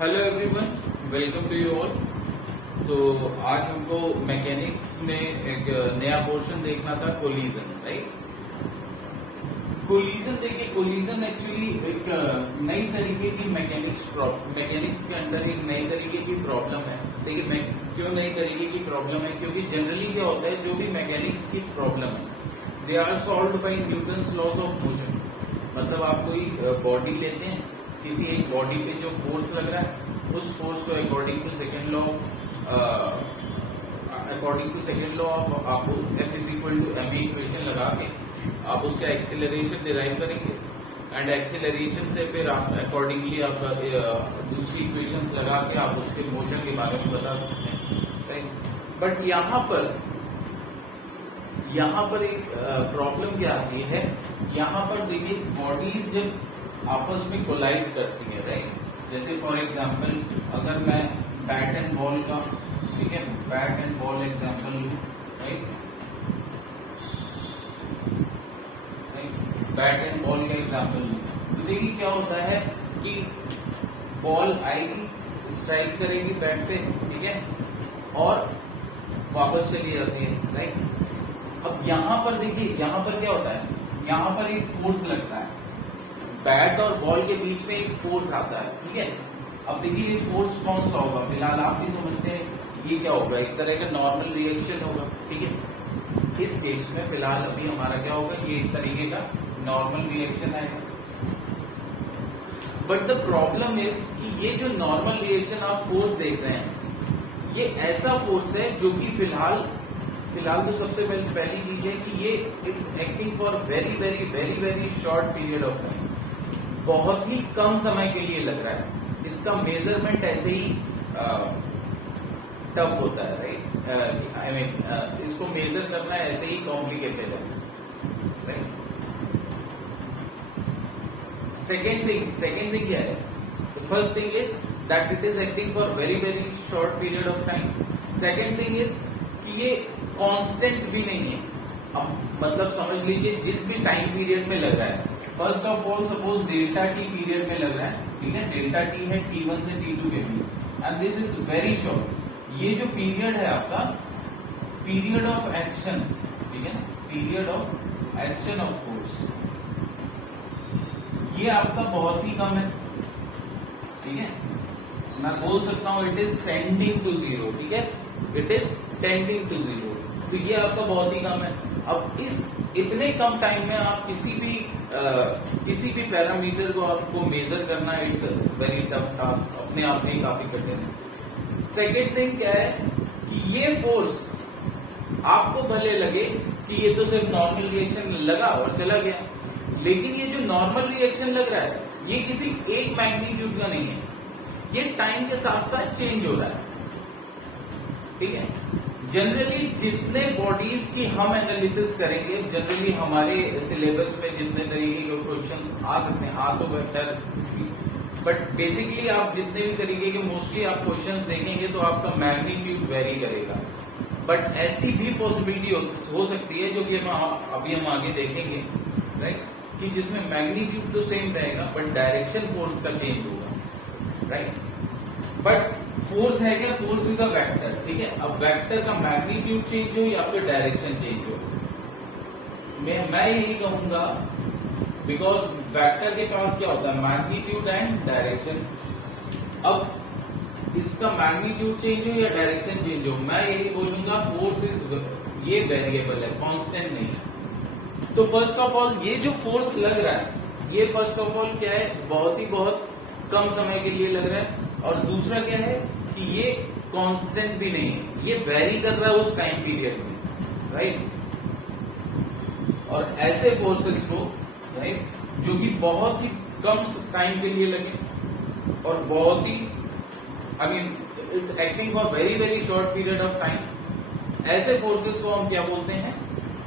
Hello everyone, welcome to you all. तो आज हमको मैकेनिक्स में एक नया पोर्शन देखना था, कोलिजन, राइट। कोलिजन देखिए, कोलिजन एक्चुअली एक नई तरीके की मैकेनिक्स के अंदर एक नई तरीके की प्रॉब्लम है। देखिए क्यों नई तरीके की प्रॉब्लम है, क्योंकि जनरली क्या होता है, जो भी मैकेनिक्स की प्रॉब्लम है they are solved by newton's laws of motion. मतलब आप कोई बॉडी लेते हैं, किसी एक बॉडी पे जो फोर्स लग रहा है उस फोर्स को according to second law of आपको F is equal to M equation लगा के आप उसका एक्सेलरेशन डिराइव करेंगे एंड एक्सेलरेशन से फिर आप अकॉर्डिंगली आप दूसरी इक्वेशंस लगा के आप उसके मोशन के बारे में बता सकते हैं, राइट। बट यहाँ पर एक प्रॉब्लम क्या आती है, यहाँ पर देखिए बॉडीज जब आपस में कोलाइड करती है, राइट। जैसे फॉर एग्जांपल अगर मैं बैट एंड बॉल का, ठीक है, बैट एंड बॉल एग्जांपल लूं, राइट, बैट एंड बॉल का एग्जांपल लूं, तो देखिए क्या होता है कि बॉल आएगी, स्ट्राइक करेगी बैट पे, ठीक है, और वापस चली जाती है, राइट। अब यहाँ पर देखिए, यहाँ पर क्या होता है, यहाँ पर एक फोर्स लगता है, बैट और बॉल के बीच में एक फोर्स आता है, ठीक है। अब देखिए ये फोर्स कौन सा होगा, फिलहाल आप भी समझते हैं ये क्या होगा, एक तरह का नॉर्मल रिएक्शन होगा, ठीक है। इस केस में फिलहाल अभी हमारा क्या होगा, ये एक तरीके का नॉर्मल रिएक्शन आएगा। बट द प्रॉब्लम इज कि ये जो नॉर्मल रिएक्शन आप फोर्स देख रहे हैं, ये ऐसा फोर्स है जो कि फिलहाल तो सबसे पहली चीज है कि ये it's acting for very very very very short period of time, बहुत ही कम समय के लिए लग रहा है। इसका मेजरमेंट ऐसे ही टफ होता है, राइट। आई मीन इसको मेजर करना ऐसे ही कॉम्प्लिकेटेड है, राइट। सेकेंड थिंग क्या है, first thing is that it is acting for very very short period of time. Second thing is कि ये कांस्टेंट भी नहीं है। अब मतलब समझ लीजिए जिस भी टाइम पीरियड में लग रहा है, first of all suppose delta T period में लग रहा है, ठीक है, डेल्टा टी है T1 से T2 के बीच, and this is very short. ये जो पीरियड है आपका पीरियड ऑफ एक्शन, ठीक है, period of action of force, ये आपका बहुत ही कम है, ठीक है। मैं बोल सकता हूं it is tending to zero, ठीक है, it is tending to zero, तो ये आपका बहुत ही कम है। अब इस इतने कम टाइम में आप किसी भी पैरामीटर को आपको मेजर करना, इट्स वेरी टफ टास्क, अपने आप में ही काफी कठिन है। सेकेंड थिंग क्या है कि ये फोर्स आपको भले लगे कि ये तो सिर्फ नॉर्मल रिएक्शन लगा और चला गया, लेकिन ये जो नॉर्मल रिएक्शन लग रहा है ये किसी एक मैग्नीट्यूड का नहीं है, ये टाइम के साथ साथ चेंज हो रहा है, ठीक है। जनरली जितने बॉडीज की हम एनालिसिस करेंगे, जनरली हमारे सिलेबस में जितने तरीके के क्वेश्चंस आ सकते हैं, आ तो बेहतर, बट बेसिकली आप जितने भी तरीके के मोस्टली आप क्वेश्चंस देखेंगे तो आपका मैग्नीट्यूड वेरी करेगा। बट ऐसी भी पॉसिबिलिटी हो सकती है जो कि अभी हम आगे देखेंगे, राइट, कि जिसमें मैग्नीट्यूड तो सेम रहेगा बट डायरेक्शन फोर्स का चेंज होगा, राइट। बट फोर्स है क्या, फोर्स इज अ वेक्टर, ठीक है। अब वेक्टर का मैग्नीट्यूड चेंज हो या फिर डायरेक्शन चेंज हो, मैं यही कहूंगा, बिकॉज वेक्टर के पास क्या होता है, मैग्नीट्यूड एंड डायरेक्शन। अब इसका मैग्नीट्यूड चेंज हो या डायरेक्शन चेंज हो, मैं यही बोलूंगा फोर्स इज ये वेरिएबल है, कांस्टेंट नहीं है। तो फर्स्ट ऑफ ऑल ये जो फोर्स लग रहा है, ये फर्स्ट ऑफ ऑल क्या है, बहुत कम समय के लिए लग रहा है, और दूसरा क्या है कि ये कांस्टेंट भी नहीं है, ये वेरी कर रहा है उस टाइम पीरियड में, राइट। और ऐसे फोर्सेस को, राइट, जो कि बहुत ही कम टाइम के लिए लगे और बहुत ही I mean it's acting for very very short period of time, ऐसे फोर्सेस को हम क्या बोलते हैं,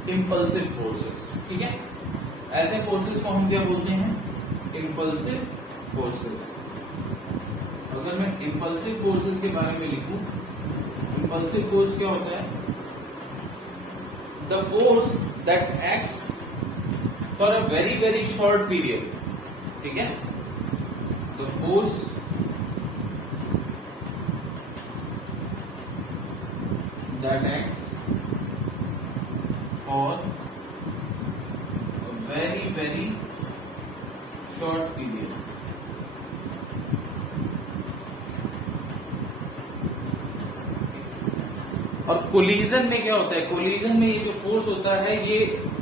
इंपल्सिव फोर्सेस, ठीक है। ऐसे फोर्सेस को हम क्या बोलते हैं, इंपल्सिव फोर्सेस। अगर मैं इंपल्सिव फोर्सेस के बारे में लिखूं, इंपल्सिव फोर्स क्या होता है, the force that acts for a very very short period, ठीक है। The force that acts for a very very short period. और कोलिजन में क्या होता है, कोलिजन में ये जो फोर्स होता है ये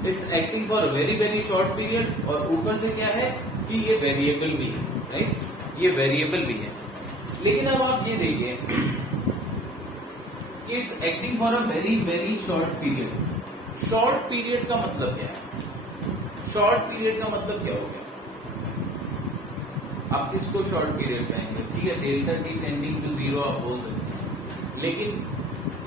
it's acting for very very short period, और ऊपर से क्या है कि ये वेरिएबल भी है, राइट, ये वेरिएबल भी है। लेकिन अब आप ये देखिए कि it's acting for a very very short period. Short period का मतलब क्या है, शॉर्ट पीरियड का मतलब क्या हो गया, आप किसको शॉर्ट पीरियड कहेंगे, ठीक है, delta T tending to zero आप बोल सकते हैं, लेकिन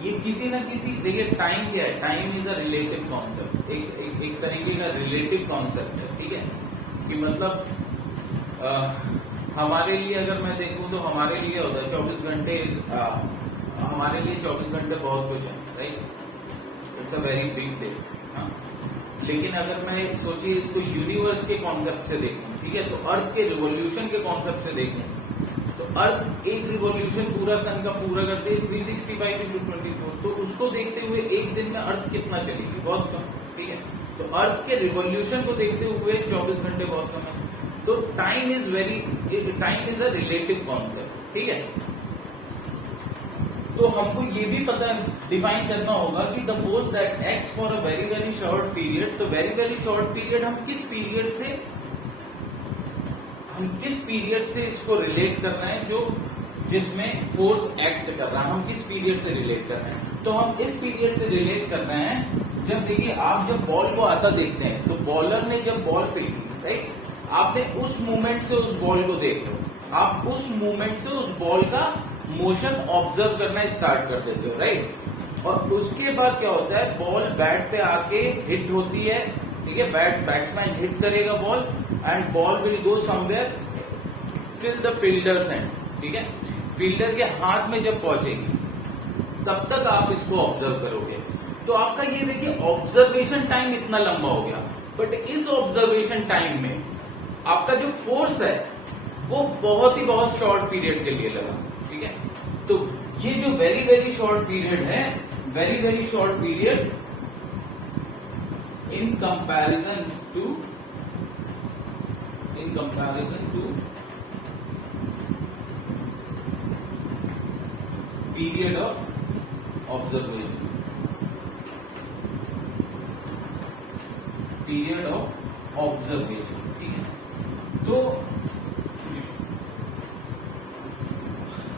ये किसी ना किसी, देखिए टाइम क्या है, time is a relative concept, एक तरीके का रिलेटिव कॉन्सेप्ट है, ठीक है, कि मतलब हमारे लिए अगर मैं देखूं तो हमारे लिए होता है 24 घंटे हमारे लिए 24 घंटे बहुत कुछ है, right, it's a very big day. लेकिन अगर मैं सोचिए इसको यूनिवर्स के कॉन्सेप्ट से देखूं, ठीक है, तो अर्थ के रिवॉल्यूशन के कॉन्सेप्ट से देखूं तो अर्थ एक रिवॉल्यूशन पूरा सन का पूरा करते है 365 इंटू 24, तो उसको देखते हुए एक दिन में अर्थ कितना चलेगी, बहुत कम, ठीक है, तो अर्थ के रिवॉल्यूशन को देखते हुए 24 घंटे बहुत कम है। तो time is a relative concept, ठीक है। तो हमको ये भी पता डिफाइन करना होगा कि the force that acts for a very very short period, तो वेरी वेरी शॉर्ट पीरियड हम किस पीरियड से इसको रिलेट करना है, जो जिसमें फोर्स एक्ट कर रहा है, हम किस पीरियड से रिलेट कर रहे हैं, तो हम इस पीरियड से रिलेट करना है जब देखिए आप जब बॉल को आता देखते हैं तो बॉलर ने जब बॉल फेंकी, राइट, आपने उस मूवमेंट से उस बॉल को देख लो, आप उस मूवमेंट से उस बॉल का मोशन ऑब्जर्व करना स्टार्ट कर देते हो, राइट, और उसके बाद क्या होता है, बॉल बैट पे आके हिट होती है, ठीक है, बैट्समैन हिट करेगा ball and ball will go somewhere till the fielders and, ठीक है, फील्डर के हाथ में जब पहुंचेगी तब तक आप इसको ऑब्जर्व करोगे। तो आपका ये देखिए ऑब्जर्वेशन टाइम इतना लंबा हो गया, बट इस ऑब्जर्वेशन टाइम में आपका जो फोर्स है वो बहुत ही बहुत शॉर्ट पीरियड के लिए लगा, ठीक है। तो ये जो वेरी वेरी शॉर्ट पीरियड है, very very short period in comparison to period of observation, ठीक है।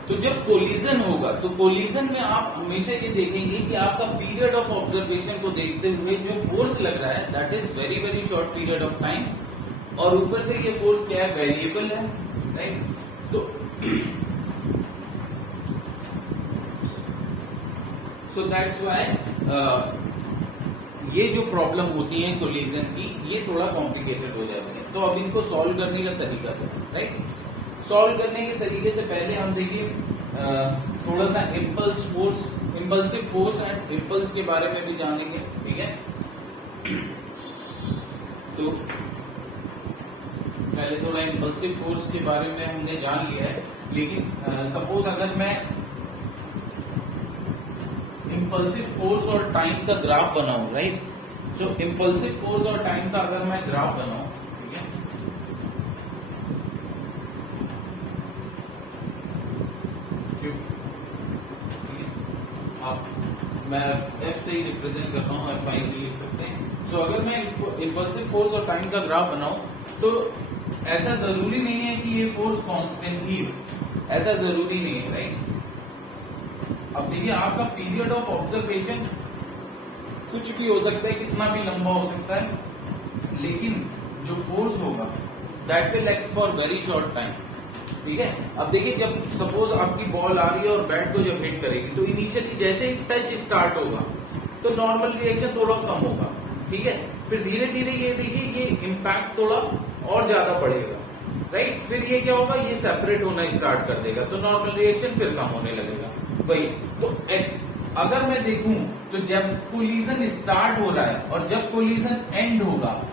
तो जब कोलिजन होगा तो कोलिजन में आप हमेशा ये देखेंगे कि आपका पीरियड ऑफ ऑब्जर्वेशन को देखते हुए जो फोर्स लग रहा है that is very very short period of time, और ऊपर से ये फोर्स क्या है, वेरिएबल है, राइट। सो दैट्स व्हाई ये जो प्रॉब्लम होती है कोलिजन की, ये थोड़ा कॉम्प्लिकेटेड हो जाती है। तो अब इनको सॉल्व करने का तरीका है, राइट। सॉल्व करने के तरीके से पहले हम देखिए थोड़ा सा इम्पल्सिव फोर्स एंड इम्पल्स के बारे में भी जानेंगे, ठीक है। तो पहले थोड़ा इम्पल्सिव फोर्स के बारे में हमने जान लिया है, लेकिन सपोज अगर मैं इम्पल्सिव फोर्स और टाइम का ग्राफ बनाऊं, राइट, सो इम्पल्सिव फोर्स और टाइम का अगर मैं ग्राफ बनाऊं, मैं F से ही रिप्रेजेंट कर रहा हूँ, F5 भी लिख सकते हैं। सो अगर मैं इम्पल्सिव फोर्स और टाइम का ग्राफ बनाऊं तो ऐसा जरूरी नहीं है कि ये फोर्स कांस्टेंट ही हो, ऐसा जरूरी नहीं है, राइट। अब देखिए आपका पीरियड ऑफ ऑब्जर्वेशन कुछ भी हो सकता है, कितना भी लंबा हो सकता है, लेकिन जो फोर्स होगा that will act for very short time, ठीक है। अब देखिए जब सपोज आपकी बॉल आ रही है और बैट को जब हिट करेगी तो इनिशियली जैसे ही टच स्टार्ट होगा तो नॉर्मल रिएक्शन थोड़ा कम होगा, ठीक है, फिर धीरे धीरे ये देखिए ये इम्पैक्ट थोड़ा और ज्यादा बढ़ेगा, राइट, फिर ये क्या होगा, ये सेपरेट होना स्टार्ट कर देगा, तो नॉर्मल रिएक्शन फिर कम होने लगेगा, वही। तो अगर मैं देखूं तो जब कोलिजन स्टार्ट हो रहा है और जब कोलिजन एंड होगा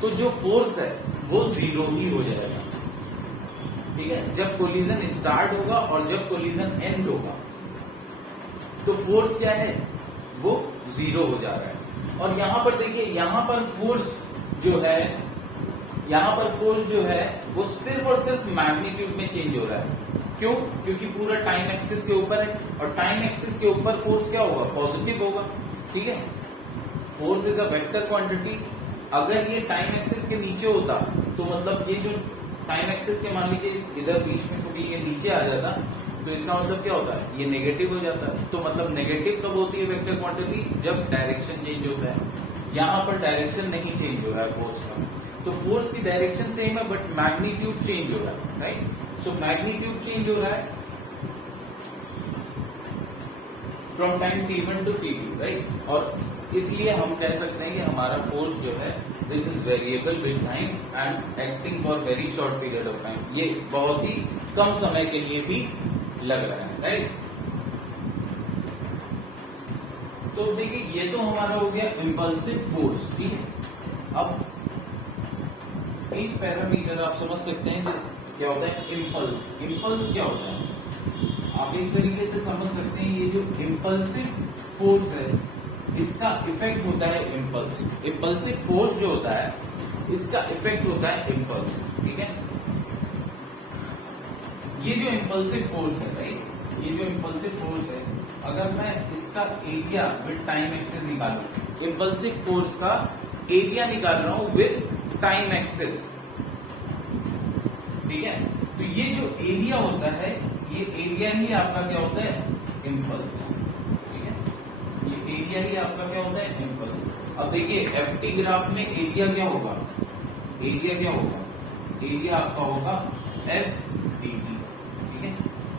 तो जो फोर्स है वो जीरो ही हो जाएगा, ठीक है। जब कोलिजन स्टार्ट होगा और जब कोलिजन एंड होगा तो फोर्स क्या है, वो 0 हो जा रहा है। और यहां पर देखिए, यहां पर फोर्स जो है, यहां पर फोर्स जो है वो सिर्फ और सिर्फ मैग्नीट्यूड में चेंज हो रहा है। क्यों? क्योंकि पूरा टाइम एक्सिस के ऊपर है, और टाइम एक्सिस के ऊपर फोर्स क्या होगा? पॉजिटिव होगा। ठीक है, force is a vector quantity. अगर ये टाइम एक्सिस के नीचे होता तो मतलब ये जो टाइम एक्सिस के, मान लीजिए इस इधर बीच में कभी ये नीचे आ जाता, तो इसका मतलब क्या होता है? ये नेगेटिव हो जाता है। तो मतलब नेगेटिव कब होती है वेक्टर क्वांटिटी? जब डायरेक्शन चेंज होता है। यहां पर डायरेक्शन नहीं चेंज हो रहा है फोर्स का, तो फोर्स की डायरेक्शन सेम है बट मैग्नीट्यूड चेंज हो रहा है, राइट? सो मैग्नीट्यूड चेंज हो रहा है from time t1 to t2, right? और इसलिए हम कह सकते हैं कि हमारा फोर्स जो है this is variable with time and acting for very short period of time. ये बहुत ही कम समय के लिए भी लग रहा है, राइट? तो देखिए, ये तो हमारा हो गया इम्पल्सिव फोर्स। ठीक है, अब एक पैरामीटर आप समझ सकते हैं क्या होता है इम्पल्स। इम्पल्स क्या होता है? आप एक तरीके से समझ सकते हैं, ये जो इम्पल्सिव फोर्स है इसका इफेक्ट होता है इम्पल्स। इम्पल्सिव फोर्स जो होता है इसका इफेक्ट होता है इम्पल्स। ठीक है, ये जो इम्पल्सिव फोर्स है, राइट, ये जो इम्पल्सिव फोर्स है, अगर मैं इसका एरिया विद टाइम एक्सिस निकालूं, इम्पल्सिव फोर्स का एरिया निकाल रहा हूं विद टाइम एक्सिस। ठीक है, तो ये जो एरिया होता है, ये एरिया ही आपका क्या होता है? इम्पल्स। ठीक है, ये एरिया ही आपका क्या होता है? इम्पल्स। अब देखिए एफटी ग्राफ में एरिया क्या होगा? एरिया क्या होगा? एरिया आपका होगा एफ डी टी। ठीक है,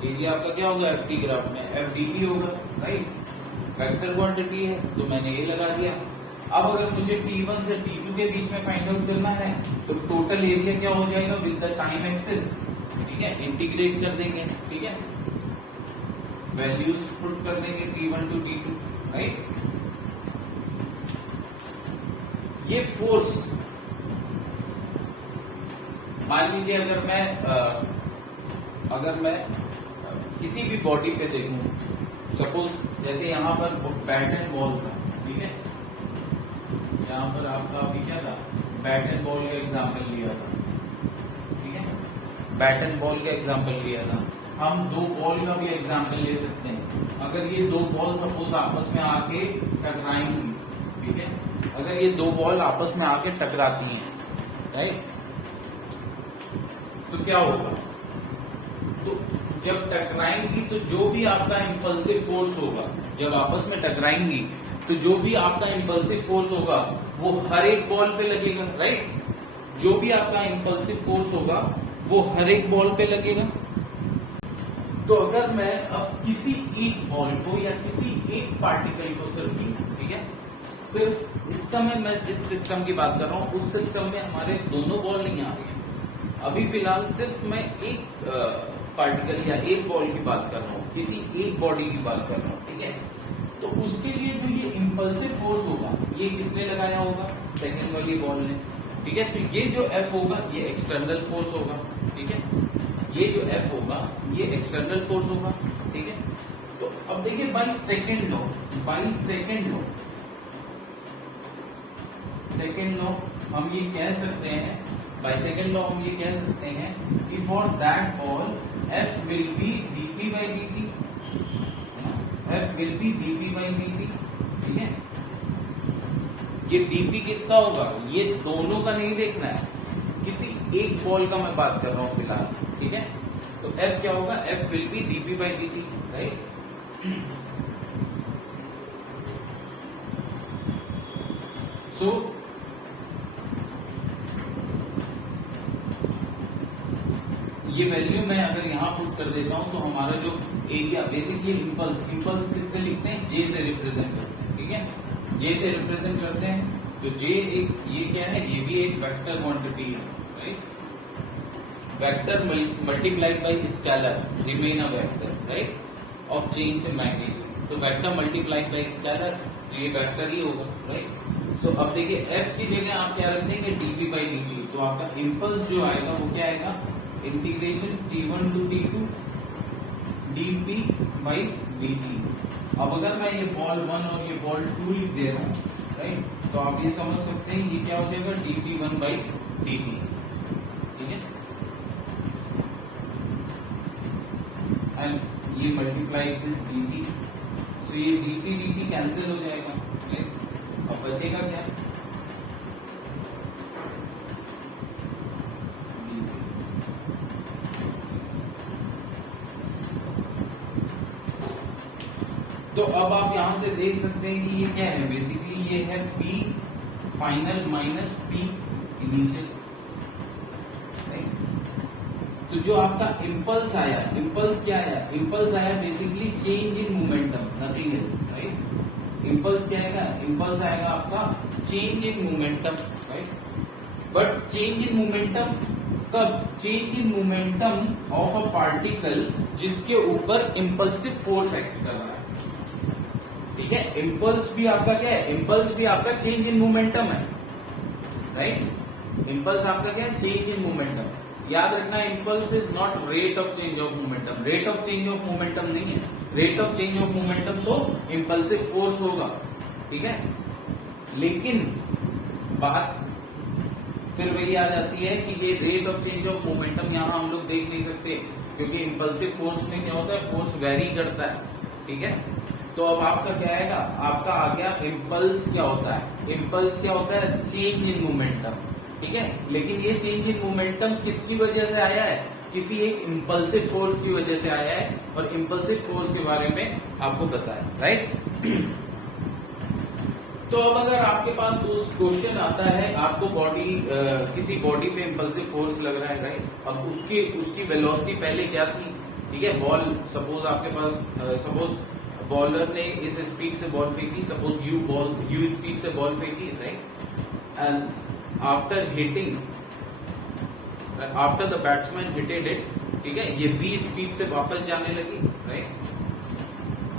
एरिया आपका क्या होगा एफटी ग्राफ में? एफ डी टी होगा, राइट? वेक्टर क्वांटिटी है तो मैंने ये लगा दिया। अब अगर मुझे T1 से T2 के बीच में फाइंड आउट करना है तो टोटल एरिया क्या हो जाएगा विद द टाइम एक्सिस। ठीक है, इंटीग्रेट कर देंगे। ठीक है, वैल्यूज पुट कर देंगे T1 टू T2, राइट? ये फोर्स, मान लीजिए अगर मैं किसी भी बॉडी पे देखूं, सपोज जैसे यहां पर बैट एंड बॉल था। ठीक है, यहाँ पर आपका अभी क्या था? बैट एंड बॉल का एग्जाम्पल लिया था। ठीक है, बैट एंड बॉल का एग्जाम्पल लिया था। हम दो बॉल का भी एग्जाम्पल ले सकते हैं। अगर ये दो बॉल सपोज आपस में आके टकराएंगी, ठीक है, अगर ये दो बॉल आपस में आके टकराती हैं, राइट, तो क्या होगा? तो जब टकराएंगी तो जो भी आपका इंपल्सिव फोर्स होगा, जब आपस में टकराएंगी तो जो भी आपका इंपल्सिव फोर्स होगा वो हर एक बॉल पे लगेगा, राइट? जो भी आपका इंपल्सिव फोर्स होगा वो हर एक बॉल पे लगेगा। तो अगर मैं अब किसी एक बॉल को या किसी एक पार्टिकल को सिर्फ, ठीक है, सिर्फ इस समय मैं जिस सिस्टम की बात कर रहा हूं उस सिस्टम में हमारे दोनों बॉल नहीं आ रही है। अभी फिलहाल सिर्फ मैं एक पार्टिकल या एक बॉल की बात कर रहा हूं, किसी एक बॉडी की बात कर रहा हूं। ठीक है, तो उसके लिए जो ये इंपल्सिव फोर्स होगा ये किसने लगाया होगा? सेकंड वाली बॉल ने। ठीक है, तो ये जो F होगा ये एक्सटर्नल फोर्स होगा। ठीक है, ये जो F होगा ये एक्सटर्नल फोर्स होगा। ठीक है, तो अब देखिए बाई सेकंड लॉ हम ये कह सकते हैं, बाई सेकंड लॉ हम ये कह सकते हैं कि for that ball F will be dp by dt, F will be dp by dt। ठीक है, ये dp किसका होगा? ये दोनों का नहीं देखना है, किसी एक बॉल का मैं बात कर रहा हूं फिलहाल। ठीक है, तो F क्या होगा? F will be dp by dt, right? So ये वैल्यू मैं अगर यहां पुट कर देता हूं तो हमारा जो एरिया, बेसिकली इंपल्स किससे लिखते हैं? J से रिप्रेजेंट करते हैं। ठीक है, J से रिप्रेजेंट करते हैं, तो J एक, ये क्या है? ये भी एक वेक्टर क्वांटिटी है, right? Vector multiplied by scalar remain a vector, right, of change in magnitude. तो वेक्टर मल्टीप्लाइड बाय स्केलर, तो ये वेक्टर ही होगा, राइट? सो अब देखिए F की जगह आप क्या रख देंगे? dp by dt। तो आपका इंपल्स जो आएगा वो क्या आएगा? Integration T1 to T2 dp by dt। अब अगर मैं ये बॉल 1 और ये बॉल 2 लिख दे रहा हूँ, राइट, तो आप ये समझ सकते हैं ये क्या हो जाएगा, dt1/dt, ठीक है, एंड ये मल्टीप्लाई dt, तो ये dt कैंसिल हो जाएगा, राइट। अब बचेगा क्या, तो अब आप यहां से देख सकते हैं कि ये क्या है, बेसिकली ये है P final minus P initial, तो जो आपका इम्पल्स आया, इम्पल्स क्या आया, इम्पल्स आया basically change in momentum, nothing else, right. Impulse क्या आएगा, इम्पल्स आएगा आपका change in momentum, right. But change in momentum कब, change in momentum of a particle जिसके ऊपर इम्पल्सिव फोर्स एक्ट कर रहा है, ठीक है। इम्पल्स भी आपका क्या है, इम्पल्स भी आपका चेंज इन मोमेंटम है, राइट। इम्पल्स आपका क्या है, चेंज इन मोमेंटम। याद रखना, impulse is not rate of change of momentum, rate of change of momentum नहीं है, rate of change of momentum तो इम्पल्सिव फोर्स होगा, ठीक है। लेकिन बात फिर वही आ जाती है कि ये rate of change of momentum यहां हम लोग देख नहीं सकते, क्योंकि इम्पल्सिव फोर्स में क्या होता है, फोर्स वेरी करता है, ठीक है। तो अब आपका क्या आएगा, आपका आ गया इम्पल्स क्या होता है, इम्पल्स क्या होता है, चेंज इन मोमेंटम, ठीक है। लेकिन ये चेंज इन मोमेंटम किसकी वजह से आया है, किसी एक इम्पल्सिव फोर्स की वजह से आया है, और इम्पल्सिव फोर्स के बारे में आपको पता है, राइट। तो अब अगर आपके पास क्वेश्चन आता है, आपको किसी बॉडी पे इम्पल्सिव फोर्स लग रहा है, राइट। अब उसकी वेलोसिटी पहले क्या थी, ठीक है। बॉल सपोज आपके पास, सपोज बॉलर ने इस स्पीड से बॉल फेंकी, सपोज यू स्पीड से बॉल फेंकी, right. And after hitting, after the batsman hitted it, ठीक है, ये v स्पीड से वापस जाने लगी, राइट।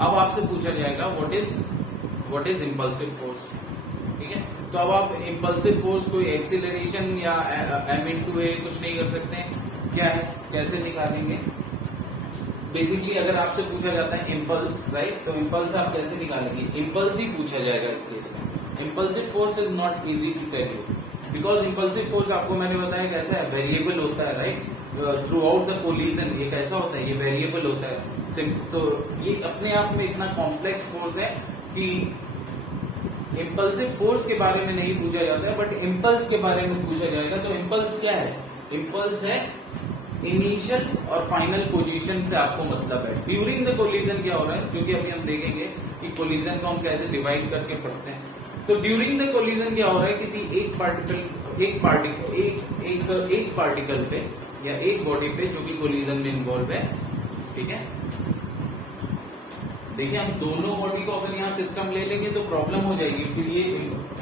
अब आपसे पूछा जाएगा व्हाट इज इम्पल्सिव फोर्स, ठीक है। तो अब आप इम्पल्सिव फोर्स कोई एक्सीलरेशन या m/a कुछ नहीं कर सकते, क्या है, कैसे निकालेंगे। बेसिकली अगर आपसे पूछा जाता है इम्पल्स, राइट, तो इम्पल्स आप कैसे निकालेंगे, इम्पल्स ही पूछा जाएगा इस केस में। Impulsive force is not easy to tell you, because impulsive force आपको मैंने बताया कैसा है, वेरिएबल होता है, right. Throughout the collision ये कैसा होता है, ये वेरिएबल होता है। तो ये अपने आप में इतना कॉम्प्लेक्स फोर्स है कि इम्पल्सिव फोर्स के बारे में नहीं पूछा जाता है, बट इम्पल्स के बारे में पूछा जाएगा। तो इम्पल्स क्या है, इम्पल्स है इनिशियल और फाइनल पोजीशन से आपको मतलब है। ड्यूरिंग द कोलिजन क्या हो रहा है, क्योंकि अभी हम देखेंगे कि कोलिजन को हम कैसे डिवाइड करके पढ़ते हैं। तो ड्यूरिंग द कोलिजन क्या हो रहा है, किसी एक पार्टिकल पे या एक बॉडी पे जो कि कोलिजन में इन्वॉल्व है, ठीक है। देखिए हम दोनों बॉडी को अगर यहाँ सिस्टम ले लेंगे तो प्रॉब्लम हो जाएगी, फिर ये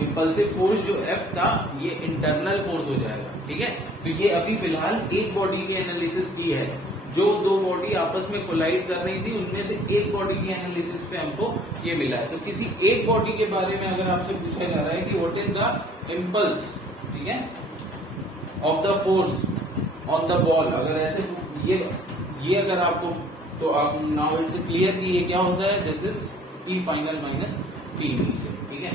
इम्पल्सिव फोर्स जो F था ये इंटरनल फोर्स हो जाएगा, ठीक है। तो ये अभी फिलहाल एक बॉडी की एनालिसिस की है, जो दो बॉडी आपस में कोलाइड कर रही थी उनमें से एक बॉडी की एनालिसिस पे हमको ये मिला है। तो किसी एक बॉडी के बारे में अगर आपसे पूछा जा रहा है कि व्हाट इज द इम्पल्स, ठीक है, of the force on the ball, अगर ऐसे ये अगर आपको, तो आप नाउ इट्स क्लियर कि ये क्या होता है, this is P final minus P initial, ठीक है।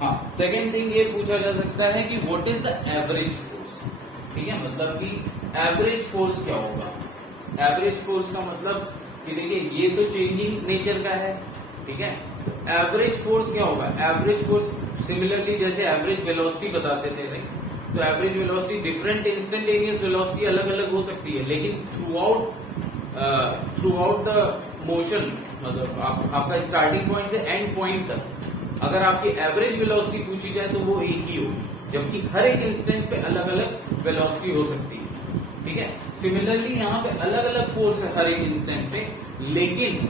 हाँ, सेकेंड थिंग ये पूछा जा सकता है कि what is the average force, ठीक है, मतलब कि एवरेज फोर्स क्या होगा। एवरेज फोर्स का मतलब कि देखिए ये तो चेंजिंग नेचर का है, ठीक है। एवरेज फोर्स क्या होगा, एवरेज फोर्स सिमिलरली जैसे एवरेज वेलोसिटी बताते थे, राइट। तो average velocity different instantaneous velocity अलग अलग हो सकती है, लेकिन थ्रू आउट द मोशन, मतलब आपका स्टार्टिंग पॉइंट से एंड पॉइंट तक अगर आपकी एवरेज वेलोसिटी पूछी जाए तो वो एक ही होगी, जबकि हर एक इंस्टेंट पे अलग अलग वेलोसिटी हो सकती है, ठीक है। सिमिलरली यहाँ पे अलग अलग फोर्स है हर एक इंस्टेंट पे, लेकिन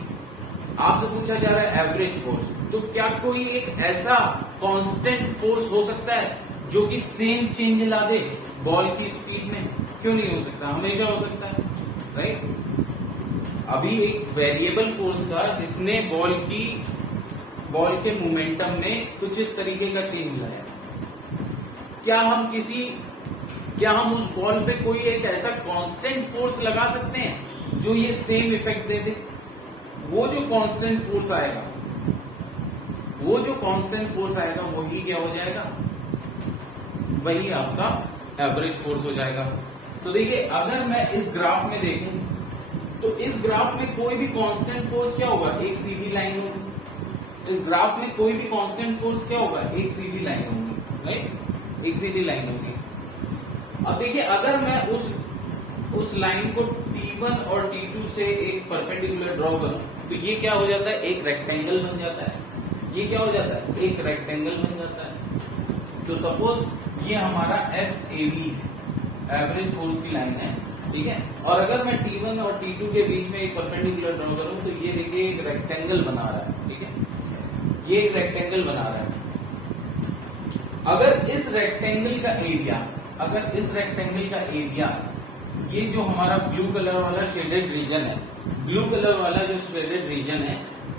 आपसे पूछा जा रहा है एवरेज फोर्स, तो क्या कोई एक ऐसा कांस्टेंट फोर्स हो सकता है जो कि सेम चेंज ला दे बॉल की स्पीड में, क्यों नहीं हो सकता, हमेशा हो सकता है, राइट। अभी एक वेरिएबल फोर्स था जिसने बॉल के मोमेंटम में कुछ इस तरीके का चेंज लाया, क्या हम उस बॉल पे कोई एक ऐसा कांस्टेंट फोर्स लगा सकते हैं जो ये सेम इफेक्ट दे दे, वो जो कांस्टेंट फोर्स आएगा, वही क्या हो जाएगा, वही आपका एवरेज फोर्स हो जाएगा। तो देखिए अगर मैं इस ग्राफ में देखूं तो इस ग्राफ में कोई भी कांस्टेंट फोर्स क्या होगा, एक सीधी लाइन होगी। इस ग्राफ में कोई भी कांस्टेंट फोर्स क्या होगा, एक सीधी लाइन होगी, राइट, एक सीधी लाइन होगी। अब देखिए अगर मैं उस लाइन को T1 और T2 से एक परपेंडिकुलर ड्रॉ करूं तो ये क्या हो जाता है, एक रेक्टेंगल बन जाता है। ये क्या हो जाता है, एक रेक्टेंगल बन जाता है। तो सपोज ये हमारा FAB है, एवरेज फोर्स की लाइन है, ठीक है। और अगर मैं T1 और T2 के बीच में एक परपेंडिकुलर ड्रॉ करूं तो ये देखिए एक रेक्टेंगल बना रहा है, ठीक है, ये एक रेक्टेंगल बना रहा है। अगर इस रेक्टेंगल का एरिया ये जो हमारा ब्लू कलर वाला शेडेड रीजन है, ब्लू कलर वाला जो शेडेड रीजन है,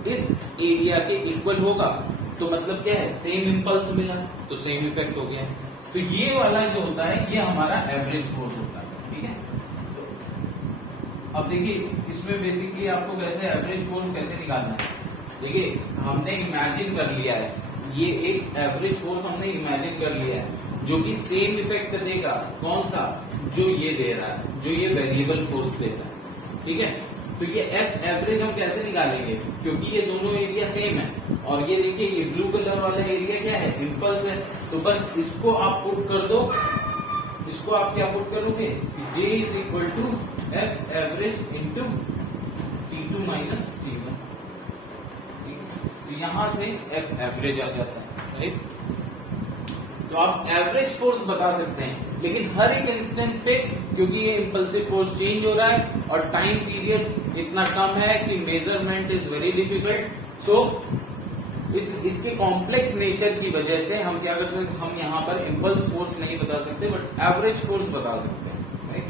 इस एरिया के इक्वल होगा तो मतलब क्या है, सेम इंपल्स मिला तो सेम इफेक्ट हो गया। तो ये वाला जो होता है ये हमारा एवरेज फोर्स होता है, ठीक है। तो अब देखिए इसमें बेसिकली आपको कैसे एवरेज फोर्स कैसे निकालना है। देखिए हमने इमेजिन कर लिया है, ये एक एवरेज फोर्स हमने इमेजिन कर लिया है जो कि सेम इफेक्ट देगा, कौन सा, जो ये दे रहा है, जो ये वेरिएबल फोर्स दे रहा है, ठीक है। तो ये एफ एवरेज हम कैसे निकालेंगे, क्योंकि ये दोनों एरिया सेम है और ये देखिए ये ब्लू कलर वाला एरिया क्या है, इंपल्स है। तो बस इसको आप पुट कर दो, इसको आप क्या पुट करोगे, J is equal to F average into T2 minus T1, तो यहां से एफ एवरेज आ जाता है, राइट। तो आप एवरेज फोर्स बता सकते हैं, लेकिन हर एक इंस्टेंट पे, क्योंकि ये इंपल्सिव फोर्स चेंज हो रहा है और टाइम पीरियड इतना कम है कि मेजरमेंट इज वेरी डिफिकल्ट। सो इसके कॉम्प्लेक्स नेचर की वजह से हम क्या कर सकते, हम यहाँ पर इंपल्स फोर्स नहीं बता सकते बट एवरेज फोर्स बता सकते हैं, राइट।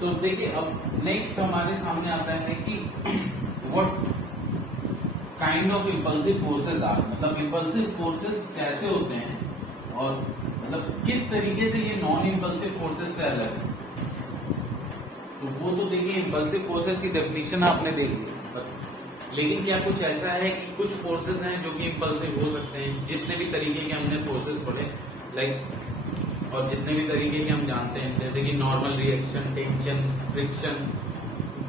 तो देखिए अब नेक्स्ट हमारे सामने आता है कि what kind of impulsive forces are, मतलब इम्पल्सिव फोर्सेस कैसे होते हैं और मतलब किस तरीके से ये नॉन इम्पल्सिव फोर्सेस से अलग है। तो वो तो देखिए इम्पल्सिव फोर्सेस की डेफिनेशन आपने देख ली, लेकिन क्या कुछ ऐसा है कि कुछ फोर्सेस हैं जो कि इम्पल्सिव हो सकते हैं। जितने भी तरीके के हमने फोर्सेस पढ़े लाइक, और जितने भी तरीके के हम जानते हैं जैसे कि normal reaction, tension, friction,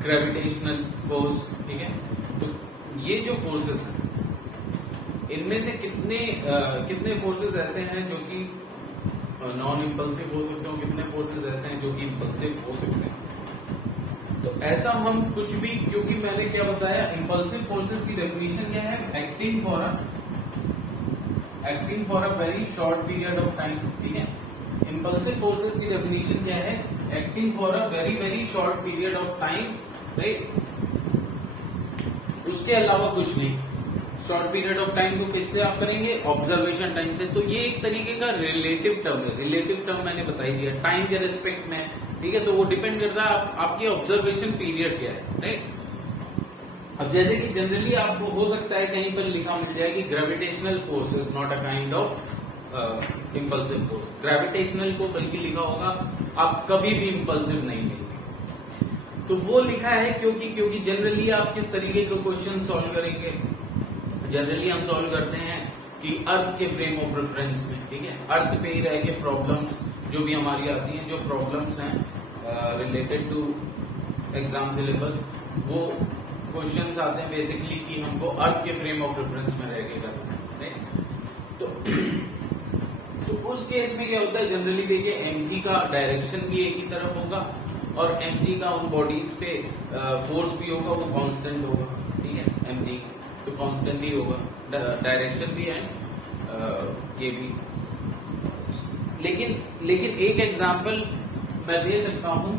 gravitational force, ठीक है। तो ये जो फोर्सेस हैं इनमें से कितने फोर्सेस ऐसे हैं जो कि नॉन इम्पल्सिव हो सकते हो, कितने फोर्सेस ऐसे हैं जो कि इम्पल्सिव हो सकते हैं। तो ऐसा हम कुछ भी, क्योंकि मैंने क्या बताया, इम्पल्सिव फोर्सेस की डेफिनेशन क्या है, acting for a very short period of time, ठीक है। इम्पल्सिव फोर्सेस की डेफिनेशन क्या है, acting for a very very short period of time, right. उसके अलावा कुछ नहीं। शॉर्ट पीरियड ऑफ टाइम को किससे आप करेंगे, ऑब्जर्वेशन टाइम से। तो ये एक तरीके का रिलेटिव टर्म है। रिलेटिव टर्म मैंने बता ही दिया, टाइम के रेस्पेक्ट में, ठीक है। तो वो डिपेंड करता है आपकी ऑब्जर्वेशन पीरियड क्या है, राइट। अब जैसे कि जनरली आपको हो सकता है कहीं पर लिखा मिल जाए कि gravitational force is not a kind of impulsive force. Gravitational को बल्कि लिखा होगा, आप कभी भी इम्पल्सिव नहीं लेंगे। तो वो लिखा है क्योंकि जनरली आप किस तरीके के क्वेश्चन सॉल्व करेंगे, जनरली हम सॉल्व करते हैं कि अर्थ के फ्रेम ऑफ रेफरेंस में, ठीक है। अर्थ पे ही रह के प्रॉब्लम्स जो भी हमारी आती हैं, जो प्रॉब्लम्स हैं रिलेटेड टू एग्जाम सिलेबस, वो क्वेश्चंस आते हैं बेसिकली कि हमको अर्थ के फ्रेम ऑफ रेफरेंस में रह के करना है। तो उस केस में क्या होता है, जनरली देखिए mg का डायरेक्शन भी एक ही तरफ होगा और mg का उन बॉडीज पे फोर्स भी होगा, वो कांस्टेंट होगा, ठीक है। mg तो कांस्टेंट ही होगा, डायरेक्शन भी है ये भी। लेकिन एक एग्जांपल मैं दे सकता हूं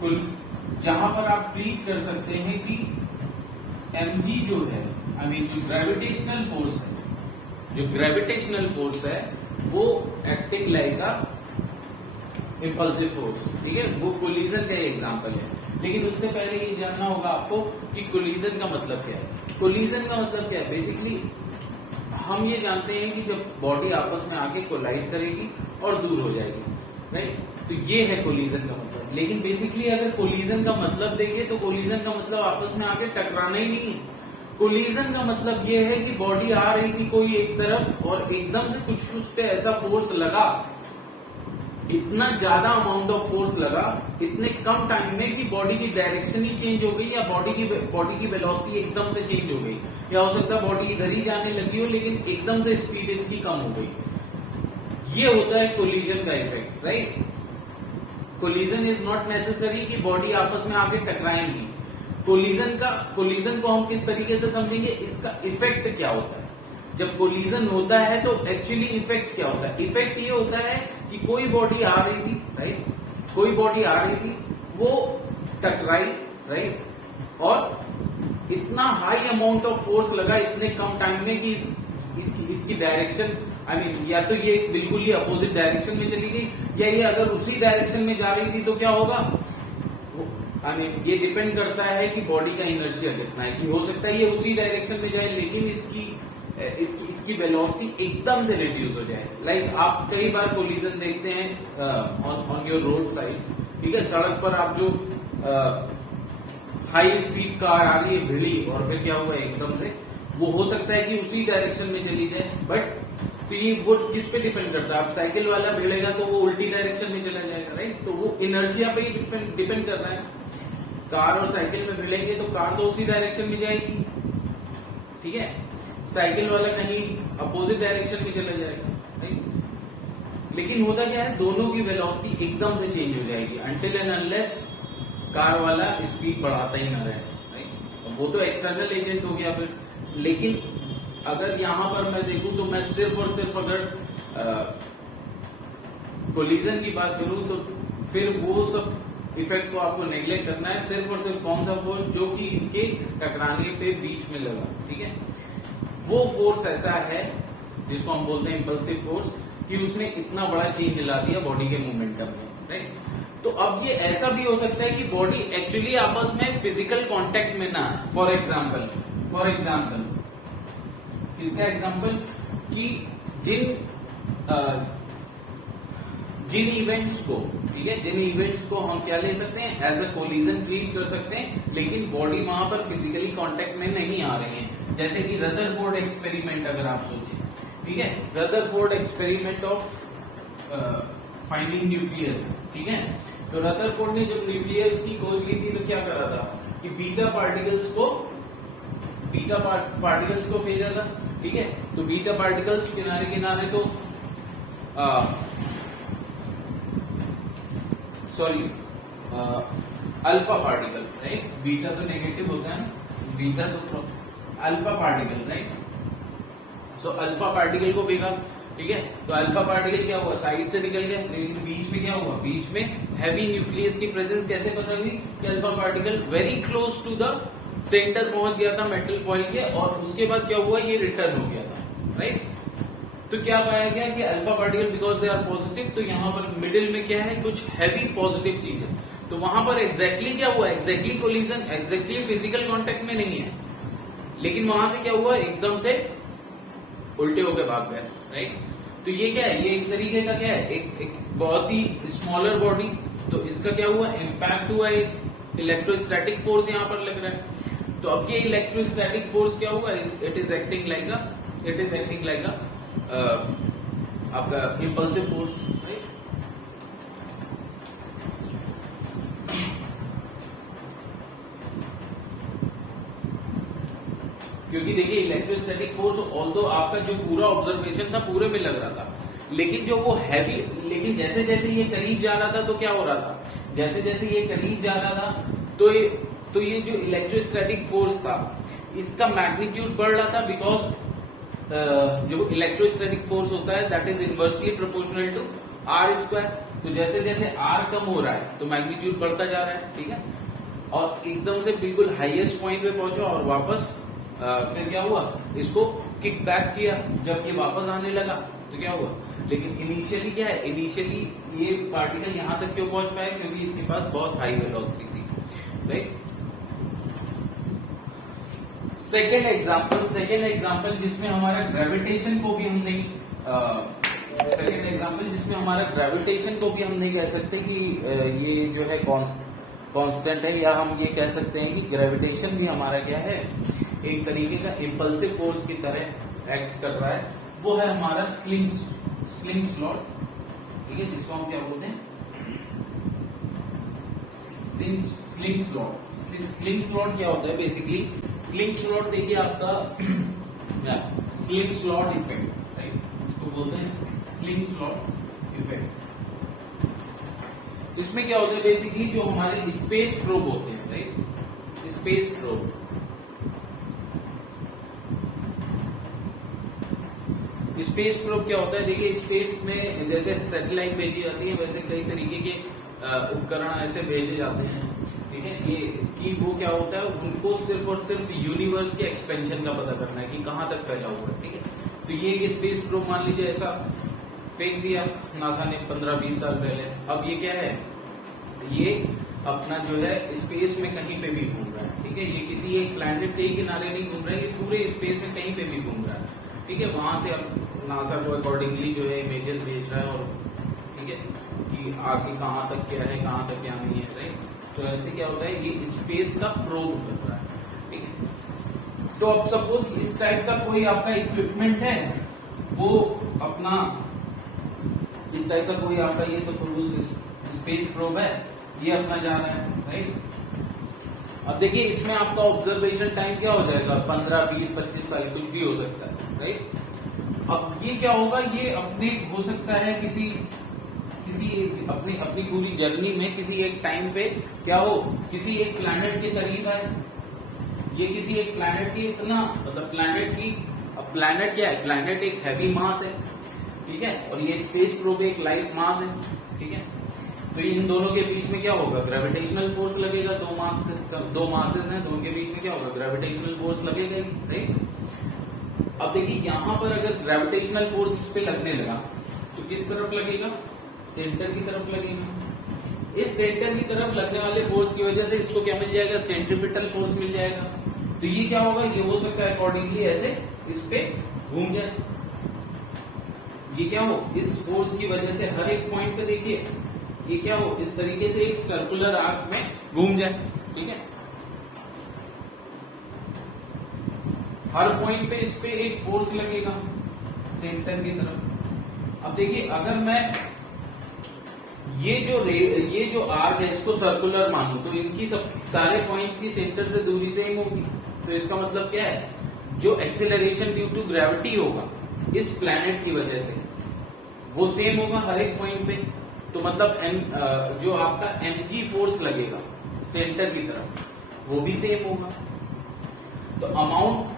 कुल, जहां पर आप ट्रीट कर सकते हैं कि mg जो है, आई मीन जो ग्रेविटेशनल फोर्स है वो एक्टिंग लाइक अ इम्पल्सिव फोर्स, ठीक है। वो कोलिजन का एग्जांपल है। लेकिन उससे पहले ये जानना होगा आपको कि कोलिजन का मतलब क्या है। कोलिजन का मतलब क्या है, बेसिकली हम ये जानते हैं कि जब बॉडी आपस में आके कोलाइड करेगी और दूर हो जाएगी, राइट। तो ये है कोलिजन का मतलब। लेकिन बेसिकली अगर कोलिजन का मतलब देंगे तो कोलिजन का मतलब आपस में आके टकराना ही नहीं है। कोलिजन का मतलब ये है कि बॉडी आ रही थी कोई एक तरफ और एकदम से कुछ उस पे ऐसा फोर्स लगा, इतना ज्यादा अमाउंट ऑफ फोर्स लगा इतने कम टाइम में कि बॉडी की डायरेक्शन ही चेंज हो गई, या बॉडी की वेलोसिटी एकदम से चेंज हो गई, या हो सकता है बॉडी इधर ही जाने लगी हो लेकिन एकदम से स्पीड इसकी कम हो गई। ये होता है कोलिजन का effect, right. Collision is not necessary कि बॉडी आपस में आके टकराएंगी। कोलिजन को हम किस तरीके से समझेंगे, इसका इफेक्ट क्या होता है। जब कोलिजन होता है तो एक्चुअली इफेक्ट क्या होता है। इफेक्ट ये होता है कि कोई बॉडी आ रही थी, राइट, कोई बॉडी आ रही थी, वो टकराई, राइट, और इतना हाई अमाउंट ऑफ फोर्स लगा इतने कम टाइम में कि इसकी डायरेक्शन या तो ये बिल्कुल ही अपोजिट डायरेक्शन में चली गई, या ये अगर उसी डायरेक्शन में जा रही थी तो क्या होगा। ये डिपेंड करता है कि बॉडी का इनर्शिया कितना है, कि हो सकता है ये उसी डायरेक्शन में जाए लेकिन इसकी वेलोसिटी एकदम से रिड्यूस हो जाए। लाइक आप कई बार कोलिजन देखते हैं ऑन योर रोड साइड, ठीक है, सड़क पर आप जो हाई स्पीड कार आ रही है भिड़ी और फिर क्या हुआ एकदम से, वो हो सकता है कि उसी डायरेक्शन में चली जाए, बट तो ये वो किस पे डिपेंड करता है। आप साइकिल वाला भिड़ेगा तो वो उल्टी डायरेक्शन में चला जाएगा, राइट। तो वो इनर्शिया पे ही डिपेंड कर रहा है। कार और साइकिल में भिड़ेंगे तो कार तो उसी डायरेक्शन में जाएगी, ठीक है, साइकिल वाला कहीं अपोजिट डायरेक्शन में चला जाएगा, राइट। लेकिन होता क्या है, दोनों की वेलोसिटी एकदम से चेंज हो जाएगी अनटिल एंड अनलेस कार वाला स्पीड बढ़ाता ही ना रहे, राइट। वो तो एक्सटर्नल एजेंट हो गया फिर। लेकिन अगर यहां पर मैं देखूं तो मैं सिर्फ और सिर्फ अगर कोलिजन की बात करूं तो फिर वो सब इफेक्ट को आपको नेग्लेक्ट करना है। सिर्फ और सिर्फ कौन सा फोर्स, जो कि इनके टकराने पे बीच में लगा, ठीक है, वो फोर्स ऐसा है जिसको हम बोलते हैं इंपल्सिव फोर्स, कि उसने इतना बड़ा चेंज ला दिया बॉडी के मोमेंटम में, राइट। तो अब ये ऐसा भी हो सकता है कि बॉडी एक्चुअली आपस में फिजिकल कांटेक्ट में ना है। फॉर एग्जाम्पल इसका एग्जाम्पल कि जिन इवेंट्स को, ठीक है, जिन इवेंट्स को हम क्या ले सकते हैं, एज अ कोलिजन क्रिएट कर सकते हैं, लेकिन बॉडी वहां पर फिजिकली कांटेक्ट में नहीं आ रही है। जैसे कि रदरफोर्ड एक्सपेरिमेंट अगर आप सोचें, ठीक है, Rutherford experiment of finding nucleus, ठीक है। तो रदरफोर्ड ने जब न्यूक्लियस की खोज की थी तो क्या करा था कि बीटा पार्टिकल्स को भेजा था, ठीक है। तो बीटा पार्टिकल्स किनारे किनारे तो अल्फा पार्टिकल, राइट, बीटा तो नेगेटिव होता है ना, बीटा तो alpha particle, right. So alpha particle को भेजा, ठीक है। तो अल्फा पार्टिकल क्या हुआ, साइड से निकल गया, लेकिन बीच में क्या हुआ, बीच में हैवी न्यूक्लियस की प्रेजेंस कैसे पता हुई कि alpha particle very close to the centre पहुंच गया था मेटल फॉइल के, और उसके बाद क्या हुआ, ये रिटर्न हो गया था, राइट। तो क्या पाया गया कि alpha particle because they are positive, तो यहां पर मिडिल में क्या है, कुछ हैवी पॉजिटिव चीज है। तो वहां पर एग्जैक्टली क्या हुआ, exactly collision, exactly physical contact में नहीं है, लेकिन वहां से क्या हुआ, एकदम से उल्टे होकर भाग गए, राइट। तो ये क्या है, ये एक तरीके का क्या है, एक बहुत ही स्मॉलर बॉडी, तो इसका क्या हुआ, इम्पैक्ट हुआ, एक इलेक्ट्रोस्टैटिक फोर्स यहां पर लग रहा है। तो अब ये इलेक्ट्रोस्टैटिक फोर्स क्या हुआ, इट इज एक्टिंग लाइक अ आपका इंपल्सिव फोर्स, राइट। क्योंकि देखिए इलेक्ट्रोस्टैटिक फोर्स ऑल्दो आपका जो पूरा ऑब्जर्वेशन था पूरे में लग रहा था, लेकिन जो वो हैवी, लेकिन जैसे जैसे ये करीब जा रहा था तो क्या हो रहा था, जैसे जैसे ये करीब जा रहा था तो ये जो इलेक्ट्रोस्टैटिक फोर्स था इसका मैग्नीट्यूड बढ़ रहा था, बिकॉज जो इलेक्ट्रोस्टैटिक फोर्स होता है that is inversely proportional to R square. तो जैसे जैसे आर कम हो रहा है तो मैग्नीट्यूड बढ़ता जा रहा है, ठीक है, और एकदम से बिल्कुल हाईएस्ट पॉइंट पे पहुंचा और वापस फिर क्या हुआ, इसको किक बैक किया, जब ये वापस आने लगा तो क्या हुआ, लेकिन इनिशियली क्या है, इनिशियली ये पार्टिकल यहां तक क्यों पहुंच पाया, क्योंकि इसके पास बहुत हाई वेलोसिटी थी, राइट। सेकेंड एग्जाम्पल जिसमें हमारा ग्रेविटेशन को भी हम नहीं कह सकते कि ये जो है कांस्टेंट है, या हम ये कह सकते हैं कि ग्रेविटेशन भी हमारा क्या है, एक तरीके का इंपल्सिव फोर्स की तरह एक्ट कर रहा है। वो है हमारा स्लिंग स्लॉट, ठीक है, जिसको हम क्या बोलते हैं, स्लिंग स्लॉट क्या होता है बेसिकली? स्लिंग स्लॉट देखिए आपका स्लिंग स्लॉट इफेक्ट, राइट, इसको बोलते हैं स्लिंग स्लॉट इफेक्ट। इसमें क्या होता है बेसिकली, जो हमारे स्पेस प्रोब होते हैं, right, space probe, space probe क्या होता है? देखिए स्पेस में जैसे सैटेलाइट भेजी जाती है, वैसे कई तरीके के उपकरण ऐसे भेजे जाते हैं, ठीक है, ये कि वो क्या होता है, उनको सिर्फ और सिर्फ यूनिवर्स के एक्सपेंशन का पता करना है कि कहां तक फैला हुआ है, ठीक है। तो ये एक स्पेस प्रोब मान लीजिए ऐसा फेंक दिया नासा ने 15-20 साल पहले। अब ये क्या है, ये अपना जो है स्पेस में कहीं पे भी घूम रहा है, ठीक है, ये किसी एक प्लैनेट के ही किनारे नहीं घूम रहा है, ये पूरे स्पेस में कहीं पे भी घूम रहा है, ठीक है। वहां से अब नासा को अकॉर्डिंगली जो है इमेजेस भेज रहा है, और ठीक है कि आगे कहां तक क्या है, कहां तक क्या नहीं है, राइट। तो ऐसे क्या होता है, ये स्पेस का प्रोब कर रहा है, ठीक है। तो अब सपोज इस टाइप का कोई आपका इक्विपमेंट है, वो अपना इस टाइप का कोई आपका ये सपोज स्पेस प्रोब है, ये अपना जा रहा है, राइट। अब देखिए इसमें आपका ऑब्जर्वेशन टाइम क्या हो जाएगा, 15, 20, 25 साल, कुछ भी हो सकता है, राइट। अब ये क्या होगा, ये अपने हो सकता है किसी अपनी पूरी जर्नी में किसी एक टाइम पे क्या हो, किसी एक प्लैनेट के करीब है, ये किसी एक प्लैनेट की इतना मतलब प्लैनेट क्या है, प्लैनेट एक हैवी मास है, ठीक है, और ये स्पेस प्रोब एक लाइट मास है, ठीक है। तो इन दोनों के बीच में क्या होगा, ग्रेविटेशनल फोर्स लगेगा, दो मासेस हैं, दोनों के बीच में क्या होगा, ग्रेविटेशनल फोर्स लगेगा, राइट। अब देखिए यहां पर अगर ग्रेविटेशनल फोर्स इस पे लगने लगा तो किस तरफ लगेगा, सेंटर की तरफ लगेगा। इस सेंटर की तरफ लगने वाले फोर्स की वजह से इसको क्या मिल जाएगा, सेंट्रीपिटल फोर्स मिल जाएगा। तो ये क्या होगा, ये हो सकता है अकॉर्डिंगली ऐसे इस पे घूम जाए, ये क्या हो, इस फोर्स की वजह से हर एक पॉइंट पे देखिए ये क्या हो, इस तरीके से एक सर्कुलर आर्क में घूम जाए, ठीक है। हर पॉइंट पे इस पे एक फोर्स लगेगा सेंटर की तरफ। अब देखिए अगर मैं ये जो आर्क है इसको सर्कुलर मानूं तो इनकी सब सारे पॉइंट्स की सेंटर से दूरी सेम होगी। तो इसका मतलब क्या है, जो एक्सेलरेशन ड्यू टू ग्रेविटी होगा इस प्लैनेट की वजह से वो सेम होगा हर एक पॉइंट पे। तो मतलब जो आपका mg फोर्स लगेगा सेंटर की तरफ वो भी सेम होगा। तो अमाउंट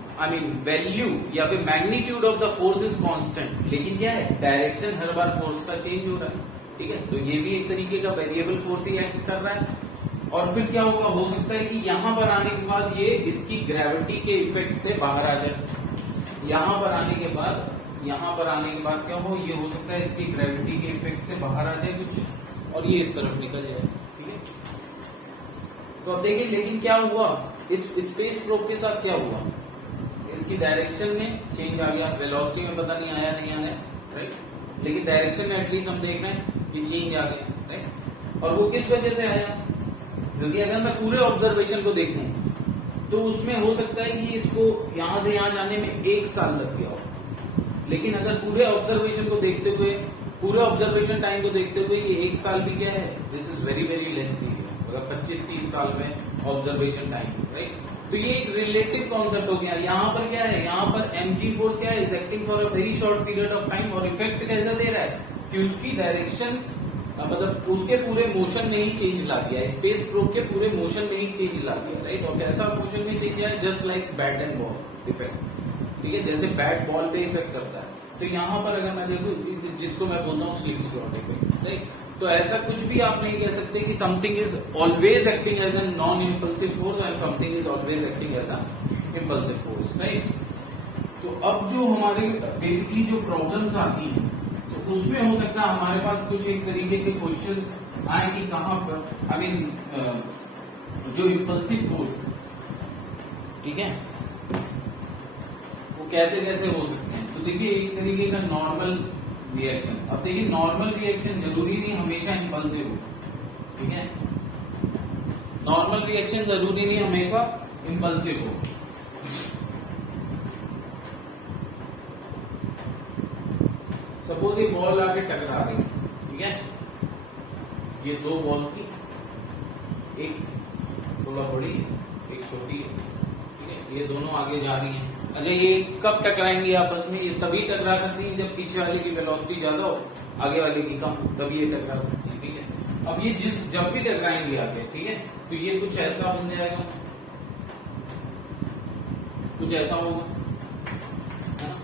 वैल्यू या फिर magnitude of the force is constant, लेकिन क्या है, डायरेक्शन हर बार फोर्स का चेंज हो रहा है, ठीक है। तो ये भी एक तरीके का वेरिएबल फोर्स ही एक्ट कर रहा है। और फिर क्या होगा, हो सकता है कि यहां पर आने के बाद ये इसकी ग्रेविटी के इफेक्ट से बाहर आ जाए। यहां पर आने के बाद क्या हो, ये हो सकता है इसकी ग्रेविटी के इफेक्ट से बाहर आ जाए कुछ और ये इस तरफ निकल जाए, ठीक है। तो अब देखिए लेकिन क्या हुआ, इस स्पेस प्रोब के साथ क्या हुआ, इसकी डायरेक्शन में चेंज आ गया, वेलोसिटी में पता नहीं आया नहीं आया, राइट, लेकिन डायरेक्शन में एटलीस्ट हम देख रहे हैं कि चेंज आ गया, राइट। और वो किस वजह से आया, क्योंकि अगर मैं पूरे ऑब्जर्वेशन को देखूं तो उसमें हो सकता है कि इसको यहां से यहां जाने में 1 साल लग गया हो, लेकिन अगर पूरे ऑब्जर्वेशन को देखते हुए, पूरे ऑब्जर्वेशन टाइम को देखते हुए ये 1 साल भी क्या है, this is very very less period. अगर 25-30 साल में ऑब्जर्वेशन टाइम, राइट, तो ये एक रिलेटिव कॉन्सेप्ट हो गया। यहाँ पर क्या है, यहाँ पर mg फोर्स क्या है, is acting for a very short period of time, और इफेक्ट कैसा दे रहा है कि उसकी डायरेक्शन मतलब उसके पूरे मोशन में ही चेंज ला दिया, स्पेस प्रोब के पूरे मोशन में ही चेंज ला दिया, राइट। और कैसा मोशन में चेंज है, just like bat and ball effect, ठीक है, जैसे बैट बॉल पे इफेक्ट करता है। तो यहाँ पर अगर मैं देखूं जिसको मैं बोलता हूँ स्लिंग स्लॉट इफेक्ट, राइट, तो ऐसा कुछ भी आप नहीं कह सकते कि something is always acting as a non impulsive force and something is always acting as a impulsive force, right. तो अब जो हमारे बेसिकली जो प्रॉब्लम्स आती हैं तो उसमें हो सकता है हमारे पास कुछ एक तरीके के क्वेश्चंस आए कि कहां पर जो इम्पल्सिव फोर्स, ठीक है, कैसे कैसे हो सकते हैं? तो देखिए एक तरीके का नॉर्मल रिएक्शन। अब देखिए नॉर्मल रिएक्शन जरूरी नहीं हमेशा इंपल्सिव हो, ठीक है? नॉर्मल रिएक्शन जरूरी नहीं हमेशा इंपल्सिव हो। सपोज ये बॉल आके टकरा रही है, ठीक है? ये दो बॉल थी, एक थोड़ा बड़ी एक छोटी, ठीक है? ये दोनों आगे जा रही हैं। अच्छा ये कब टकराएंगी आपस में? ये तभी टकरा सकती है जब पीछे वाले की वेलोसिटी ज्यादा हो, आगे वाले की कम, तभी ये टकरा सकती है, ठीक है? अब ये जब भी टकराएंगी आगे, ठीक है, तो ये कुछ ऐसा बन जाएगा, कुछ ऐसा होगा, है ना?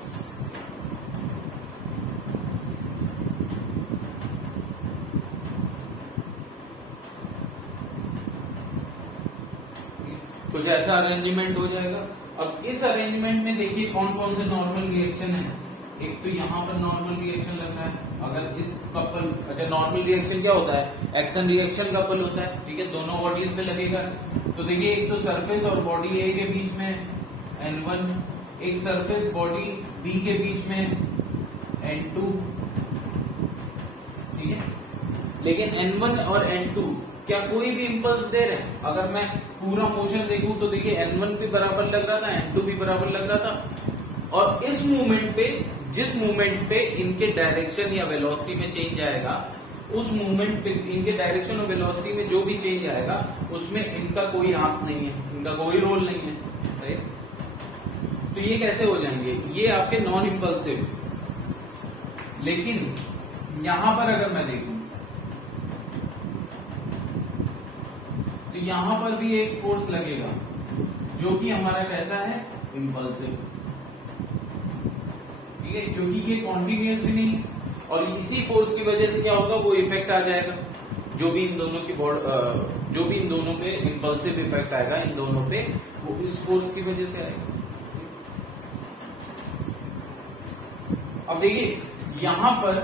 कुछ ऐसा अरेंजमेंट हो जाएगा। अब इस अरेंजमेंट में देखिए कौन कौन से नॉर्मल रिएक्शन है। एक तो यहाँ पर नॉर्मल रिएक्शन लग रहा है, अगर इस कपल, अच्छा नॉर्मल रिएक्शन क्या होता है? एक्शन रिएक्शन कपल होता है, ठीक है? दोनों बॉडीज पे लगेगा। तो देखिए एक तो सरफेस और बॉडी ए के बीच में N1, एक सरफेस बॉडी बी के बीच में N2, ठीक है? लेकिन N1 और N2 क्या कोई भी इंपल्स दे रहे हैं? अगर मैं पूरा मोशन देखूं तो देखिए N1 भी बराबर लग रहा था, N2 भी बराबर लग रहा था। और इस मूवमेंट पे, जिस मूवमेंट पे इनके डायरेक्शन या वेलोसिटी में चेंज आएगा, उस मूवमेंट पे इनके डायरेक्शन और वेलोसिटी में जो भी चेंज आएगा उसमें इनका कोई हाथ नहीं है, इनका कोई रोल नहीं है, राइट? तो ये कैसे हो जाएंगे? ये आपके नॉन इंपल्सिव। लेकिन यहां पर अगर मैं देखूं तो यहां पर भी एक फोर्स लगेगा जो कि हमारा कैसा है? इंपल्सिव, ठीक है? क्योंकि ये कॉन्टिन्यूअस भी नहीं, और इसी फोर्स की वजह से क्या होगा? वो इफेक्ट आ जाएगा जो भी इन दोनों की जो भी इन दोनों पे इंपल्सिव इफेक्ट आएगा इन दोनों पे, वो इस फोर्स की वजह से आएगा। अब देखिए यहां पर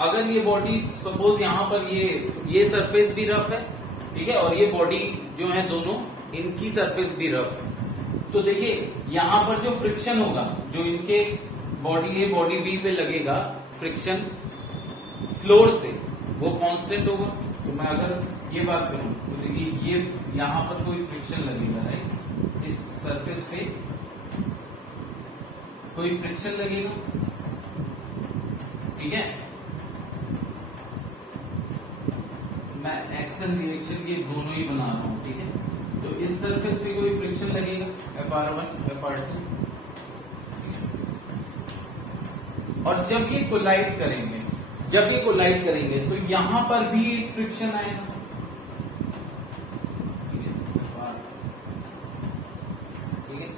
अगर ये बॉडी, सपोज यहां पर ये सरफेस भी रफ है, ठीक है, और ये बॉडी जो है दोनों, इनकी सरफेस भी रफ है, तो देखिए यहां पर जो फ्रिक्शन होगा, जो इनके बॉडी ए बॉडी बी पे लगेगा फ्रिक्शन फ्लोर से, वो कांस्टेंट होगा। तो मैं अगर ये बात करूं तो देखिए ये यहां पर कोई फ्रिक्शन लगेगा, राइट? इस सरफेस पे कोई फ्रिक्शन लगेगा, ठीक है? मैं एक्शन रिएक्शन के दोनों ही बना रहा हूं, ठीक है? तो इस सरफेस पे कोई फ्रिक्शन लगेगा, FR1 FR2, और जब ये कोलाइड करेंगे, तो यहां पर भी एक फ्रिक्शन आएगा, ठीक है?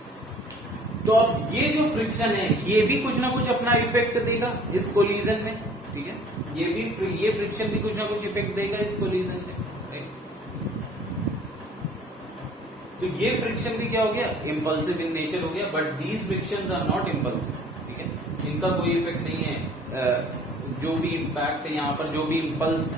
तो अब ये जो फ्रिक्शन है ये भी कुछ ना कुछ अपना इफेक्ट देगा इस कोलिजन में, ठीक है? ये फ्रिक्शन भी कुछ ना कुछ इफेक्ट देगा इस कोलिजन में, राइट? तो ये फ्रिक्शन भी क्या हो गया? इंपल्सिव इन नेचर हो गया, but these frictions are not impulsive, ठीक है? इनका कोई इफेक्ट नहीं है। जो भी इम्पैक्ट है यहाँ पर, जो भी इंपल्स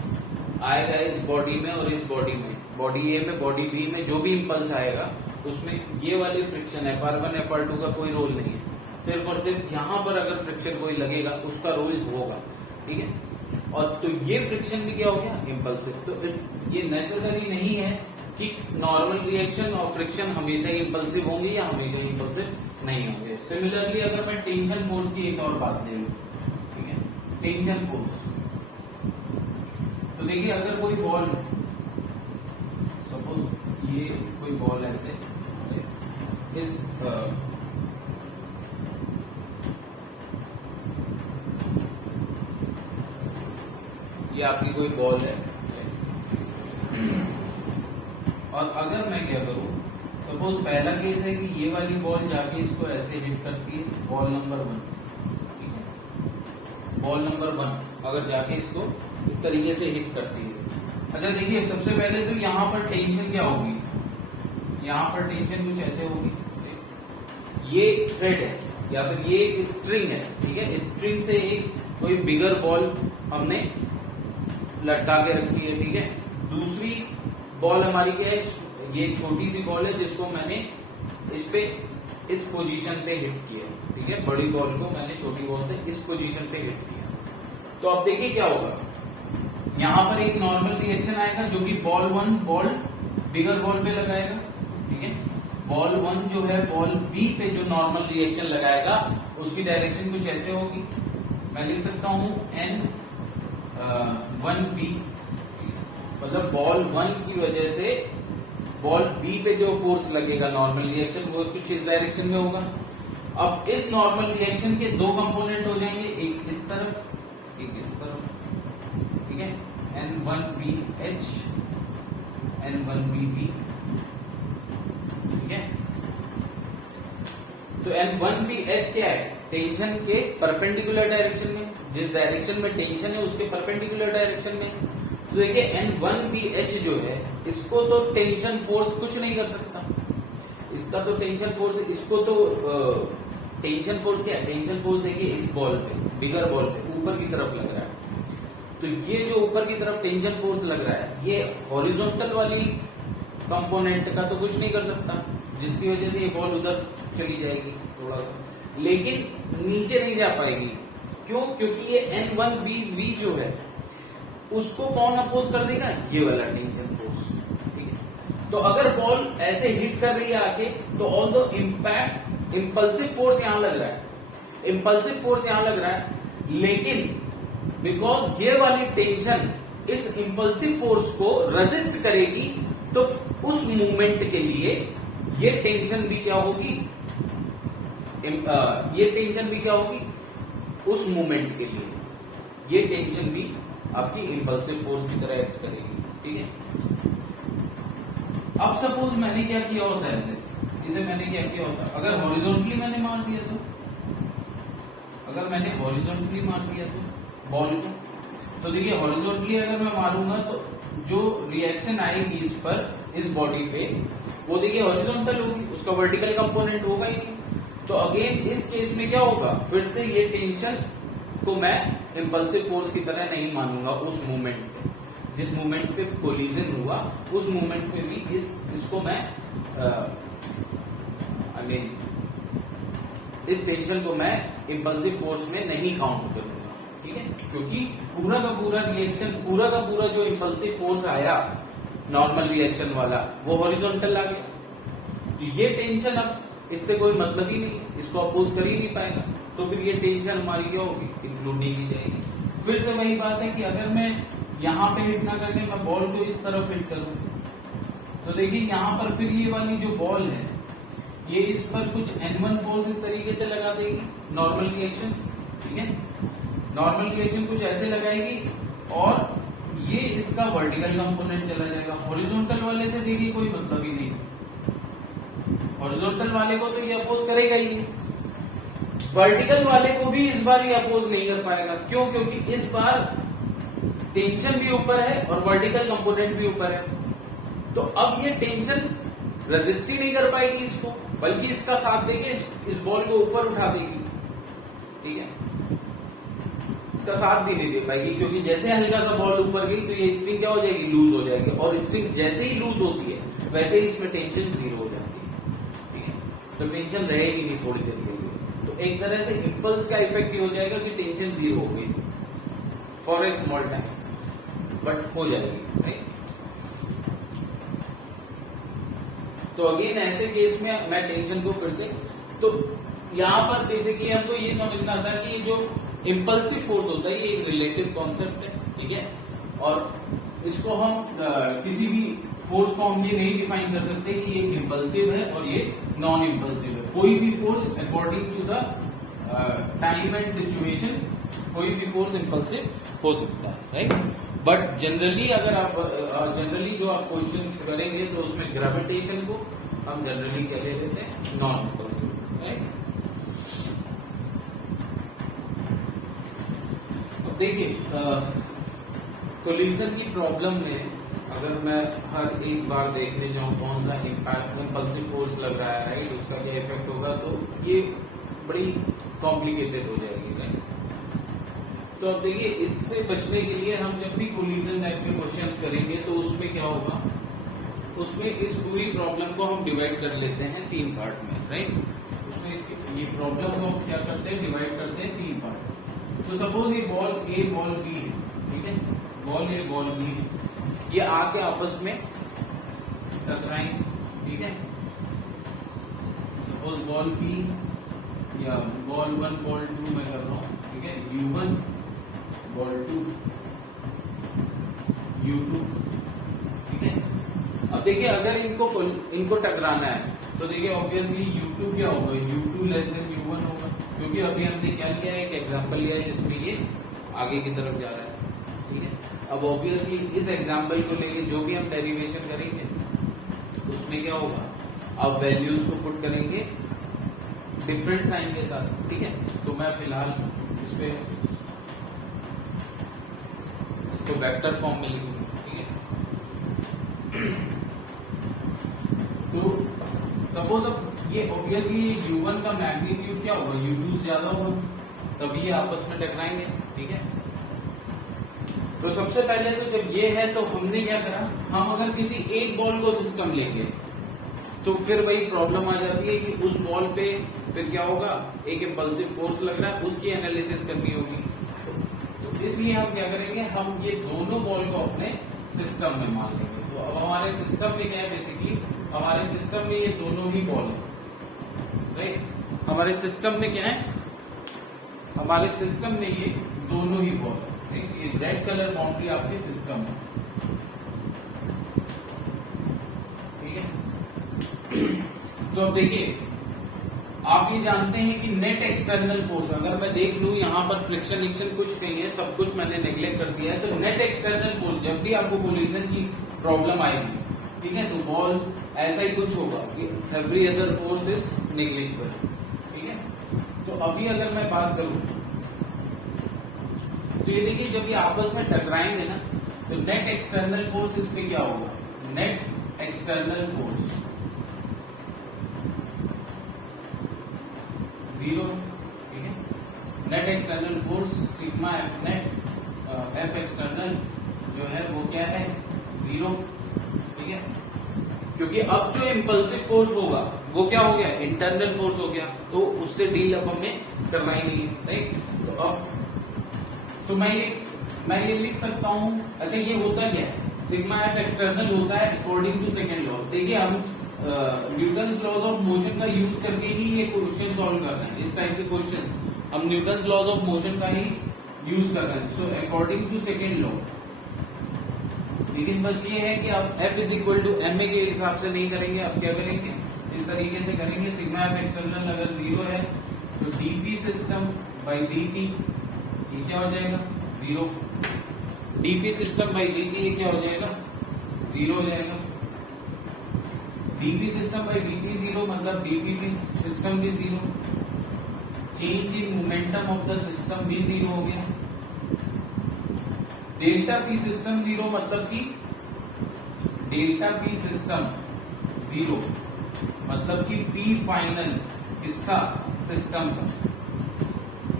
आएगा इस बॉडी में और इस बॉडी में, बॉडी ए में बॉडी बी में जो भी इंपल्स आएगा उसमें ये वाली फ्रिक्शन FR1 FR2 का कोई रोल नहीं है। सिर्फ और सिर्फ यहाँ पर अगर फ्रिक्शन कोई लगेगा उसका रोल होगा, ठीक है? और तो ये फ्रिक्शन भी क्या हो गया? इंपल्सिव। तो ये नेसेसरी नहीं है कि नॉर्मल रिएक्शन और फ्रिक्शन हमेशा ही इंपल्सिव होंगे या हमेशा ही इंपल्सिव नहीं होंगे। सिमिलरली अगर मैं टेंशन फोर्स की एक और बात ले लूं, ठीक है? टेंशन फोर्स, तो देखिए अगर कोई बॉल, सपोज ये कोई बॉल ऐसे इस ये आपकी कोई बॉल है, और अगर मैं क्या करूं, सपोज पहला केस है कि ये वाली बॉल जाके इसको ऐसे हिट करती है, बॉल नंबर 1, ठीक है? बॉल नंबर 1 अगर जाके इसको इस तरीके से हिट करती है। अच्छा देखिए सबसे पहले तो यहाँ पर टेंशन क्या होगी? यहाँ पर टेंशन कुछ ऐसे होगी, ये थ्रेड है या फिर ये एक स्ट्रिंग है, ठीक है? स्ट्रिंग से एक कोई बिगर बॉल हमने लटका के रखी है, ठीक है? दूसरी बॉल हमारी क्या है? ये छोटी सी बॉल है जिसको मैंने इस पे इस पोजीशन पे हिट किया, ठीक है, बड़ी बॉल को मैंने छोटी बॉल से इस पोजीशन पे हिट किया। तो अब देखिए क्या होगा, यहां पर एक नॉर्मल रिएक्शन आएगा जो कि बॉल 1 बॉल बिगर बॉल पे लगाएगा। ठीक है, बॉल 1 जो है बॉल बी पे जो नॉर्मल रिएक्शन लगाएगा उसकी डायरेक्शन कुछ ऐसे होगी, मैं लिख सकता हूं N1B, मतलब बॉल 1 की वजह से बॉल बी पे जो फोर्स लगेगा नॉर्मल रिएक्शन वो कुछ इस डायरेक्शन में होगा। अब इस नॉर्मल रिएक्शन के दो कंपोनेंट हो जाएंगे, एक इस तरफ एक इस तरफ। ठीक है, N1BH N1BB। ठीक है, तो N1BH क्या है, टेंशन के परपेंडिकुलर डायरेक्शन में, जिस डायरेक्शन में टेंशन है उसके परपेंडिकुलर डायरेक्शन में। तो देखिए N1BH जो है इसको तो टेंशन फोर्स कुछ नहीं कर सकता, इसका तो टेंशन फोर्स, इसको तो टेंशन फोर्स क्या है, टेंशन फोर्स देखिए इस बॉल पे बिगर बॉल पे ऊपर की तरफ लग रहा है। तो ये जो ऊपर की तरफ टेंशन फोर्स लग रहा है ये हॉरिजॉन्टल वाली कंपोनेंट का तो कुछ नहीं कर सकता, जिसकी वजह से ये बॉल उधर चली जाएगी थोड़ा सा, लेकिन नीचे नहीं जा पाएगी। क्यों? क्योंकि ये N1BV जो है उसको कौन अपोज कर देगा, ये वाला टेंशन फोर्स। ठीक है, तो अगर बॉल ऐसे हिट कर रही है आके, तो ऑल दो इम्पैक्ट इंपल्सिव फोर्स यहां लग रहा है, इंपल्सिव फोर्स यहां लग रहा है, लेकिन बिकॉज ये वाली टेंशन इस इंपल्सिव फोर्स को रेजिस्ट करेगी, तो उस मूवमेंट के लिए ये टेंशन भी क्या होगी, ये टेंशन भी क्या होगी उस मूवमेंट के लिए, ये टेंशन भी आपकी इंपल्सिव फोर्स की तरह एक्ट करेगी। ठीक है, अब सपोज मैंने क्या किया होता है, इसे मैंने क्या किया होता, अगर हॉरिजॉन्टली मैंने मार दिया तो, अगर मैंने हॉरिजॉन्टली मार दिया तो बॉल को, तो देखिए हॉरिजॉन्टली अगर मैं मारूंगा तो जो रिएक्शन आएगी इस पर, इस बॉडी पे, वो देखिए हॉरिजॉन्टल होगी, उसका वर्टिकल कंपोनेंट होगा ही नहीं। तो अगेन इस केस में क्या होगा, फिर से ये टेंशन को मैं इंपल्सिव फोर्स की तरह नहीं मानूंगा उस मूवमेंट पे, जिस मूवमेंट पे कोलिजन हुआ उस मूवमेंट पे भी इसको मैं अगेन इस टेंशन को मैं इंपल्सिव फोर्स में नहीं काउंट करूंगा। ठीक है, क्योंकि पूरा का पूरा रिएक्शन, पूरा का पूरा जो इंपल्सिव फोर्स आया नॉर्मल रिएक्शन वाला वो हॉरिजॉन्टल आ गया, तो ये टेंशन अब इससे कोई मतलब ही नहीं, इसको अपोज कर ही नहीं पाएगा, तो फिर ये टेंशन हमारी क्या होगी, इंक्लूड नहीं की जाएगी। फिर से वही बात है कि अगर मैं यहां पे हिट ना करके मैं बॉल को इस तरफ हिट करूं, तो देखिए यहां पर फिर ये वाली जो बॉल है ये इस पर कुछ N1 फोर्स इस तरीके से लगा देगी, नॉर्मल रिएक्शन। ठीक है, नॉर्मल रिएक्शन कुछ ऐसे लगाएगी और ये इसका वर्टिकल कंपोनेंट चला जाएगा। हॉरिजॉन्टल वाले से देखिए कोई मतलब ही नहीं, हॉरिजॉन्टल वाले को तो ये अपोज करेगा ही नहीं, वर्टिकल वाले को भी इस बार ये अपोज नहीं कर पाएगा। क्यों? क्योंकि इस बार टेंशन भी ऊपर है और वर्टिकल कंपोनेंट भी ऊपर है, तो अब ये टेंशन रेजिस्ट ही नहीं कर पाएगी इसको, बल्कि इसका साथ देके इस बॉल को ऊपर उठा देगी। ठीक है, इसका साथ भी नहीं दे पाएगी, क्योंकि जैसे हल्का सा बॉल ऊपर गई तो ये स्प्रिंग क्या हो जाएगी, लूज हो जाएगी, और स्प्रिंग जैसे ही लूज होती है वैसे ही इसमें टेंशन जीरो हो जाती है। ठीक है, तो टेंशन रहेगी नहीं थोड़ी देर के लिए, तो एक तरह से इंपल्स का इफेक्ट हो जाएगा कि टेंशन जीरो हो गई for a small time, but हो जाएगी। राइट, तो अगेन ऐसे केस में मैं टेंशन को फिर से, तो यहां पर बेसिकली हमको ये समझना था कि जो इंपल्सिव फोर्स होता है ये एक रिलेटिव कॉन्सेप्ट है। ठीक है, और इसको हम किसी भी फोर्स को हम ये नहीं डिफाइन कर सकते कि ये इंपल्सिव है और ये नॉन इंपल्सिव है। कोई भी force according to the time and situation कोई भी फोर्स इंपल्सिव हो सकता है। राइट, बट जनरली अगर आप जनरली जो आप क्वेश्चंस करेंगे तो उसमें ग्रेविटेशन को हम जनरली क्या ले लेते हैं, नॉन इंपल्सिव। राइट, अब देखिए कोलिजन की प्रॉब्लम में अगर मैं हर एक बार देखने जाऊं कौन सा इम्पैक्ट इंपल्सिव फोर्स लग रहा है, राइट, उसका क्या इफेक्ट होगा, तो ये बड़ी कॉम्प्लिकेटेड हो जाएगी। राइट, तो अब देखिए इससे बचने के लिए हम जब भी कोलिजन टाइप के क्वेश्चंस करेंगे तो उसमें क्या होगा, उसमें इस पूरी प्रॉब्लम को हम डिवाइड कर लेते हैं 3 पार्ट में। राइट, उसमें इसकी ये प्रॉब्लम को हम क्या करते हैं, डिवाइड करते हैं 3 पार्ट। तो सपोज ये बॉल ए बॉल बी है, ठीक है, बॉल ए बॉल बी है, ये आके आपस में टकराएंगे, ठीक है। सपोज बॉल बी या बॉल 1 बॉल 2 मैं कर रहा हूं, ठीक है, U1 बॉल 2 U2, ठीक है। अब देखिए अगर इनको टकराना है तो देखिए ऑब्वियसली U2 क्या होगा, U2 लेस देन U1 होगा, क्योंकि अभी हमने क्या लिया है, एक एग्जांपल लिया है जिसमें ये आगे की तरफ जा रहा है, ठीक है। अब ऑब्वियसली इस एग्जांपल को लेके जो भी हम डेरिवेशन करेंगे उसमें क्या होगा, अब वैल्यूज को पुट करेंगे डिफरेंट साइन के साथ, ठीक है। तो मैं फिलहाल इस पे इसको वेक्टर फॉर्म में लिखूंगा, ठीक है। तो सपोज अब ये ऑब्वियसली U1 का मैग्नीट्यूड क्या होगा, U2 से ज्यादा होगा, तभी ये आपस में टकराएंगे, ठीक है। तो सबसे पहले तो जब ये है तो हमने क्या करा, हम अगर किसी एक बॉल को सिस्टम लेंगे तो फिर वही प्रॉब्लम आ जाती है कि उस बॉल पे फिर क्या होगा, एक इम्पल्सिव फोर्स लग रहा है, उसकी एनालिसिस करनी होगी। तो इसलिए हम क्या करेंगे, हम ये दोनों बॉल को अपने सिस्टम में मान लेंगे। तो अब हमारे सिस्टम में क्या है, बेसिकली हमारे सिस्टम में ये दोनों ही बॉल है, राइट। हमारे सिस्टम में क्या है, हमारे सिस्टम में ये दोनों ही बॉल है, राइट। ये रेड कलर बाउंड्री आपकी सिस्टम है, ठीक है। तो अब देखिए आप ये जानते हैं कि नेट एक्सटर्नल फोर्स, अगर मैं देख लूं यहाँ पर फ्रिक्शन विक्शन कुछ नहीं है, सब कुछ मैंने नेग्लेक्ट कर दिया है, तो नेट एक्सटर्नल फोर्स जब भी आपको कोलिजन की प्रॉब्लम आएगी, ठीक है, तो बॉल ऐसा ही कुछ होगा कि every other force is negligible, ठीक है। तो अभी अगर मैं बात करूं तो ये देखिए जब ये आपस में टकराएंगे ना, तो नेट एक्सटर्नल फोर्स इस पे क्या होगा, नेट एक्सटर्नल फोर्स 0, ठीक है। Net external force sigma F net F external जो है वो क्या है, 0, ठीक है। क्योंकि अब जो इम्पल्सिव फोर्स होगा वो क्या हो गया, इंटरनल फोर्स हो गया, तो उससे डील अब हमें करना ही नहीं है, राइट। तो अब तो मैं ये लिख सकता हूं, अच्छा ये होता क्या है, सिग्मा एफ एक्सटर्नल होता है अकॉर्डिंग टू सेकेंड लॉ। देखिए हम न्यूटन्स लॉज ऑफ मोशन का यूज करके ही ये क्वेश्चन सॉल्व कर रहे हैं, इस टाइप के क्वेश्चन हम न्यूटन्स लॉज ऑफ मोशन का ही यूज कर रहे हैं। So according to second law, लेकिन बस ये है कि आप F is equal to M A के हिसाब से नहीं करेंगे, आप क्या करेंगे, इस तरीके से करेंगे। सिग्मा एफ एक्सटर्नल अगर 0 है तो dp सिस्टम बाई dt ये क्या हो जाएगा, 0। dp सिस्टम बाई dt ये क्या हो जाएगा, 0 हो जाएगा। dp सिस्टम बाई dt 0 मतलब dp सिस्टम भी 0, change in momentum of the system भी 0 हो गया। डेल्टा पी सिस्टम 0 मतलब कि डेल्टा पी सिस्टम 0 मतलब कि पी फाइनल किसका, सिस्टम का,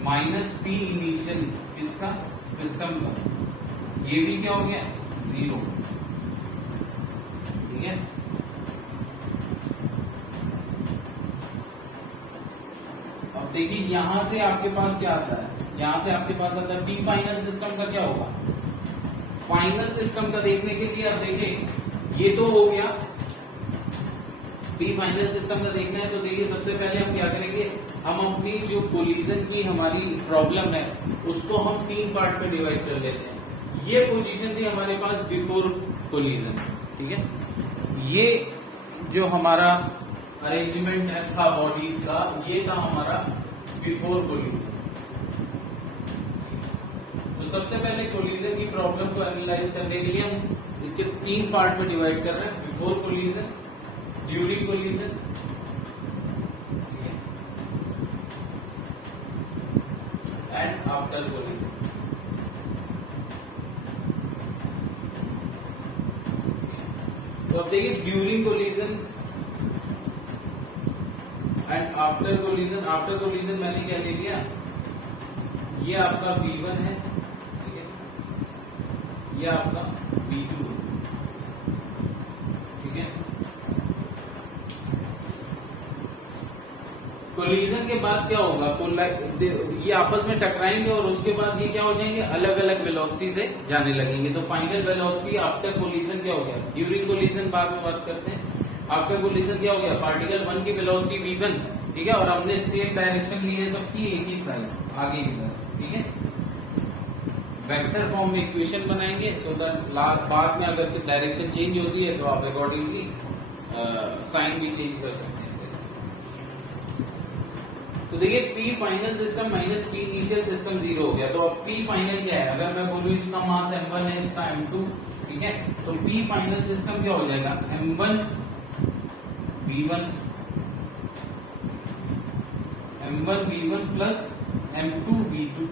माइनस पी इनिशियल किसका, सिस्टम का, ये भी क्या हो गया, 0, ठीक है। अब देखिए यहां से आपके पास क्या आता है, यहां से आपके पास आता है पी फाइनल सिस्टम का क्या होगा, फाइनल सिस्टम का देखने के लिए अब देखिए ये तो हो गया, पी फाइनल सिस्टम का देखना है तो देखिए सबसे पहले हम क्या करेंगे, हम अपनी जो कोलिजन की हमारी प्रॉब्लम है उसको हम 3 पार्ट में डिवाइड कर लेते हैं। ये पोजीशन थी हमारे पास बिफोर कोलिजन, ठीक है। ये जो हमारा अरेंजमेंट था बॉडीज का, ये था हमारा बिफोर कोलिजन। तो सबसे पहले कोलिजन की प्रॉब्लम को एनालाइज करने के लिए हम इसके 3 पार्ट में डिवाइड कर रहे हैं, before collision, during collision and after collision. तो अब देखिए during collision and after collision. After collision मैंने क्या ले लिया, ये आपका V1 है, ठीक है, ये आपका V2 है, ठीक है। कोलिजन के बाद क्या होगा, ये आपस में टकराएंगे और उसके बाद ये क्या हो जाएंगे, अलग अलग वेलोसिटी से जाने लगेंगे। तो फाइनल वेलोसिटी आफ्टर कोलिजन क्या हो गया, ड्यूरिंग कोलिजन बाद में बात करते हैं। आफ्टर कोलिजन क्या हो गया, पार्टिकल 1 की वेलोसिटी v1, ठीक है, और हमने सेम डायरेक्शन ली है सबकी, एक ही साइड आगे की तरफ, ठीक है। वेक्टर फॉर्म में इक्वेशन बनाएंगे सो दैट बाद में अगर डायरेक्शन चेंज होती है तो आप अकॉर्डिंगली साइन भी चेंज कर सकते हैं। तो देखिए P final system minus P initial system 0 हो गया। तो अब P फाइनल क्या है, अगर मैं बोलूं इसका मास m1 है, इसका m2, ठीक है, तो P फाइनल सिस्टम क्या हो जाएगा, m1 v1 plus m2 v2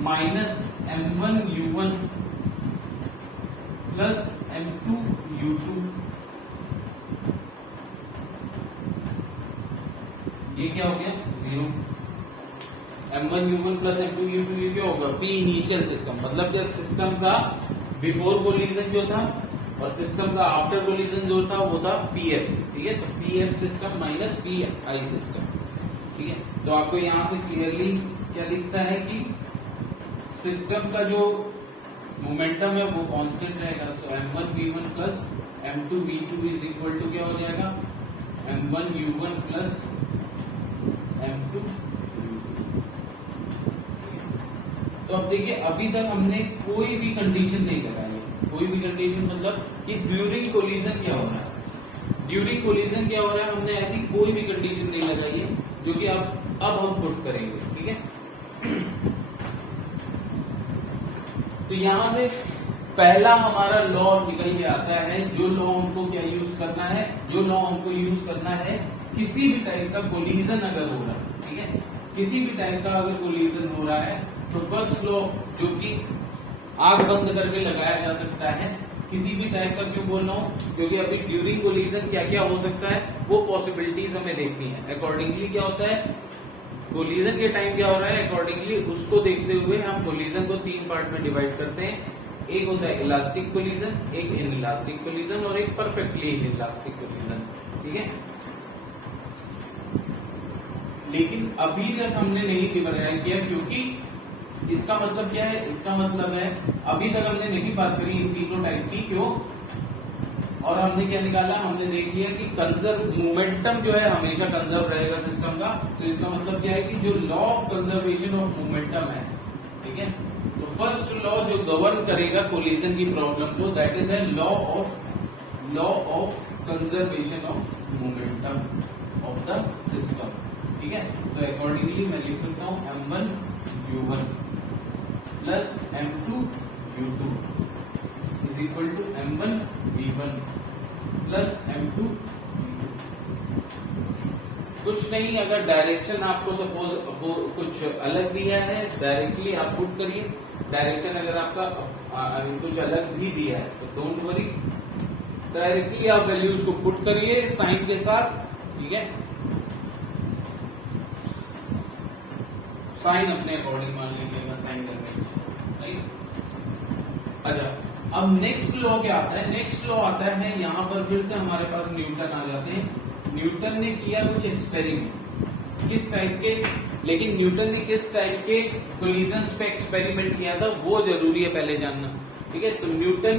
minus m1 u1 plus m2 u2। ये क्या हो गया, 0। m1 u1 plus m2 u2 ये क्या होगा, P इनिशियल सिस्टम, मतलब जब सिस्टम का बिफोर कोलिजन जो था और सिस्टम का आफ्टर कोलिजन जो था वो था PF, ठीक है। तो PF system minus PI system, ठीक है। तो आपको यहां से क्लियरली क्या दिखता है कि सिस्टम का जो मोमेंटम है वो कांस्टेंट रहेगा। So m1 v1 plus m2 v2 is equal to क्या हो जाएगा, m1 u1 plus m2 u2। तो अब देखिए अभी तक हमने कोई भी कंडीशन नहीं लगाई है, कोई भी कंडीशन मतलब कि ड्यूरिंग कोलिजन क्या हो रहा है, ड्यूरिंग कोलिजन क्या हो रहा है, हमने ऐसी कोई भी कंडीशन नहीं लगाई है जो कि अब हम पुट करेंगे, ठीक है। तो यहां से पहला हमारा लॉ निकल के आता है, जो लॉ हमको क्या यूज करना है, जो लॉ हमको यूज करना है किसी भी टाइप का कोलिजन अगर हो रहा है, ठीक है, किसी भी टाइप का अगर कोलिजन हो रहा है तो फर्स्ट लॉ जो कि आंख बंद करके लगाया जा सकता है, किसी भी टाइप का, क्यों बोल रहा हूं, क्योंकि अभी ड्यूरिंग कोलिजन क्या क्या हो सकता है वो पॉसिबिलिटीज हमें देखनी है। अकॉर्डिंगली क्या होता है, कोलिजन के टाइम क्या हो रहा है, अकॉर्डिंगली उसको देखते हुए हम कोलिजन को 3 पार्ट में डिवाइड करते हैं। एक होता है इलास्टिक कोलिजन, एक इनइलास्टिक कोलिजन और एक परफेक्टली इनइलास्टिक कोलिजन, ठीक है। लेकिन अभी तक हमने नहीं डिवाइड किया, क्योंकि इसका मतलब क्या है, इसका मतलब है अभी तक हमने नहीं बात करी इन तीनों टाइप की, क्यों, और हमने क्या निकाला, हमने देख लिया कि कंजर्व मोमेंटम जो है हमेशा कंजर्व रहेगा सिस्टम का। तो इसका मतलब क्या है कि जो law of conservation of momentum है, ठीक है, तो फर्स्ट लॉ जो गवर्न करेगा कोलिजन की प्रॉब्लम को, that is a law of conservation of momentum of the system, ठीक है। तो अकॉर्डिंगली मैं लिख सकता हूं m1 u1 plus m2 u2 is equal to m1 v1 plus m2 v2। कुछ नहीं, अगर डायरेक्शन आपको सपोज कुछ अलग दिया है, डायरेक्टली आप पुट करिए। डायरेक्शन अगर आपका कुछ अलग भी दिया है तो डोंट वरी, डायरेक्टली आप वैल्यूज को पुट करिए साइन के साथ, ठीक है। साइन अपने अकॉर्डिंग मान लीजिएगा, साइन करने, राइट। अच्छा, अब नेक्स्ट लॉ क्या आता है, नेक्स्ट लॉ आता है यहां पर फिर से हमारे पास न्यूटन आ जाते हैं। न्यूटन ने किया कुछ एक्सपेरिमेंट, किस टाइप के, लेकिन न्यूटन ने किस टाइप के कोलिजन्स पे एक्सपेरिमेंट किया था वो जरूरी है पहले जानना, ठीक है। तो न्यूटन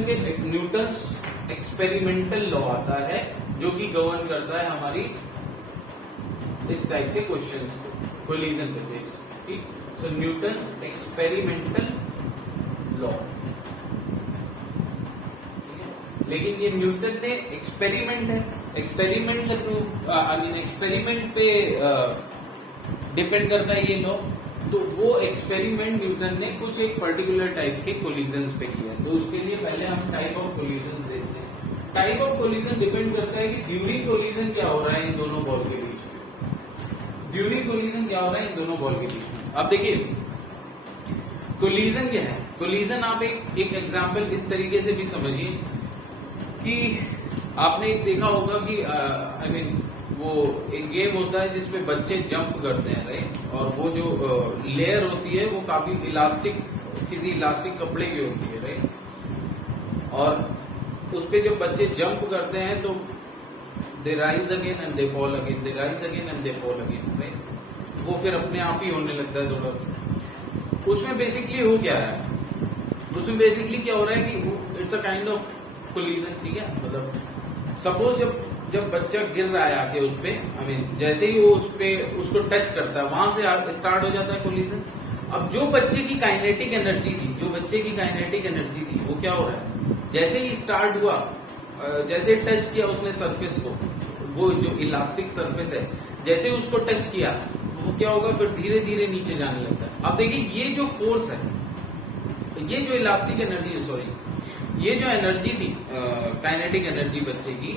एक्सपेरिमेंटल लॉ आता है जो कि गवर्न करता है हमारी इस टाइप के क्वेश्चंस को, कोलिजन पे बेस्ड, ठीक। सो न्यूटन्स एक्सपेरिमेंटल लॉ, लेकिन ये न्यूटन ने एक्सपेरिमेंट है, एक्सपेरिमेंट से प्रूव, आई मीन एक्सपेरिमेंट पे डिपेंड करता है ये लॉ। तो वो एक्सपेरिमेंट न्यूटन ने कुछ एक पर्टिकुलर टाइप के कोलिजन्स पे किया। तो उसके लिए पहले हम टाइप ऑफ कोलिजन देखते हैं। टाइप ऑफ कोलिजन डिपेंड करता है कि ड्यूरिंग कोलिजन क्या हो रहा है इन दोनों बॉल के बीच में, ड्यूरिंग कोलिजन क्या हो रहा है इन दोनों बॉल के बीच में। अब देखिए कोलिजन क्या है, कोलिजन आप एक एग्जाम्पल इस तरीके से भी समझिए कि आपने देखा होगा कि आई मीन वो एक गेम होता है जिसमें बच्चे जंप करते हैं, राइट, और वो जो लेयर होती है वो काफी इलास्टिक, किसी इलास्टिक कपड़े की होती है, राइट, और उस पे जब बच्चे जंप करते हैं तो they rise again and they fall again, they rise again and they fall again, right. वो फिर अपने आप ही होने लगता है थोड़ा। उसमें बेसिकली हो क्या रहा है, उसमें बेसिकली क्या हो रहा है कि it's a kind of collision, ठीक है। मतलब सपोज जब बच्चा गिर रहा है आके उस पे, आई मीन जैसे ही वो उस पे उसको टच करता है, वहां से स्टार्ट हो जाता है कोलिजन। अब जो बच्चे की काइनेटिक एनर्जी थी, जो बच्चे की काइनेटिक एनर्जी थी, वो क्या हो रहा है, जैसे ही स्टार्ट हुआ, जैसे टच किया उसने सरफेस को, वो जो इलास्टिक सरफेस है, जैसे उसको टच किया, वो क्या होगा, फिर धीरे धीरे नीचे जाने लगता है। अब देखिए ये जो फोर्स है, ये जो इलास्टिक एनर्जी है, सॉरी, ये जो एनर्जी थी काइनेटिक एनर्जी बच्चे की,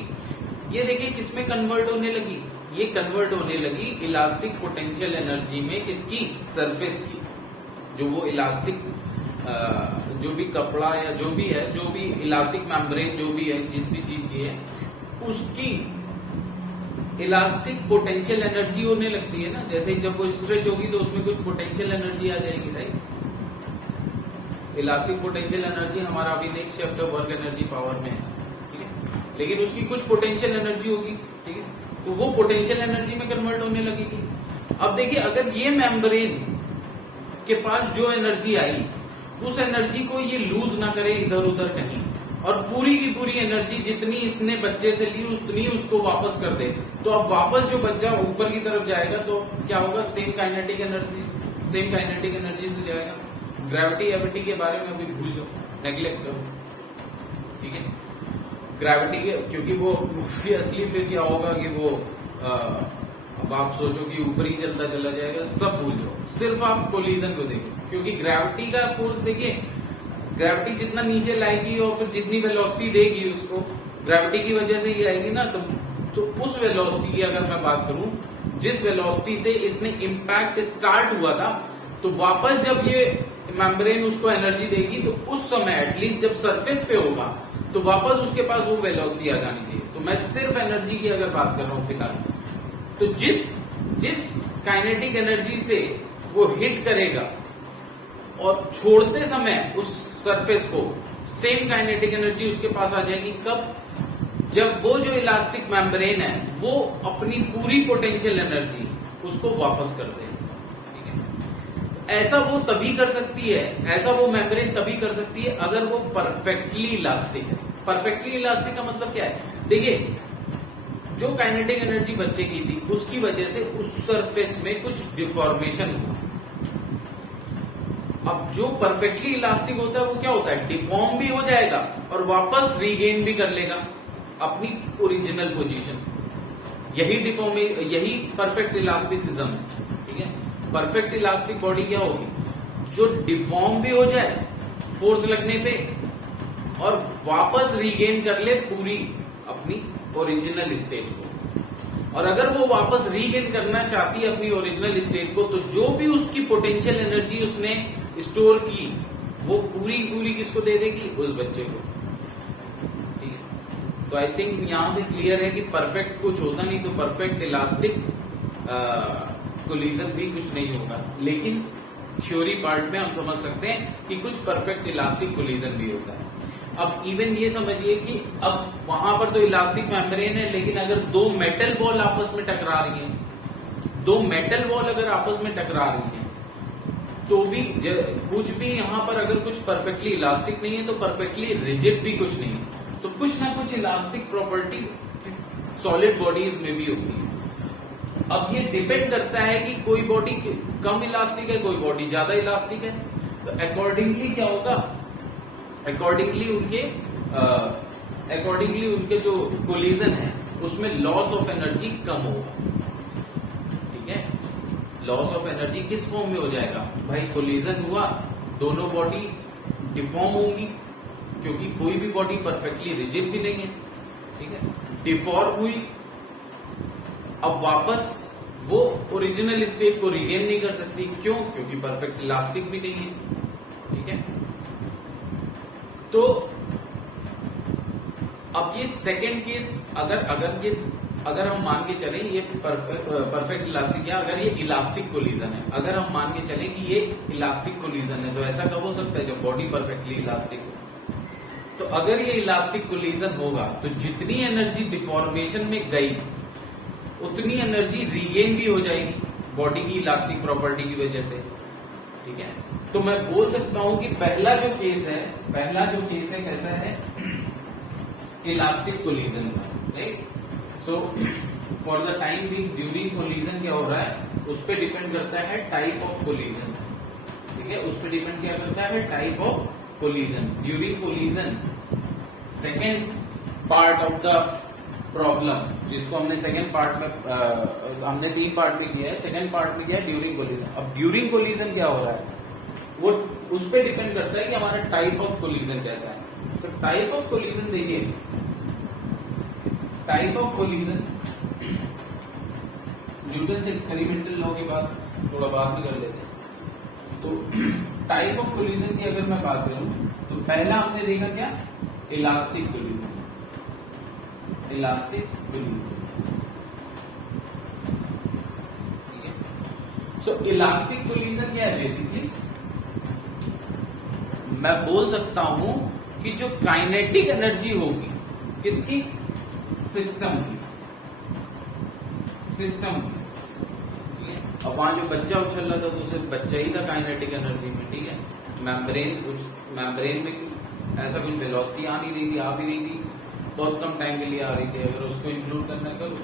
ये देखिए किसमें कन्वर्ट होने लगी, ये कन्वर्ट होने लगी इलास्टिक पोटेंशियल एनर्जी में, किसकी, सरफेस की। जो वो इलास्टिक जो भी कपड़ा या जो भी है, जो भी इलास्टिक मेम्ब्रेन जो भी है, जिस भी चीज की है, उसकी इलास्टिक पोटेंशियल एनर्जी होने लगती है ना। जैसे जब वो स्ट्रेच होगी तो उसमें कुछ पोटेंशियल एनर्जी आ जाएगी, राइट। इलास्टिक पोटेंशियल एनर्जी हमारा अभी next chapter work energy power में है, ठीक है, लेकिन उसकी कुछ पोटेंशियल एनर्जी होगी, ठीक है, तो वो पोटेंशियल एनर्जी में कन्वर्ट होने लगेगी। अब देखिए अगर ये मेम्ब्रेन के पास जो एनर्जी आई, उस एनर्जी को ये लूज ना करे इधर उधर कहीं, और पूरी की पूरी एनर्जी जितनी इसने बच्चे से ली उतनी उसको वापस कर दे, तो अब वापस जो बच्चा ऊपर की तरफ जाएगा तो क्या होगा, सेम काइनेटिक एनर्जी से जाएगा। ग्रेविटी एविटी के बारे में अभी भूल जाओ, नेग्लेक्ट करो, ठीक है। ग्रेविटी के, क्योंकि वो असली फिर क्या होगा कि वो अब आप सोचो कि ऊपर ही चलता चला जाएगा, सब भूल जाओ, सिर्फ आप कोलिजन को देखो। क्योंकि ग्रेविटी का फोर्स देखिए, ग्रेविटी जितना नीचे लाएगी और फिर जितनी वेलोसिटी देगी उसको, ग्रेविटी की वजह से ही आएगी ना, तो उस वेलोसिटी की अगर मैं बात करूं, जिस वेलोसिटी से इसने इम्पैक्ट स्टार्ट हुआ था, तो वापस जब ये मेम्ब्रेन उसको एनर्जी देगी, तो उस समय एटलीस्ट जब सरफेस पे होगा तो वापस उसके पास वो वेलोसिटी आ जानी चाहिए। तो मैं सिर्फ एनर्जी की अगर बात कर रहा हूं फिलहाल, तो जिस काइनेटिक एनर्जी से वो हिट करेगा और छोड़ते समय उस सरफेस को, सेम काइनेटिक एनर्जी उसके पास आ जाएगी। कब, जब वो जो इलास्टिक मेम्ब्रेन है वो अपनी पूरी पोटेंशियल एनर्जी उसको वापस कर दे, ठीक है। ऐसा वो तभी कर सकती है, ऐसा वो मेम्ब्रेन तभी कर सकती है अगर वो परफेक्टली इलास्टिक है। परफेक्टली इलास्टिक का मतलब क्या है, देखिए जो काइनेटिक एनर्जी बच्चे की थी उसकी वजह से उस सरफेस में कुछ डिफॉर्मेशन हुआ। अब जो परफेक्टली इलास्टिक होता है वो क्या होता है, डिफॉर्म भी हो जाएगा और वापस रीगेन भी कर लेगा अपनी ओरिजिनल पोजीशन। यही परफेक्ट इलास्टिसिज्म है, ठीक है। परफेक्ट इलास्टिक बॉडी क्या होगी, जो डिफॉर्म भी हो जाए फोर्स लगने पे और वापस रीगेन कर ले पूरी अपनी ओरिजिनल स्टेट को। और अगर वो वापस रीगेन करना चाहती है अपनी ओरिजिनल स्टेट को, तो जो भी उसकी पोटेंशियल एनर्जी उसने स्टोर की वो पूरी किसको दे देगी, उस बच्चे को, ठीक है। तो आई थिंक यहां से क्लियर है कि परफेक्ट कुछ होता नहीं, तो परफेक्ट इलास्टिक कोलिजन भी कुछ नहीं होगा, लेकिन थ्योरी पार्ट में हम समझ सकते हैं कि कुछ परफेक्ट इलास्टिक कोलिजन भी होता है। अब इवन ये समझिए कि अब वहां पर तो इलास्टिक मेम्ब्रेन है, लेकिन अगर दो मेटल बॉल आपस में टकरा रही हैं, दो मेटल बॉल अगर आपस में टकरा रही हैं, तो भी कुछ भी यहां पर अगर कुछ परफेक्टली इलास्टिक नहीं है तो परफेक्टली रिजिड भी कुछ नहीं है, तो कुछ ना कुछ इलास्टिक प्रॉपर्टी सॉलिड बॉडीज में भी होती है। अब ये डिपेंड करता है कि कोई बॉडी कम इलास्टिक है, कोई बॉडी ज्यादा इलास्टिक है, तो अकॉर्डिंगली क्या होगा, अकॉर्डिंगली उनके जो कोलिजन है उसमें लॉस ऑफ एनर्जी कम होगा, ठीक है। लॉस ऑफ एनर्जी किस फॉर्म में हो जाएगा भाई, कोलिजन हुआ, दोनों बॉडी डिफॉर्म होंगी, क्योंकि कोई भी बॉडी परफेक्टली रिजिड भी नहीं है, ठीक है, डिफॉर्म हुई, अब वापस वो ओरिजिनल स्टेट को रिगेन नहीं कर सकती, क्यों, क्योंकि परफेक्ट इलास्टिक भी नहीं है, ठीक है। तो अब ये सेकेंड केस, अगर हम मान के चलें ये परफेक्ट इलास्टिक, या अगर ये इलास्टिक कोलिजन है, अगर हम मान के चलें कि ये इलास्टिक कोलिजन है, तो ऐसा कब हो सकता है जब बॉडी परफेक्टली इलास्टिक हो। तो अगर ये इलास्टिक कोलिजन होगा तो जितनी एनर्जी डिफॉर्मेशन में गई उतनी एनर्जी रीगेन भी हो जाएगी बॉडी की इलास्टिक प्रॉपर्टी की वजह से। ठीक है, तो मैं बोल सकता हूं कि पहला जो केस है कैसा है, इलास्टिक कोलिजन का, right. So for the time being during collision क्या हो रहा है, उस पर डिपेंड करता है टाइप ऑफ कोलिजन। ठीक है, उस पर डिपेंड क्या करता है, type of collision. During collision second part of the problem, जिसको हमने सेकेंड पार्ट में हमने 3 पार्ट में किया है, सेकेंड पार्ट में किया है ड्यूरिंग कोलिजन। अब ड्यूरिंग कोलिजन क्या हो रहा है, वो उस पर डिपेंड करता है कि हमारा टाइप ऑफ कोलिजन कैसा है। तो टाइप ऑफ कोलिजन देखिए, टाइप ऑफ कोलिजन न्यूटन से एक्सपेरिमेंटल लॉ की बात थोड़ा बाद में कर लेते हैं। तो टाइप ऑफ कोलिजन की अगर मैं बात करूं तो पहला हमने देखा क्या, इलास्टिक कोलिजन। इलास्टिक कोलिजन, ठीक है। सो इलास्टिक कोलिजन क्या है, बेसिकली मैं बोल सकता हूं कि जो काइनेटिक एनर्जी होगी किसकी, सिस्टम की, अब वहां जो बच्चा उछल रहा था तो सिर्फ बच्चा ही था काइनेटिक एनर्जी में। ठीक है, मेम्ब्रेन में ऐसा कुछ वेलोसिटी आ नहीं रही थी, आ भी रही थी, बहुत कम टाइम के लिए आ रही थी, अगर उसको इंक्लूड करना करो।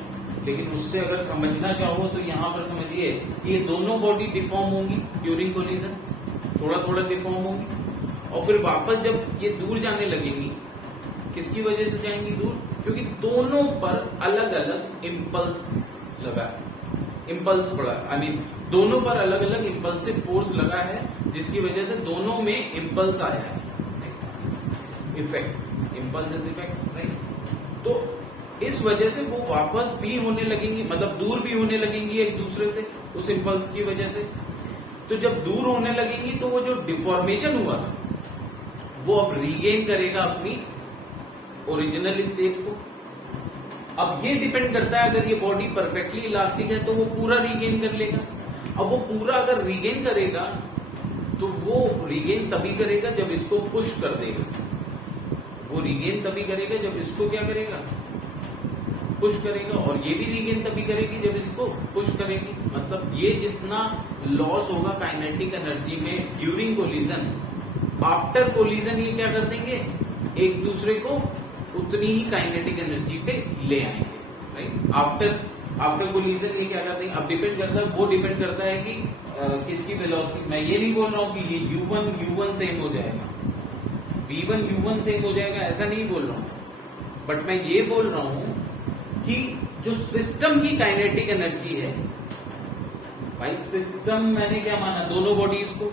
लेकिन उससे अगर समझना चाहो तो यहाँ पर समझिए कि ये दोनों बॉडी डिफॉर्म होंगी ड्यूरिंग कोलिजन, थोड़ा थोड़ा डिफॉर्म होंगी, और फिर वापस जब ये दूर जाने लगेंगी, किसकी वजह से जाएंगी दूर, क्योंकि दोनों पर अलग अलग इम्पल्स लगा, इम्पल्स पड़ा, आई मीन दोनों पर अलग अलग इम्पल्सिव फोर्स लगा है, जिसकी वजह से दोनों में इम्पल्स आया है, इफेक्ट, इम्पल्स इफेक्ट, राइट। तो इस वजह से वो वापस भी होने लगेंगी, मतलब दूर भी होने लगेंगी एक दूसरे से उस इम्पल्स की वजह से। तो जब दूर होने लगेंगी तो वो जो डिफॉर्मेशन हुआ था वो अब रीगेन करेगा अपनी ओरिजिनल स्टेट को। अब ये डिपेंड करता है, अगर ये बॉडी परफेक्टली इलास्टिक है तो वो पूरा रीगेन कर लेगा। अब वो पूरा अगर रीगेन करेगा तो वो रीगेन तभी करेगा जब इसको पुश कर देगा, वो रीगेन तभी करेगा जब इसको क्या करेगा, पुश करेगा, और ये भी रीगेन तभी करेगी जब इसको पुश करेगी। मतलब ये जितना लॉस होगा काइनेटिक एनर्जी में ड्यूरिंग कोलिजन, आफ्टर कोलिजन ये क्या कर देंगे, एक दूसरे को उतनी ही काइनेटिक एनर्जी पे ले आएंगे, राइट। आफ्टर कोलिजन ये क्या करते हैं, अब डिपेंड करता है, वो डिपेंड करता है कि किसकी वेलोसिटी। मैं ये नहीं बोल रहा हूं कि ये u1 सेम हो जाएगा, v1 u1 सेम हो जाएगा, ऐसा नहीं बोल रहा हूं, बट मैं ये बोल रहा हूं कि जो सिस्टम की काइनेटिक एनर्जी है, भाई सिस्टम मैंने क्या माना, दोनों बॉडीज को,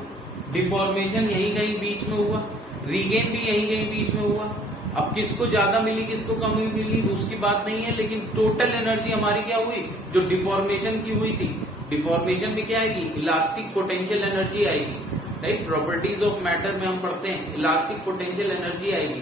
डिफॉर्मेशन यही कहीं बीच में हुआ, रीगेन भी यही कहीं बीच में हुआ। अब किसको ज्यादा मिली किसको कम मिली उसकी बात नहीं है, लेकिन टोटल एनर्जी हमारी क्या हुई, जो डिफॉर्मेशन की हुई थी, डिफॉर्मेशन में क्या आएगी, इलास्टिक पोटेंशियल एनर्जी आएगी, राइट। प्रॉपर्टीज ऑफ मैटर में हम पढ़ते हैं इलास्टिक पोटेंशियल एनर्जी आएगी।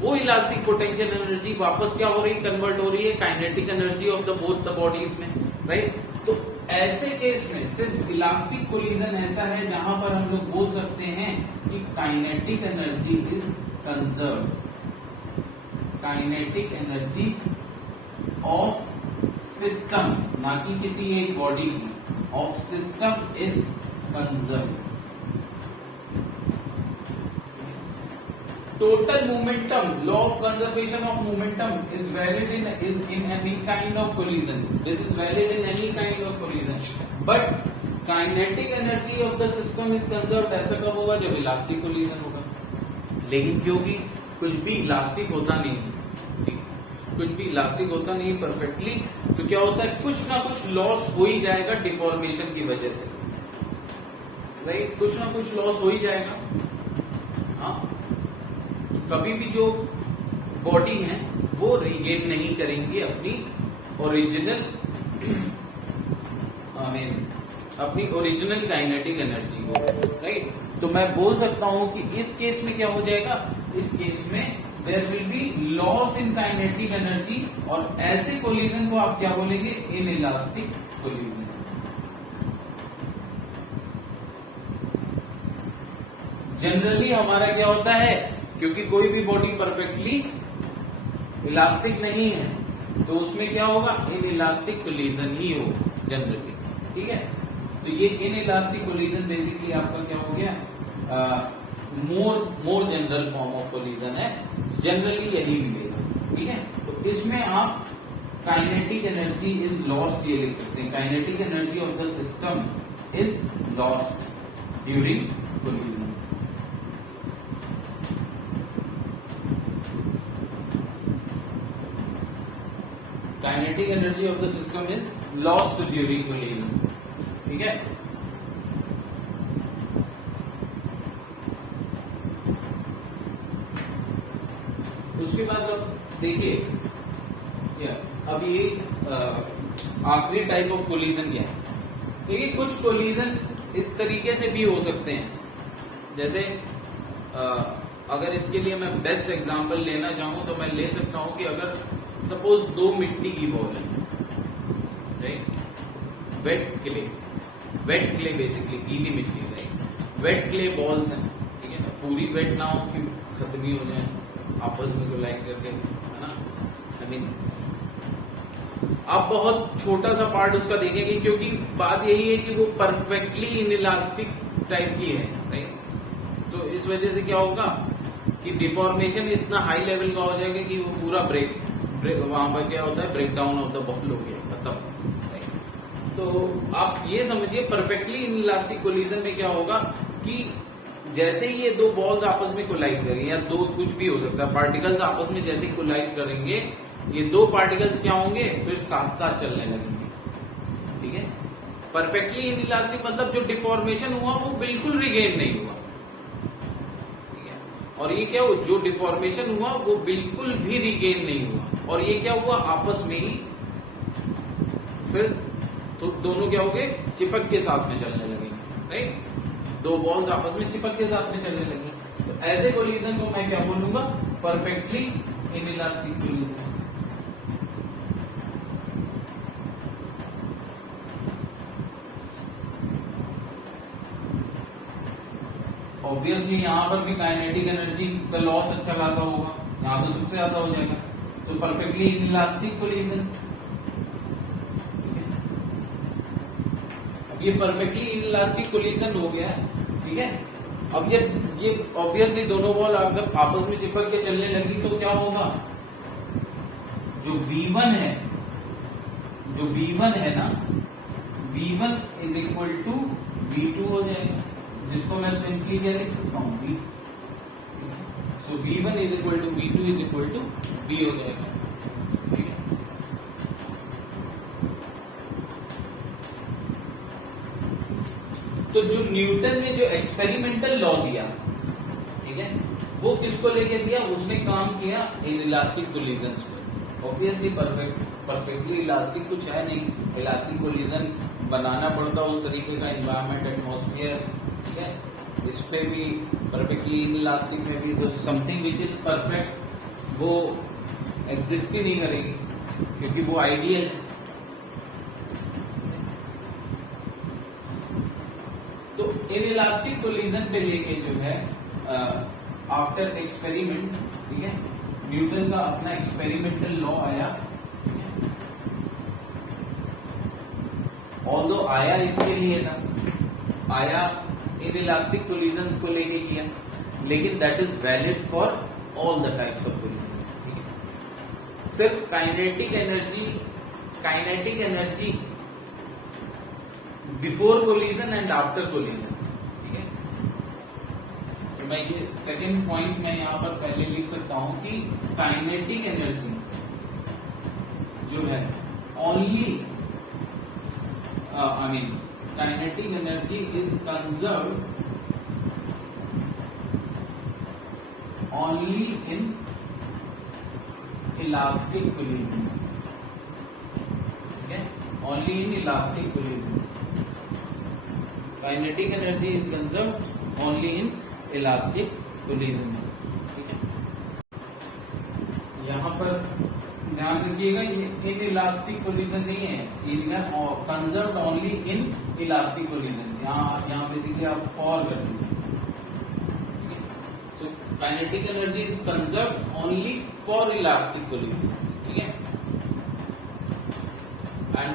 वो इलास्टिक पोटेंशियल एनर्जी वापस क्या हो रही है, कन्वर्ट हो रही है kinetic energy of the both the bodies में, राइट। तो ऐसे केस में सिर्फ इलास्टिक कोलिजन ऐसा है जहां पर हम लोग बोल सकते हैं कि kinetic energy is conserve, kinetic energy of system, ना कि किसी एक बॉडी की, of system is conserve. Total momentum, law of conservation of momentum is valid in any kind of collision. This is valid in any kind of collision. But kinetic energy of the system is conserved. ऐसा कब होगा, जब elastic collision होगा। लेकिन क्योंकि कुछ भी elastic होता नहीं, कुछ भी इलास्टिक होता नहीं परफेक्टली, तो क्या होता है, कुछ ना कुछ लॉस हो ही जाएगा डिफॉर्मेशन की वजह से, राइट। कुछ ना कुछ लॉस हो ही जाएगा। हाँ, कभी भी जो बॉडी है वो रीगेन नहीं करेंगी अपनी ओरिजिनल, अपनी ओरिजिनल काइनेटिक एनर्जी को, राइट। तो मैं बोल सकता हूं कि इस केस में क्या हो जाएगा, इस केस में there will be loss in kinetic energy, और ऐसे कोलिजन को आप क्या बोलेंगे, इन इलास्टिक कोलिजन। जनरली हमारा क्या होता है, क्योंकि कोई भी बॉडी परफेक्टली इलास्टिक नहीं है, तो उसमें क्या होगा, इन इलास्टिक कोलिजन ही हो जनरली, ठीक है। तो ये इन इलास्टिक कोलिजन बेसिकली आपका क्या हो गया, more general form of collision है, जनरली यही मिलेगा, ठीक है। तो इसमें आप काइनेटिक एनर्जी इज लॉस्ट ये लिख सकते हैं, kinetic energy of the system is lost during collision. Kinetic energy of the system is lost during collision, ठीक है। उसके बाद अब देखिए, अब ये आखिरी टाइप ऑफ कोलिजन क्या है। देखिए कुछ कोलिजन इस तरीके से भी हो सकते हैं, जैसे अगर इसके लिए मैं बेस्ट एग्जांपल लेना चाहूं तो मैं ले सकता हूं कि अगर सपोज दो मिट्टी की बॉल है, राइट, वेट क्ले बेसिकली गीली मिट्टी, राइट, वेट क्ले बॉल्स हैं, ठीक है ना, पूरी वेट ना हो कि खत्म ही हो जाए आपस में कोलाइड करके, है ना। आई मीन आप बहुत छोटा सा पार्ट उसका देखेंगे, क्योंकि बात यही है कि वो परफेक्टली इनइलास्टिक टाइप की है, राइट। तो इस वजह से क्या होगा कि डिफॉर्मेशन इतना हाई लेवल का हो जाएगा कि वो पूरा ब्रेक वहां पर क्या होता है, break down of the ball हो गया, खत्म। तो आप ये समझिए परफेक्टली इनइलास्टिक कोलिजन में क्या होगा कि जैसे ही ये दो बॉल्स आपस में कोलाइड करेंगे, या दो कुछ भी हो सकता है, पार्टिकल्स आपस में जैसे ही कोलाइड करेंगे, ये दो पार्टिकल्स क्या होंगे, फिर साथ साथ चलने लगेंगे, ठीक है। परफेक्टली इनइलास्टिक मतलब जो डिफॉर्मेशन हुआ वो बिल्कुल रिगेन नहीं हुआ, ठीक है। और ये क्या हुआ, जो डिफॉर्मेशन हुआ वो बिल्कुल भी रिगेन नहीं हुआ, और ये क्या हुआ, आपस में ही फिर तो दोनों क्या हो गए, चिपक के साथ में चलने लगेंगे, राइट। दो बॉल्स आपस में चिपक के साथ में चलने लगी, तो ऐसे कोलिजन को मैं क्या बोलूंगा, परफेक्टली इनइलास्टिक कोलिजन। ऑब्वियसली यहां पर भी काइनेटिक एनर्जी का लॉस अच्छा खासा होगा, यहां तो सबसे ज्यादा हो जाएगा, तो परफेक्टली इनइलास्टिक कोलिजन। अब ये परफेक्टली इनइलास्टिक कोलिजन हो गया, ठीक है। अब ये ऑब्वियसली दोनों बॉल अगर आपस में चिपक के चलने लगी तो क्या होगा, जो V1 है ना, V1 is equal to V2 हो जाएगा, जिसको मैं सिंपली क्या लिख सकता हूं, V। So V1 is equal to V2 is equal to V हो जाएगा, ठीक है। तो जो न्यूटन ने जो एक्सपेरिमेंटल लॉ दिया, ठीक है, वो किसको लेके दिया, उसने काम किया इनइलास्टिक कोलिजन्स पर। ऑब्वियसली परफेक्टली इलास्टिक कुछ है नहीं, इलास्टिक कोलिजन बनाना पड़ता उस तरीके का एनवायरमेंट, एटमॉस्फेयर, ठीक है। इस पे भी परफेक्टली इनइलास्टिक में भी तो समथिंग विच इज परफेक्ट वो एग्जिस्ट ही नहीं करेगी, क्योंकि वो आइडियल है। तो इनइलास्टिक कोलिजन पे लेके जो है आफ्टर एक्सपेरिमेंट, ठीक है, न्यूटन का अपना एक्सपेरिमेंटल लॉ आया, ठीक है। ऑल्दो आया इसके लिए था, आया इनइलास्टिक कोलिजन्स को लेके किया, लेकिन that is valid for all the types of collision, ठीक है। सिर्फ kinetic energy before collision and after collision, ठीक है। तो मैं ये सेकेंड पॉइंट मैं यहां पर पहले लिख सकता हूं कि काइनेटिक एनर्जी जो है only kinetic energy is conserved only in elastic collisions, ठीक है, only in elastic collisions. Kinetic energy is conserved only in elastic collision, ठीक है। यहां पर ध्यान रखिएगा, ये इन इलास्टिक कोलिजन नहीं है, ये conserved only in elastic collision, यहाँ बेसिकली आप फॉर कर लीजिए, ठीक है। So kinetic energy is conserve only for elastic collision, ठीक है। एंड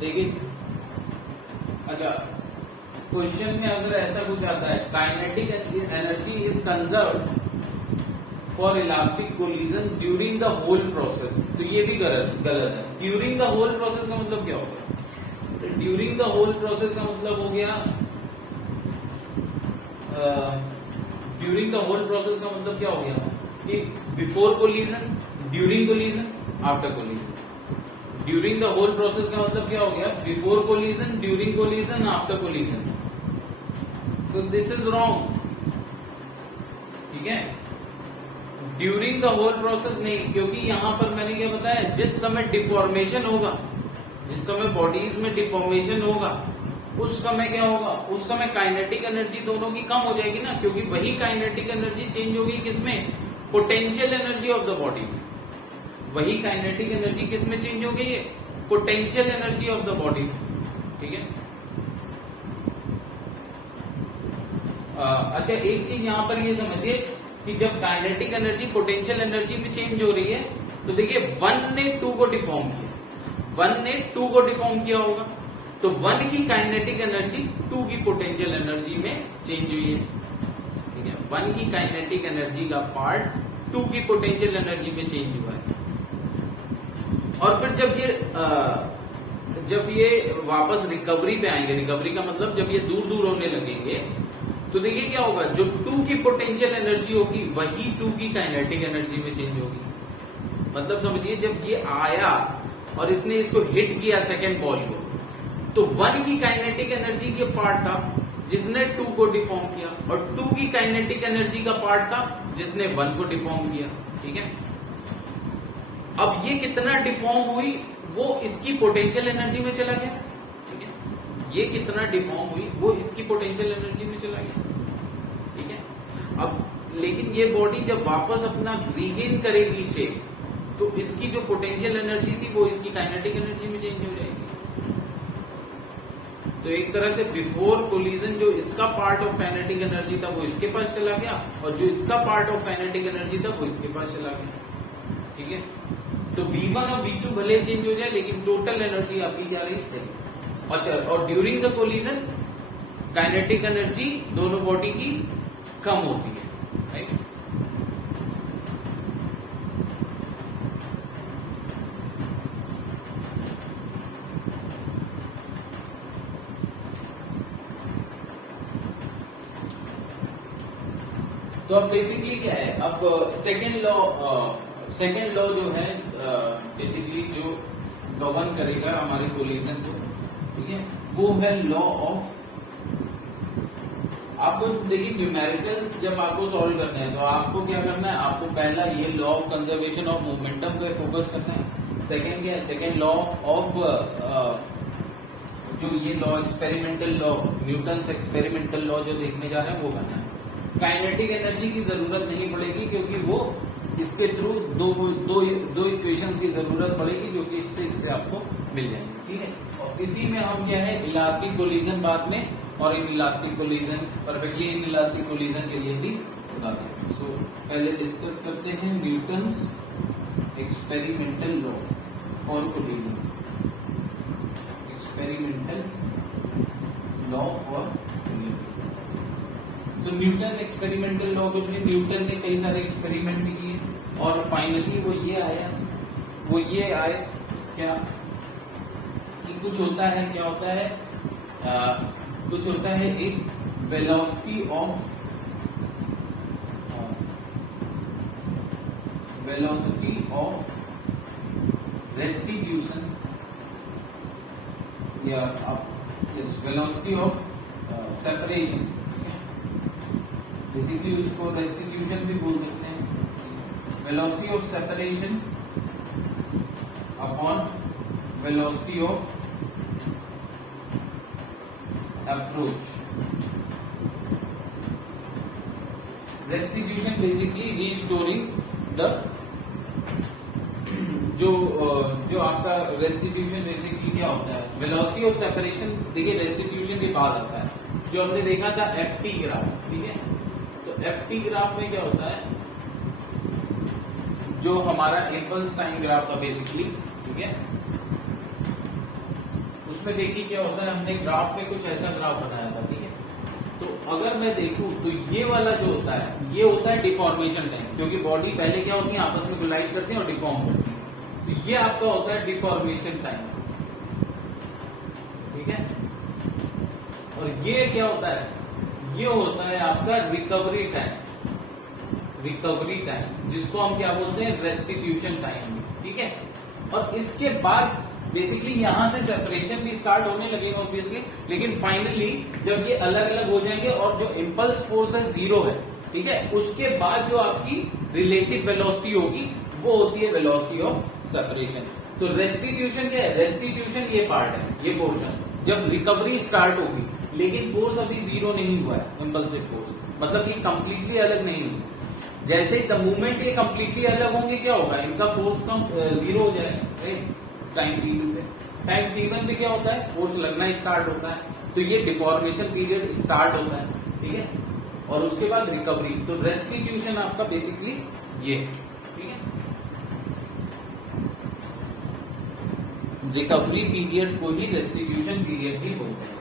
देखिए, अच्छा क्वेश्चन में अगर ऐसा कुछ आता है, kinetic energy is conserve for elastic collision during the whole process, तो ये भी गलत है। ड्यूरिंग द होल प्रोसेस का मतलब क्या होगा? ड्यूरिंग द होल प्रोसेस का मतलब हो गया, ड्यूरिंग द होल प्रोसेस का मतलब क्या हो गया कि before collision, during collision, after collision. During the whole process का मतलब क्या हो गया? Before collision, during collision, after collision. तो दिस इज रॉन्ग, ठीक है। ड्यूरिंग द होल प्रोसेस नहीं, क्योंकि यहां पर मैंने क्या बताया, जिस समय डिफॉर्मेशन होगा, जिस समय बॉडीज में डिफॉर्मेशन होगा, उस समय क्या होगा? उस समय काइनेटिक एनर्जी दोनों की कम हो जाएगी ना, क्योंकि वही काइनेटिक एनर्जी चेंज होगी किसमें? Potential energy of the body में। वही काइनेटिक एनर्जी किस में चेंज हो गई है? Potential energy of the body, ठीक है। अच्छा एक चीज यहां पर ये समझिए कि जब काइनेटिक एनर्जी पोटेंशियल एनर्जी में चेंज हो रही है, तो देखिए 1 ने 2 को डिफॉर्म किया, 1 ने 2 को डिफॉर्म किया होगा, तो 1 की काइनेटिक एनर्जी 2 की पोटेंशियल एनर्जी में चेंज हुई है, ठीक है। 1 की काइनेटिक एनर्जी का पार्ट 2 की पोटेंशियल एनर्जी में चेंज हुआ है। और फिर जब ये वापस रिकवरी पे आएंगे, रिकवरी का मतलब जब ये दूर दूर होने लगेंगे, तो देखिए क्या होगा, जो 2 की पोटेंशियल एनर्जी होगी वही 2 की काइनेटिक एनर्जी में चेंज होगी। मतलब समझिए, जब ये आया और इसने इसको हिट किया सेकेंड बॉल को, तो 1 की काइनेटिक एनर्जी के पार्ट था जिसने 2 को डिफॉर्म किया, और 2 की काइनेटिक एनर्जी का पार्ट था जिसने 1 को डिफॉर्म किया, ठीक है। अब ये कितना डिफॉर्म हुई, वो इसकी पोटेंशियल एनर्जी में चला गया, ठीक है। ये कितना डिफॉर्म हुई, वो इसकी पोटेंशियल एनर्जी में चला गया, ठीक है। अब लेकिन ये बॉडी जब वापस अपना रीगेन करेगी शेप, तो इसकी जो पोटेंशियल एनर्जी थी वो इसकी काइनेटिक एनर्जी में चेंज हो जाएगी। तो एक तरह से बिफोर कोलिजन जो इसका पार्ट ऑफ काइनेटिक एनर्जी था वो इसके पास चला गया, और जो इसका पार्ट ऑफ काइनेटिक एनर्जी था वो इसके पास चला गया, ठीक है। तो V1 और V2 भले चेंज हो जाए, लेकिन टोटल एनर्जी आपकी जा रही सही। और during the collision kinetic energy दोनों बॉडी की कम होती है, राइट। तो अब बेसिकली क्या है, अब सेकेंड लॉ जो है बेसिकली जो गवर्न करेगा हमारे कोलिजन को, ठीक है, वो है लॉ ऑफ, आपको देखिए न्यूमेरिकल्स जब आपको सॉल्व करना है तो आपको क्या करना है, आपको पहला ये law of conservation of momentum पे फोकस करना है। सेकेंड क्या है, सेकेंड लॉ ऑफ जो ये law experimental law, Newton's experimental law जो देखने जा रहे हैं वो करना है। काइनेटिक एनर्जी की जरूरत नहीं पड़ेगी, क्योंकि वो इसके थ्रू दो इक्वेशंस की जरूरत पड़ेगी जो कि इससे आपको मिल जाएंगे, ठीक है। और इसी में हम क्या है, इलास्टिक कोलिजन बाद में, और in elastic collision, perfectly in elastic collision के लिए भी बताते हैं। सो पहले डिस्कस करते हैं Newton's experimental law for collision, experimental law for collision. तो न्यूटन एक्सपेरिमेंटल लॉ के लिए न्यूटन ने कई सारे एक्सपेरिमेंट भी किए, और फाइनली वो ये आए क्या कि कुछ होता है, क्या होता है, कुछ होता है एक वेलोसिटी ऑफ रेस्टिट्यूशन, या वेलोसिटी ऑफ सेपरेशन, बेसिकली उसको रेस्टिट्यूशन भी बोल सकते हैं। Velocity of separation upon velocity of approach. Restitution basically restoring the, जो आपका रेस्टिट्यूशन बेसिकली क्या होता है, वेलोसिटी ऑफ सेपरेशन देखिए रेस्टिट्यूशन के बाद आता है, जो हमने देखा था FT ग्राफ, ठीक है। तो ft ग्राफ में क्या होता है, जो हमारा इम्पल्स टाइम ग्राफ था बेसिकली, ठीक है, उसमें देखिए क्या होता है, हमने ग्राफ में कुछ ऐसा ग्राफ बनाया था, ठीक है। तो अगर मैं देखूं तो ये वाला जो होता है ये होता है डिफॉर्मेशन टाइम, क्योंकि बॉडी पहले क्या होती है, आपस में कोलाइड करती है और डिफॉर्म करती है, तो ये आपका होता है डिफॉर्मेशन टाइम, ठीक है। और ये क्या होता है, ये होता है आपका रिकवरी टाइम, रिकवरी टाइम जिसको हम क्या बोलते हैं, रेस्टिट्यूशन टाइम, ठीक है। और इसके बाद बेसिकली यहां से सेपरेशन भी स्टार्ट होने लगेगा ऑब्वियसली, लेकिन फाइनली जब ये अलग अलग हो जाएंगे और जो इंपल्स फोर्स है जीरो है, ठीक है, उसके बाद जो आपकी रिलेटिव वेलोसिटी होगी वो होती है वेलोसिटी ऑफ सेपरेशन। तो रेस्टिट्यूशन क्या है, रेस्टिट्यूशन ये पार्ट है, ये पोर्शन, जब रिकवरी स्टार्ट होगी लेकिन फोर्स अभी जीरो नहीं हुआ है, इंपल्सिव फोर्स, मतलब ये कंप्लीटली अलग नहीं हुआ। जैसे द मोमेंट ये कंप्लीटली अलग होंगे क्या होगा, इनका फोर्स कम जीरो हो जाएगा, राइट। टाइम t2 पे, टाइम t1 पे क्या होता है, फोर्स लगना स्टार्ट होता है, तो ये डिफॉर्मेशन पीरियड स्टार्ट होता है, ठीक है। और उसके बाद रिकवरी, तो रेस्टिट्यूशन आपका बेसिकली ये, ठीक है। रिकवरी पीरियड को ही रेस्टिट्यूशन पीरियड भी बोलते हैं।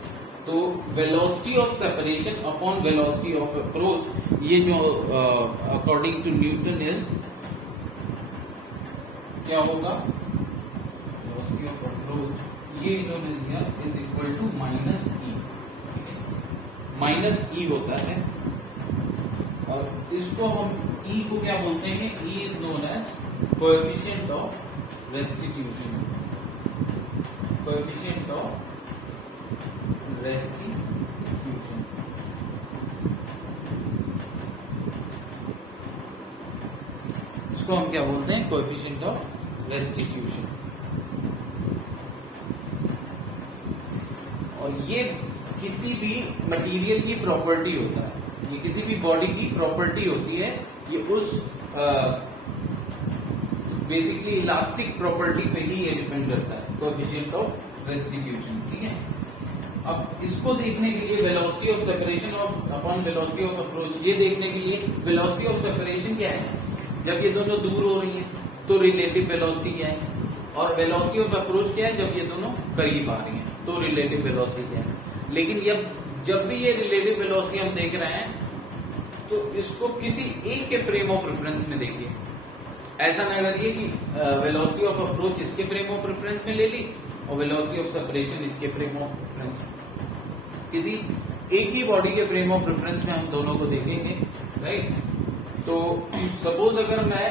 तो velocity of separation upon velocity of approach, ये जो अकॉर्डिंग टू न्यूटन इज क्या होगा, वेलोसिटी ऑफ अप्रोच ये इन्होंने दिया is equal to minus E, minus E होता है। और इसको हम ई को क्या बोलते हैं, E is known as coefficient of restitution, coefficient of restitution. इसको हम क्या बोलते हैं, कोएफिशिएंट ऑफ रेस्टिट्यूशन। और ये किसी भी मटेरियल की प्रॉपर्टी होता है, ये किसी भी बॉडी की प्रॉपर्टी होती है, ये उस बेसिकली इलास्टिक प्रॉपर्टी पे ही ये डिपेंड करता है, कोएफिशिएंट ऑफ रेस्टिट्यूशन, ठीक है। अब इसको देखने के लिए velocity of separation of upon velocity of approach, ये देखने के लिए वेलोसिटी ऑफ सेपरेशन क्या है, जब ये दोनों दूर हो रही हैं तो रिलेटिव वेलोसिटी क्या है, और वेलोसिटी ऑफ अप्रोच क्या है, जब ये दोनों करीब आ रही हैं तो रिलेटिव वेलोसिटी क्या है। लेकिन जब भी ये रिलेटिव वेलोसिटी हम देख रहे हैं तो इसको किसी एक के फ्रेम ऑफ रेफरेंस में देखिए, ऐसा ना करिए कि वेलोसिटी ऑफ अप्रोच इसके फ्रेम ऑफ रेफरेंस में ले ली और वेलोसिटी ऑफ सेपरेशन इसके फ्रेम ऑफ रेफरेंस, किसी एक ही बॉडी के फ्रेम ऑफ रेफरेंस में हम दोनों को देखेंगे, राइट। तो सपोज अगर मैं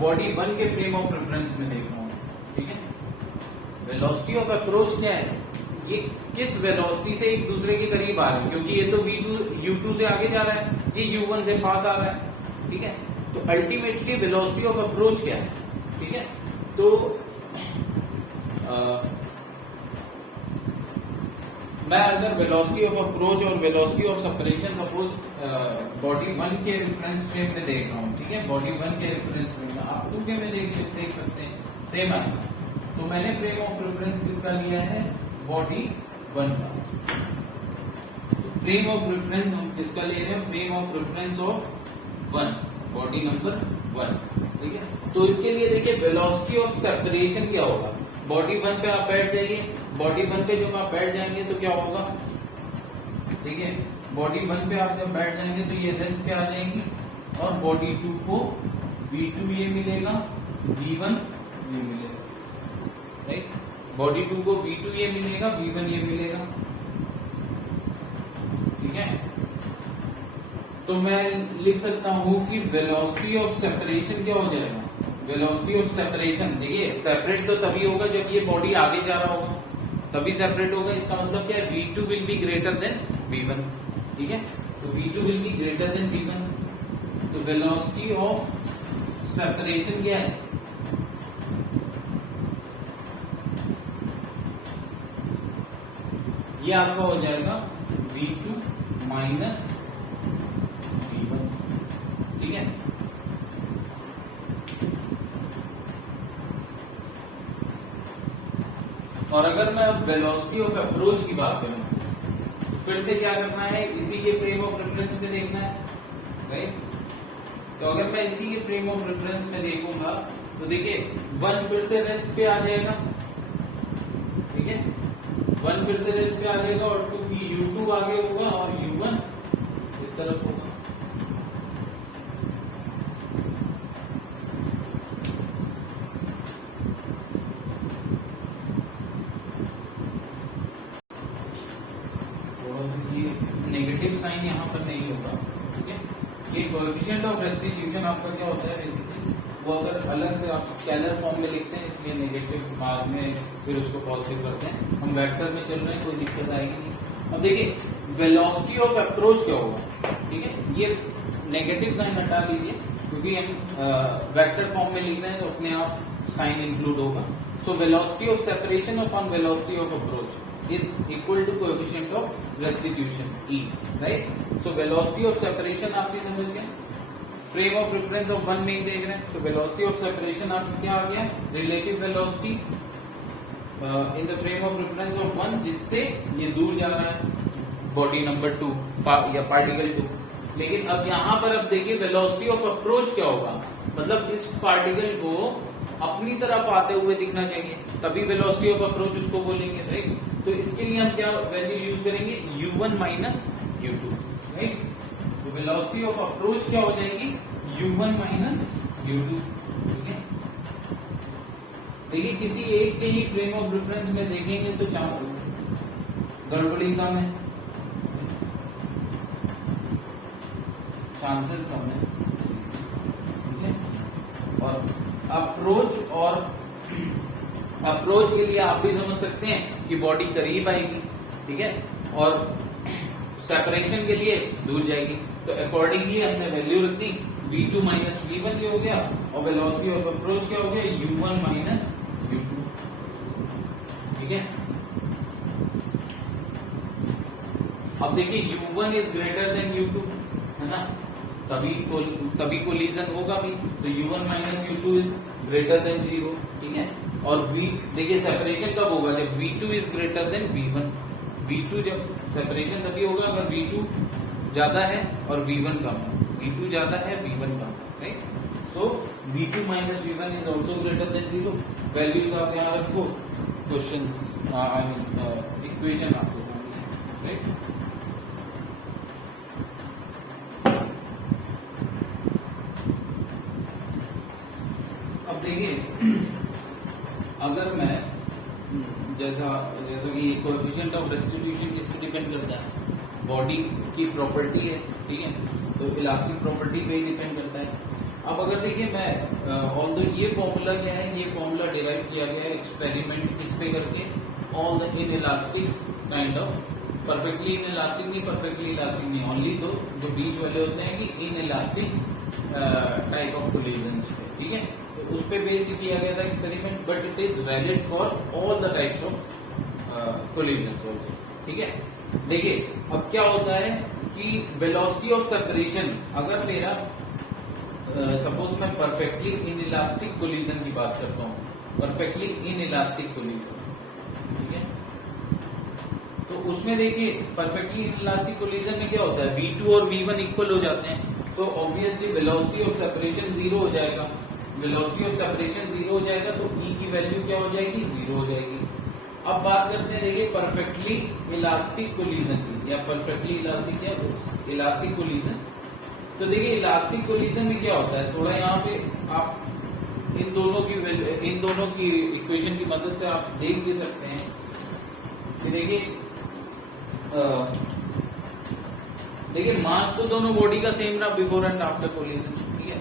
बॉडी 1 के फ्रेम ऑफ रेफरेंस में देख रहा हूं, ठीक है, वेलोसिटी ऑफ अप्रोच क्या है, ये किस वेलोसिटी से एक दूसरे के करीब आ रहे हैं, क्योंकि ये तो u2 से आगे जा रहा है, ये u1 से पास आ रहा है, ठीक है। तो अल्टीमेटली वेलोसिटी ऑफ अप्रोच क्या है, ठीक है। तो मैं अगर वेलोसिटी ऑफ अप्रोच और velocity of separation suppose body 1 के रेफरेंस फ्रेम में देख रहा हूँ, ठीक है, बॉडी 1 के रेफरेंस फ्रेम में, आप 2 के में देख सकते हैं, सेम आएगा। तो मैंने फ्रेम ऑफ रेफरेंस किसका लिया है, बॉडी 1 का। फ्रेम ऑफ रेफरेंस हम किसका ले रहे हैं, frame of reference of 1, body number 1, ठीक है। तो इसके लिए देखिए वेलोसिटी ऑफ सेपरेशन क्या होगा, बॉडी 1 पे आप बैठ जाइए, बॉडी 1 पे जब आप बैठ जाएंगे तो क्या होगा, ठीक है, बॉडी 1 पे आप जब बैठ जाएंगे तो ये रेस्ट पे आ जाएंगी, और बॉडी 2 को V2 ये मिलेगा, V1 ये मिलेगा, राइट। बॉडी 2 को V2 ये मिलेगा, V1 ये मिलेगा, ठीक है। तो मैं लिख सकता हूं कि वेलोसिटी ऑफ सेपरेशन क्या हो जाएगा, वेलोसिटी ऑफ सेपरेशन, देखिए सेपरेट तो तभी होगा जब ये बॉडी आगे जा रहा होगा, तभी सेपरेट होगा। इसका मतलब क्या है, V2 will be greater than V1, ठीक है। तो V2 will be greater than V1, तो वेलोसिटी ऑफ सेपरेशन क्या है, ये आपका हो जाएगा V2 माइनस V1, ठीक है। और अगर मैं अब वेलोसिटी ऑफ अप्रोच की बात करूं तो फिर से क्या करना है, इसी के फ्रेम ऑफ रेफरेंस में देखना है, राइट। तो अगर मैं इसी के फ्रेम ऑफ रेफरेंस में देखूंगा तो देखिए 1 फिर से रेस्ट पे आ जाएगा, ठीक है, 1 फिर से रेस्ट पे आ जाएगा और U2 आगे होगा और U1 इस तरफ होगा। नेगेटिव साइन यहाँ पर नहीं होगा, ठीक है। ये कोएफिशिएंट ऑफ रेस्टिट्यूशन आपका क्या होता है बेसिकली, वो अगर अलग से आप स्केलर फॉर्म में लिखते हैं इसलिए नेगेटिव, बाद में फिर उसको पॉजिटिव करते हैं। हम वेक्टर में चल रहे हैं, कोई दिक्कत आएगी नहीं। अब देखिए वेलोसिटी ऑफ अप्रोच क्या होगा, ठीक है, ये नेगेटिव साइन हटा लीजिए क्योंकि हम वेक्टर फॉर्म में लिख रहे हैं तो अपने आप साइन इंक्लूड होगा। So velocity of separation upon velocity of approach is equal to coefficient of restitution E, right? So velocity of separation आप भी समझ गए, frame of reference of 1 नहीं देख रहे हैं तो velocity of separation आपको क्या आ गया, relative velocity in the frame of reference of 1, जिससे ये दूर जा रहा है body number 2 या particle 2। लेकिन अब यहाँ पर अब देखिए velocity of approach क्या होगा, मतलब इस particle को अपनी तरफ आते हुए दिखना चाहिए, तभी वेलोसिटी ऑफ अप्रोच उसको बोलेंगे, राइट। तो इसके लिए हम क्या वैल्यू यूज करेंगे, U1 माइनस U2, राइट। तो वेलोसिटी ऑफ अप्रोच क्या हो जाएगी, U1 माइनस U2, ठीक है। देखिए किसी एक के ही फ्रेम ऑफ रेफरेंस में देखेंगे तो गड़बड़ी कम है, चांसेस कम है, ठीक है। और अप्रोच के लिए आप भी समझ सकते हैं कि बॉडी करीब आएगी, ठीक है, और सेपरेशन के लिए दूर जाएगी। तो अकॉर्डिंगली हमने वैल्यू रख दी, V2 माइनस V1 ये हो गया और वेलोसिटी ऑफ अप्रोच क्या हो गया, U1 माइनस U2, ठीक है। अब देखिए U1 is greater than U2, है ना, तभी कोलिजन होगा भी। तो U1 minus U2 is greater than 0, ठीक है। और देखिए सेपरेशन कब होगा, जब V2 is greater than V1। V2 जब सेपरेशन तभी होगा अगर V2 ज्यादा है और V1 कम है, V2 ज्यादा है V1 कम है, right. So V2 minus V1 is also greater than 0। Values आप यहाँ रखो, क्वेश्चन इक्वेशन आपके सामने, राइट। देखिए अगर मैं जैसा कि कोएफिशिएंट ऑफ रेस्टिट्यूशन किस पे डिपेंड करता है, बॉडी की प्रॉपर्टी है, ठीक है, तो इलास्टिक प्रॉपर्टी पे ही डिपेंड करता है। अब अगर देखिए मैं ऑल्दो ये फॉर्मूला क्या है, ये फॉर्मूला डिराइव किया गया है एक्सपेरिमेंट किस पे करके, all the in elastic kind of, perfectly in elastic नहीं, परफेक्टली इलास्टिक नहीं, ओनली तो जो बीच वाले होते हैं कि in elastic type of collisions पे, ठीक है। तो उस पे बेस्ड किया गया था experiment, but it is valid for all the types of collisions also, ठीक है। देखिए अब क्या होता है कि वेलोसिटी ऑफ सेपरेशन, अगर मेरा सपोज मैं परफेक्टली इन इलास्टिक कोलिजन की बात करता हूँ, परफेक्टली इन इलास्टिक कोलिजन, ठीक है, तो उसमें देखिए परफेक्टली इन इलास्टिक कोलिजन में क्या होता है, V2 और V1 इक्वल हो जाते हैं, तो ऑब्वियसली वेलोसिटी ऑफ सेपरेशन 0 हो जाएगा। वेलोसिटी ऑफ सेपरेशन 0 हो जाएगा तो E की वैल्यू क्या हो जाएगी, 0 हो जाएगी। अब बात करते हैं देखिए परफेक्टली इलास्टिक कोलिजन की, या परफेक्टली इलास्टिक या इलास्टिक कोलिजन। तो देखिए इलास्टिक कोलिजन में क्या होता है, थोड़ा यहाँ पे आप इन दोनों की इक्वेशन की मदद से आप देख भी सकते हैं कि देखिए मास तो दोनों बॉडी का सेम रहा बिफोर एंड आफ्टर कोलिजन, ठीक है,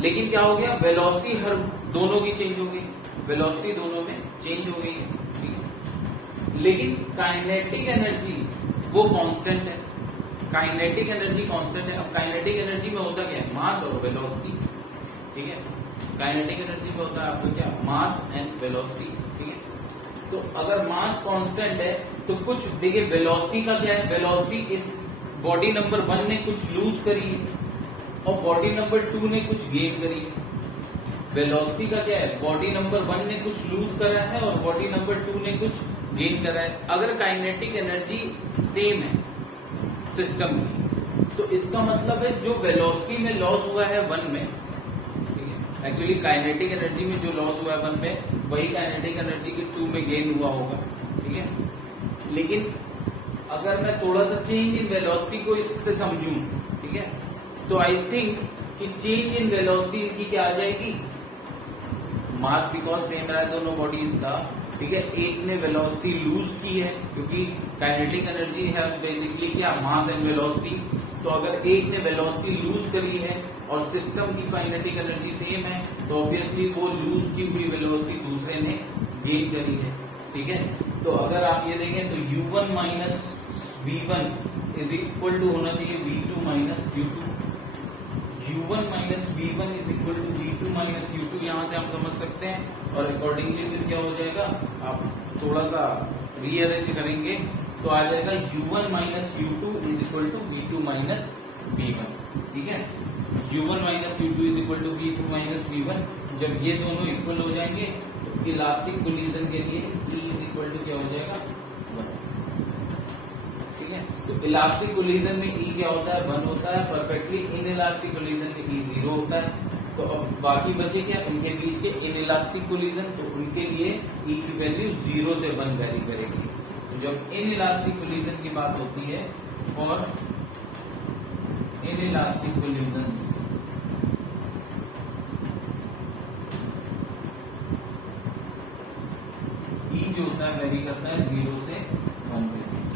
लेकिन क्या हो गया, वेलोसिटी हर दोनों की चेंज हो गई, वेलोसिटी दोनों में चेंज हो गई है, ठीक है, लेकिन काइनेटिक एनर्जी वो कांस्टेंट है, काइनेटिक एनर्जी कांस्टेंट है। अब काइनेटिक एनर्जी में होता क्या है, मास और वेलोसिटी, ठीक है, काइनेटिक एनर्जी में होता है आपको क्या, मास एंड वेलोसिटी, ठीक है। तो अगर मास कांस्टेंट है तो कुछ देखिए वेलोसिटी का क्या है, वेलोसिटी इस बॉडी नंबर 1 ने कुछ लूज करी और बॉडी नंबर 2 ने कुछ गेन करी है। वेलोसिटी का क्या है, बॉडी नंबर 1 ने कुछ लूज करा है और बॉडी नंबर 2 ने कुछ गेन करा है। अगर काइनेटिक एनर्जी सेम है सिस्टम की, तो इसका मतलब है जो वेलोसिटी में लॉस हुआ है 1 में, ठीक है, एक्चुअली काइनेटिक एनर्जी में जो लॉस हुआ है 1 में, वही काइनेटिक एनर्जी के 2 में गेन हुआ होगा, ठीक है। लेकिन अगर मैं थोड़ा सा चेंज इन वेलोसिटी को इससे समझूं, ठीक है, तो आई थिंक कि चेंज इन वेलोसिटी इनकी क्या आ जाएगी, मास बिकॉज सेम रहा है दोनों बॉडीज का, ठीक है। एक ने वेलोसिटी लूज की है क्योंकि काइनेटिक एनर्जी है बेसिकली क्या, मास एंड वेलोसिटी। तो अगर एक ने वेलोसिटी लूज करी है और सिस्टम की काइनेटिक एनर्जी सेम है, तो ऑब्वियसली वो लूज की हुई वेलोसिटी दूसरे ने गेन करी है, ठीक है। तो अगर आप ये देखें तो u1 minus v1 is equal to होना चाहिए v2 minus u2। u1 minus v1 is equal to v2 minus u2, यहां से हम समझ सकते हैं। और अकॉर्डिंगली फिर क्या हो जाएगा, आप थोड़ा सा रीअरेंज करेंगे तो आ जाएगा u1 minus u2 is equal to v2 minus v1, ठीक है। u1 minus u2 is equal to v2 minus v1। जब ये दोनों इक्वल हो जाएंगे तो इलास्टिक कोलिजन के लिए E इज इक्वल टू क्या हो जाएगा 1, ठीक है। तो इलास्टिक कोलिजन में E क्या होता है 1 होता है, परफेक्टली इन इलास्टिक कोलिजन में E 0 होता है। तो अब बाकी बचे क्या, इनके बीच के इन इलास्टिक कोलिजन, तो उनके लिए E की वैल्यू 0 से 1 वेरी करेगी। तो जब इन इलास्टिक कोलिजन की बात होती है, for in elastic collisions, E जो होता है वेरी करता है 0 से 1 के बीच।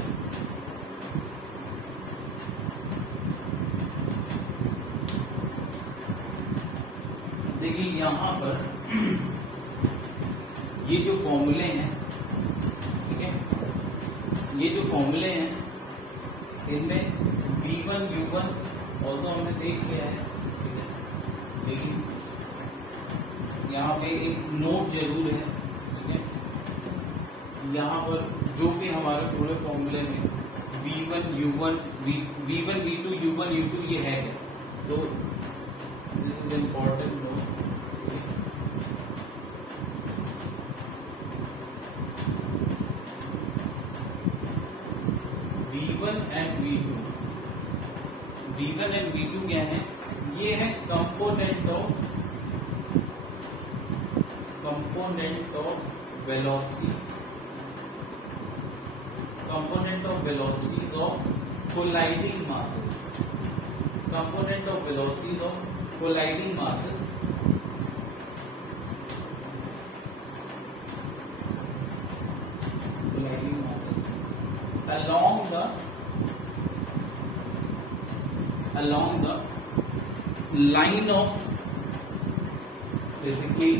देखिए यहां पर ये जो फॉर्मूले हैं, ठीक है, ये जो फॉर्मूले हैं इनमें v1 u1 और तो हमने देख लिया है, ठीक है। लेकिन यहाँ पे एक नोट जरूर है, ठीक है। यहाँ पर जो भी हमारे पूरे फॉर्मूले में v1 u1 v1 v2 u1 u2 ये है, तो this is important note. v1 and v2 क्या है, ये है component of velocities, component of velocities of colliding masses, component of velocities of colliding masses along the line of, basically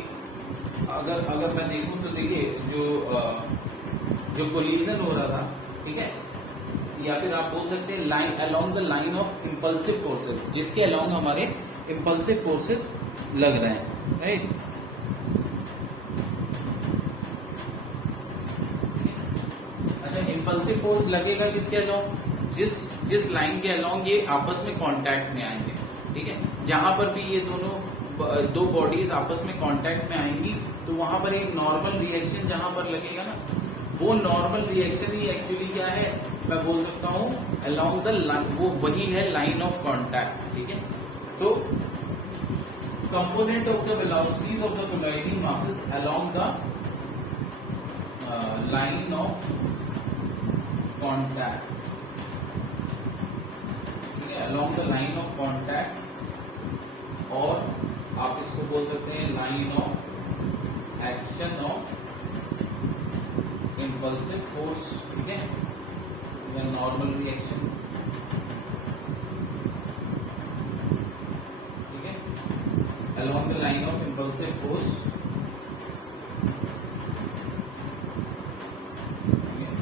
अगर मैं देखूं तो देखिए जो कोलिजन हो रहा था, ठीक है, या फिर आप बोल सकते हैं line along the line of impulsive forces, जिसके अलोंग हमारे इंपल्सिव फोर्सेस लग रहे हैं, राइट। अच्छा, इंपल्सिव फोर्स लगेगा किसके अलोंग, जिस लाइन के अलोंग ये आपस में कांटेक्ट में आएंगे, ठीक है। जहां पर भी ये दो बॉडीज आपस में कांटेक्ट में आएंगी तो वहां पर एक नॉर्मल रिएक्शन जहां पर लगेगा ना, वो नॉर्मल रिएक्शन ही एक्चुअली क्या है, मैं बोल सकता हूं अलोंग द लाइन, वो वही है लाइन ऑफ कांटेक्ट, ठीक है। तो component of the velocities of the colliding masses along the line of contact, ठीक है, along the line of contact, और आप इसको बोल सकते हैं line of action of impulsive force, ठीक है, या नॉर्मल रिएक्शन, ठीक है, along the line of impulsive force, ठीक है।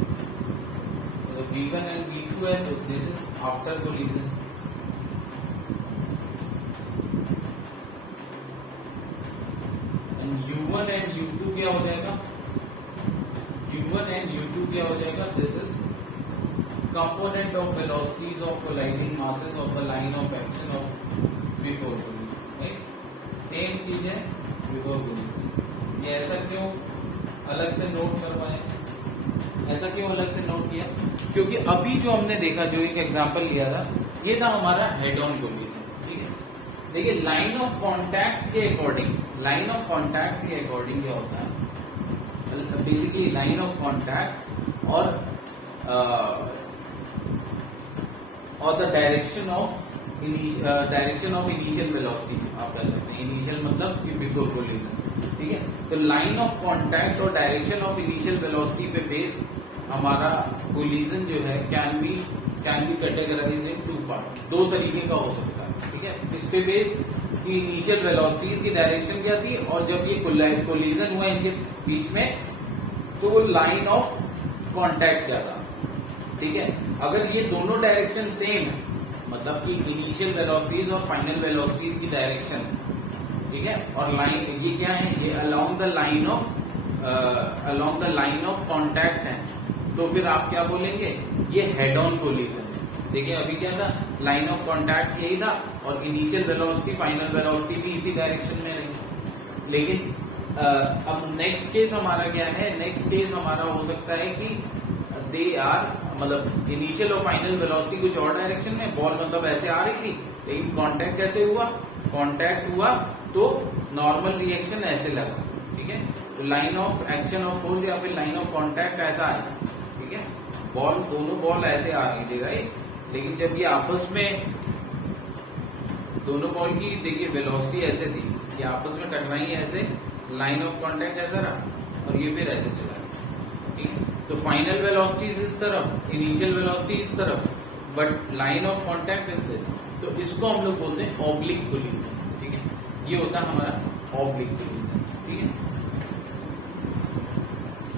तो v1 and v2 है, तो this is after collision, and u1 and u2 क्या हो जाएगा, u1 and u2 क्या हो जाएगा, this is component of velocities of colliding masses of the line of action of before collision, right. Same चीज है बिफोर कोलिजन। ये ऐसा क्यों अलग से नोट करवाए, ऐसा क्यों अलग से नोट किया, क्योंकि अभी जो हमने देखा, जो एक एग्जांपल लिया था, ये था हमारा हेड ऑन कोलिजन, ठीक है। देखिए लाइन ऑफ कांटेक्ट के अकॉर्डिंग, लाइन ऑफ कांटेक्ट के अकॉर्डिंग क्या होता है, बेसिकली लाइन ऑफ कांटेक्ट और the direction of initial velocity आप कह सकते हैं। इनिशियल मतलब कि बिफोर कोलिजन, ठीक है। तो लाइन ऑफ कांटेक्ट और डायरेक्शन ऑफ इनिशियल वेलोसिटी पे बेस्ड हमारा कोलिजन जो है can be categorize in two part, दो तरीके का हो सकता है, ठीक है। इस पे बेस्ड कि इनिशियल वेलोसिटीज की डायरेक्शन क्या थी और जब ये कोलिजन हुआ इनके बीच में तो वो लाइन ऑफ कांटेक्ट क्या था, ठीक है। अगर ये दोनों डायरेक्शन सेम है, मतलब कि इनिशियल वेलोसिटीज और फाइनल वेलोसिटीज की डायरेक्शन, ठीक है, और लाइन ये क्या है, ये along the line of contact है, तो फिर आप क्या बोलेंगे, ये हेड ऑन कोलिजन है। देखिए अभी क्या था, लाइन ऑफ कांटेक्ट यही था और इनिशियल वेलोसिटी फाइनल वेलोसिटी भी इसी डायरेक्शन में रही। लेकिन अब नेक्स्ट केस हमारा क्या है, नेक्स्ट केस हमारा हो सकता है कि दे आर मतलब इनिशियल और फाइनल वेलोसिटी कुछ और डायरेक्शन में, बॉल मतलब ऐसे आ रही थी, लेकिन कांटेक्ट कैसे हुआ, कांटेक्ट हुआ तो नॉर्मल रिएक्शन ऐसे लगा, ठीक है। तो line of action of force या फिर लाइन ऑफ कांटेक्ट ऐसा है, ठीक है। बॉल दोनों बॉल ऐसे आ रही थी, राइट, लेकिन जब ये आपस में दोनों बॉल की देखिए वेलोसिटी ऐसे थी, ये आपस में टकराई ऐसे, लाइन ऑफ कांटेक्ट ऐसा रहा और ये फिर ऐसे चला, ठीक है। तो फाइनल वेलोसिटी इस तरफ, इनिशियल वेलोसिटी इस तरफ, but line of contact is this. तो इसको हम लोग बोलते हैं ऑब्लिक कोलिजन, ठीक है। ये होता है हमारा ऑब्लिक कोलिजन, ठीक है।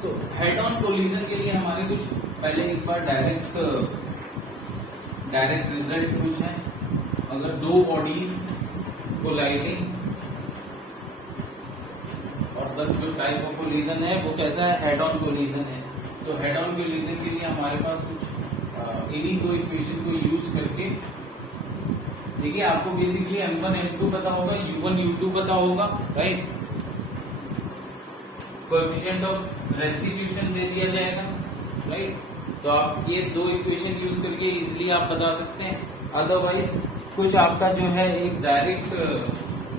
तो हेड ऑन कोलिजन के लिए हमारे कुछ पहले एक बार डायरेक्ट रिजल्ट कुछ है। अगर दो बॉडीज कोलाइडिंग और जो टाइप ऑफ कोलिजन है वो कैसा है, हेड ऑन कोलिजन है। तो हेड ऑन कोलिजन के लिए हमारे पास कुछ इन्हीं दो इक्वेशन को यूज करके, देखिए आपको बेसिकली M1 M2 पता होगा, U1 U2 पता होगा, राइट। कोएफिशिएंट ऑफ रेस्टिट्यूशन दे दिया जाएगा, राइट। तो आप ये दो इक्वेशन यूज करके इजिली आप बता सकते हैं। अदरवाइज कुछ आपका जो है एक डायरेक्ट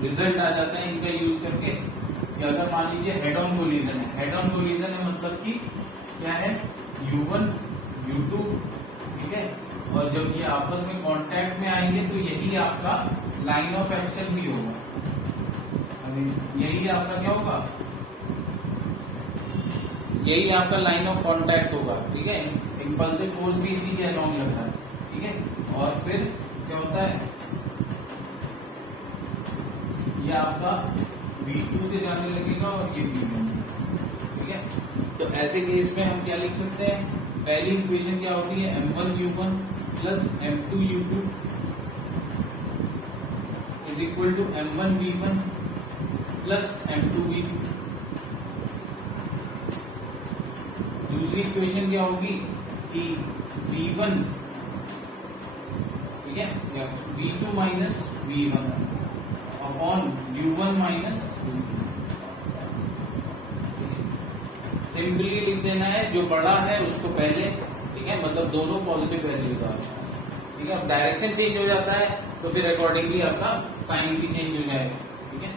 रिजल्ट आ जाता है इनका यूज करके कि अगर मान लीजिए हेड ऑन कोलिजन है, हेड ऑन कोलिजन है मतलब कि क्या है, U1 U2, ठीक है, और जब ये आपस में कांटेक्ट में आएंगे तो यही आपका लाइन ऑफ एक्शन भी होगा, यही आपका क्या होगा, यही आपका लाइन ऑफ कांटेक्ट होगा, ठीक है। इंपल्सिव फोर्स भी इसी के अलोंग लगता है, ठीक है। और फिर क्या होता है, ये आपका V2 से जाने लगेगा और ये V1 से, ठीक है। तो ऐसे केस में हम क्या लिख सकते हैं, पहली इक्वेशन क्या होती है, M1 U1 plus M2 U2 is equal to M1 V1 plus M2 V2। दूसरी इक्वेशन क्या होगी कि V1, ठीक है, V2 minus V1 upon U1 minus U2। Simply लिख देना है, जो बड़ा है उसको पहले, ठीक है, मतलब दोनों पॉजिटिव वैल्यूज आ जाए, ठीक है। अब डायरेक्शन चेंज हो जाता है तो फिर अकॉर्डिंगली आपका साइन भी चेंज हो जाएगा, ठीक है।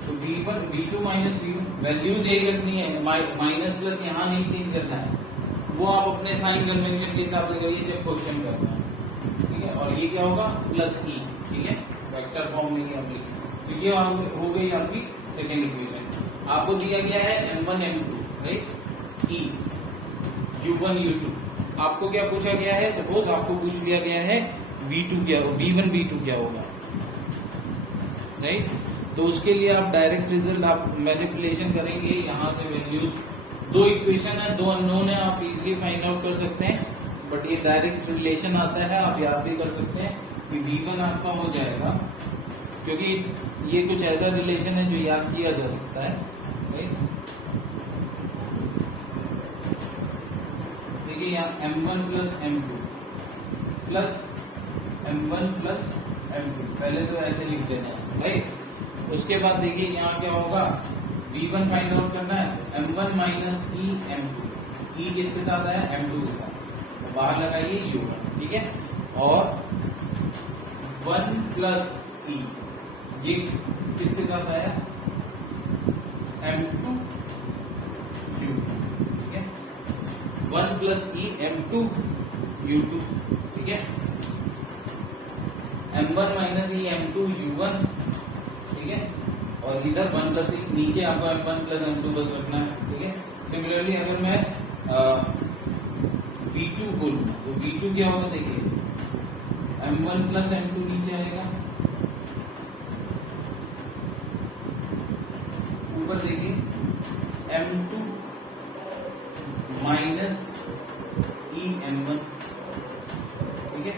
तो V1 V2 minus V1 values यही रखनी है, माइनस प्लस यहाँ नहीं चेंज करना है, वो आप अपने साइन कन्वेंशन के हिसाब से करिए जब क्वेश्चन करना है, ठीक है। और ये क्या होगा, प्लस E, ठीक है, वेक्टर फॉर्म में ही आप लिखें। तो ये हो गई आपकी सेकेंड इक्वेशन। आपको दिया गया है M1 M2, right, E U1 U2। आपको क्या पूछा गया है, सपोज आपको पूछ लिया गया है V2 क्या होगा, V1 V2 क्या होगा, राइट। तो उसके लिए आप डायरेक्ट रिजल्ट आप मैनिपुलेशन करेंगे, यहाँ से वैल्यूज, दो इक्वेशन है, दो अननोन है, आप इजिली फाइंड आउट कर सकते हैं। बट ये डायरेक्ट रिलेशन आता है, आप याद भी कर सकते हैं कि V1 आपका हो जाएगा, क्योंकि ये कुछ ऐसा रिलेशन है जो याद किया जा सकता है, राइट। देखिए यहाँ M1 plus M2 plus M1 plus M2, पहले तो ऐसे लिख देना है, राइट। उसके बाद देखिए यहाँ क्या होगा, V1 फाइंड आउट करना है, M1 minus E M2, E किसके साथ आया, M2 के साथ, तो बाहर लगाइए U1, ठीक है। और 1 प्लस ई, ये किसके साथ आया, M2 U2, ठीक है, 1 प्लस ई M2 U2, ठीक है, M1 माइनस ई M2 U1, ठीक है, और इधर 1 प्लस ई, नीचे आपको M1 प्लस M2 बस रखना है, ठीक है। सिमिलरली अगर मैं V2 को लूं तो V2 क्या होगा, देखिए M1 प्लस M2 नीचे आएगा, ऊपर देखिए M2 माइनस ई M1, ठीक है,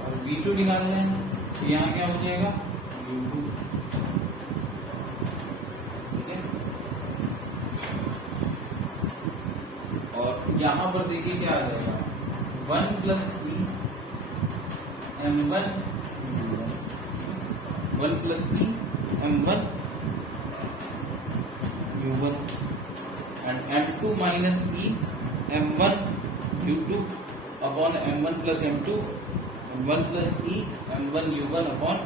और V2 निकालना है तो यहाँ क्या हो जाएगा, U2, ठीक है। और यहाँ पर देखिए क्या आ जाएगा, 1 plus E M1 1 plus E M1 U1 and M2 minus E M1 U2 upon M1 plus M2, M1 plus E M1 U1 upon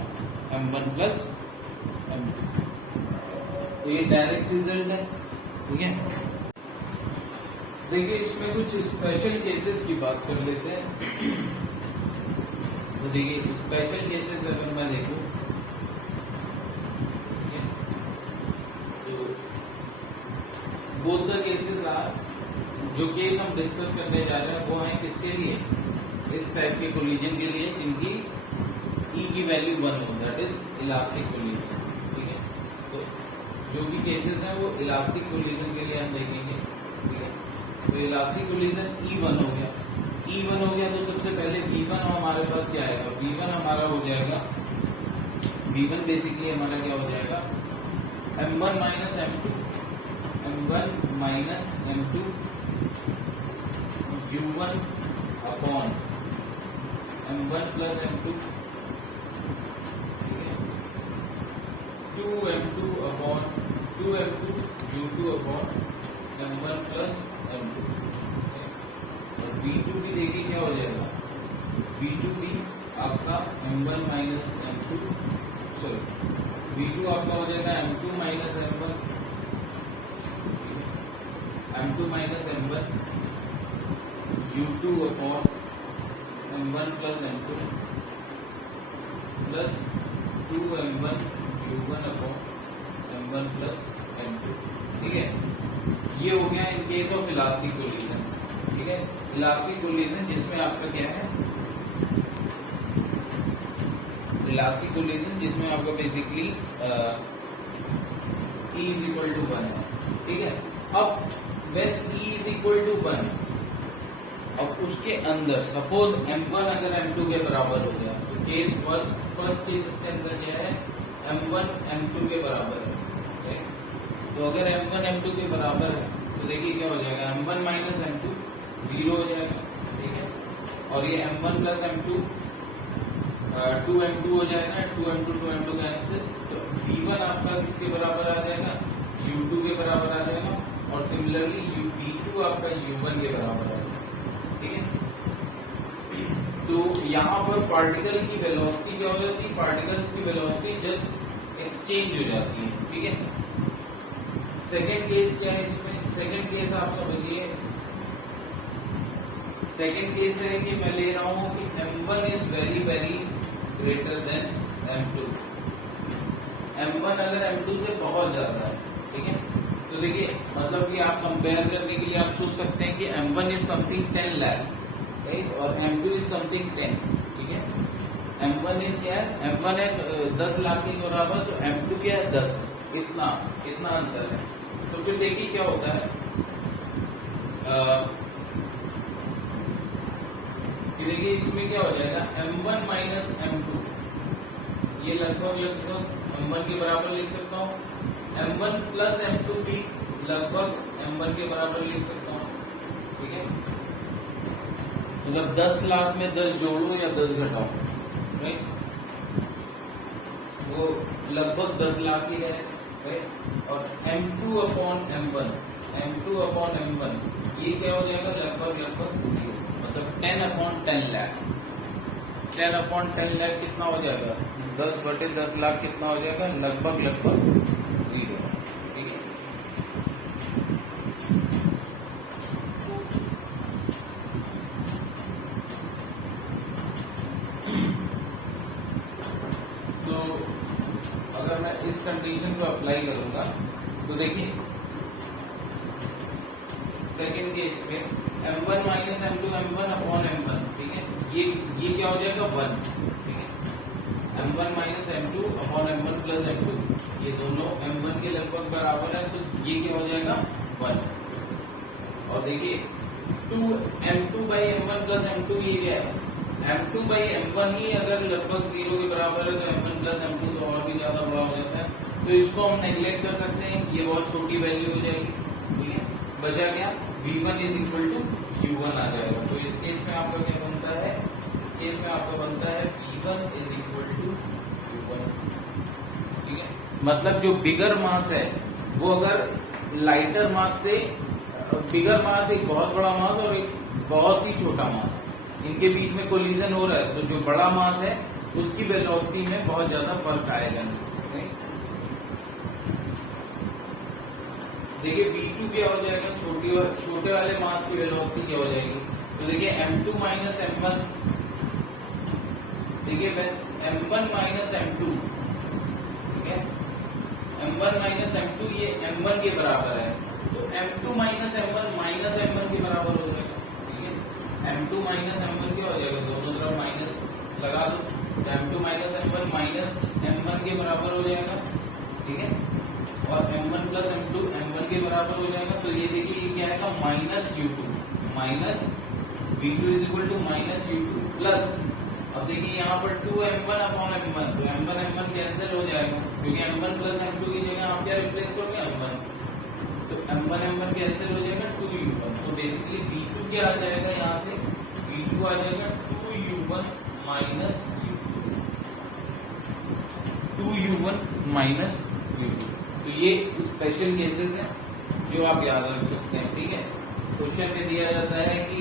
M1 plus M2। तो ये डायरेक्ट रिजल्ट है, ठीक है। देखिए इसमें कुछ स्पेशल केसेस की बात कर लेते हैं। तो देखिए स्पेशल केसेस अगर मैं देखूं, ठीक है, तो बोथ द केसेस आर, जो केस हम डिस्कस करने जा रहे हैं वो है किसके लिए, इस टाइप के कोलिजन के लिए जिनकी ई की वैल्यू 1 हो, दैट इज इलास्टिक कोलिजन, ठीक है। तो जो भी केसेस हैं वो इलास्टिक कोलिजन के लिए हम देखेंगे, ठीक है। तो इलास्टिक कोलिजन E1 हो गया, E1 हो गया तो सबसे पहले V1 हमारे पास क्या आएगा, V1 हमारा हो जाएगा, V1 बेसिकली हमारा क्या हो जाएगा, M1 minus M2, M1 minus M2 U1 upon M1 plus M2, 2M2 upon 2M2 U2 upon M1 plus M2। और V2 भी देखिए क्या हो जाएगा, V2 भी आपका M1 minus M2, sorry V2 आपका हो जाएगा M2 minus M1, M2 minus M1 U2 upon M1 plus M2 plus 2M1 U1 upon M1 plus M2, ठीक है। ये हो गया in case of elastic collision, ठीक है। इलास्टिक कोलिजन जिसमें आपका क्या है, इलास्टिक कोलिजन जिसमें आपका basically E is equal to 1 है, ठीक है। अब when E is equal to 1, अब उसके अंदर सपोज M1 अगर M2 के बराबर हो गया तो केस फर्स्ट केस इसके अंदर क्या है, M1 M2 के बराबर है, तो अगर M1 M2 के बराबर है तो देखिए क्या हो जाएगा, M1 माइनस M2 0 हो जाएगा, ठीक है। और ये M1 प्लस M2 2M2 हो जाएगा, 2M2 कैंसिल, तो V1 आपका किसके बराबर आ जाएगा, U2 के बराबर आ जाएगा, और सिमिलरली V2 आपका U1 के बराबर आ जाएगा, ठीक है। तो यहाँ पर पार्टिकल की वेलोसिटी क्या हो जाती है, पार्टिकल्स की वेलोसिटी जस्ट एक्सचेंज हो जाती है, ठीक है। सेकेंड केस क्या है इसमें, सेकेंड केस आप समझिए, सेकेंड केस है कि मैं ले रहा हूं कि M1 is very very greater than M2, M1 अगर M2 से बहुत ज्यादा है, ठीक है। तो देखिए मतलब कि आप कंपेयर करने के लिए आप सोच सकते हैं कि M1 is something 10 lakh, right, और M2 इज समथिंग 10, ठीक है। M1 इज क्या है, M1 है 10 लाख के बराबर, तो M2 क्या है 10, इतना अंतर है। तो फिर देखिए क्या होता है, देखिए इसमें क्या हो जाएगा, M1 माइनस M2, ये लगभग M1 के बराबर लिख सकता हूँ, M1 प्लस M2 भी लगभग M1 के बराबर लिख सकता हूँ, ठीक है। मतलब 10 लाख में 10 जोड़ो या 10 घटाओ, राइट, वो लगभग 10 लाख ही है, राइट। और M2 अपॉन M1 ये क्या हो जाएगा, लगभग 0, मतलब 10 अपॉन 10 लाख, 10/10 लाख कितना हो जाएगा, 10/10 लाख कितना हो जाएगा, लगभग 0। ठीक है, तो अगर मैं इस कंडीशन को अप्लाई करूंगा तो देखिए सेकेंड केस पे m1 minus m2 m1 upon m1, ठीक है, ये क्या हो जाएगा 1, ठीक है, m1 minus m2 upon m1 plus m2, ये दोनों m1 के लगभग बराबर है, तो ये क्या हो जाएगा 1। और देखिए m2 by m1 plus m2 ये क्या है, m2 बाई m1 ही अगर लगभग 0 के बराबर है तो m1 प्लस m2 तो और भी ज्यादा बड़ा हो जाता है, तो इसको हम नेग्लेक्ट कर सकते हैं, ये बहुत छोटी वैल्यू हो जाएगी। ठीक है, बचा क्या, v1 is equal to u1 आ जाएगा। तो इस केस में आपका क्या बनता है, इस केस में आपका बनता है v1 is equal to u1। ठीक है, मतलब जो बिगर मास है वो अगर लाइटर मास से, बिगर मास एक बहुत बड़ा मास और एक बहुत ही छोटा मास, इनके बीच में कोलिजन हो रहा है, तो जो बड़ा मास है उसकी वेलोसिटी में बहुत ज्यादा फर्क आएगा। देखिए v2 क्या हो जाएगा, छोटे वाले मास की वेलोसिटी क्या हो जाएगी, तो देखिए m2 माइनस m1, देखिए m1 माइनस m2, ठीक है, m1 माइनस m2 ये m1 के बराबर है, तो m2 माइनस m1 के बराबर हो जाएगा। ठीक है, m2 माइनस m1 क्या हो जाएगा, दोनों तरफ माइनस लगा दो, तो m2 minus m1 minus m1 के बराबर हो जाएगा। ठीक है, और m1 प्लस m2 m1 के बराबर हो जाएगा, तो ये देखिए ये क्या आएगा minus u2, minus v2 is equal to minus u2 plus, अब देखिए यहाँ पर 2m1 अपॉन m1, तो m1 कैंसिल हो जाएगा, क्योंकि m1 प्लस m2 की जगह आप क्या रिप्लेस करोगे m1, तो m1 कैंसिल हो जाएगा 2u1, तो बेसिकली v2 क्या आ जाएगा, यहाँ से v2 आ जाएगा 2u1 माइनस u2। तो ये स्पेशल केसेस हैं जो आप याद रख सकते हैं। ठीक है, क्वेश्चन में दिया जाता है कि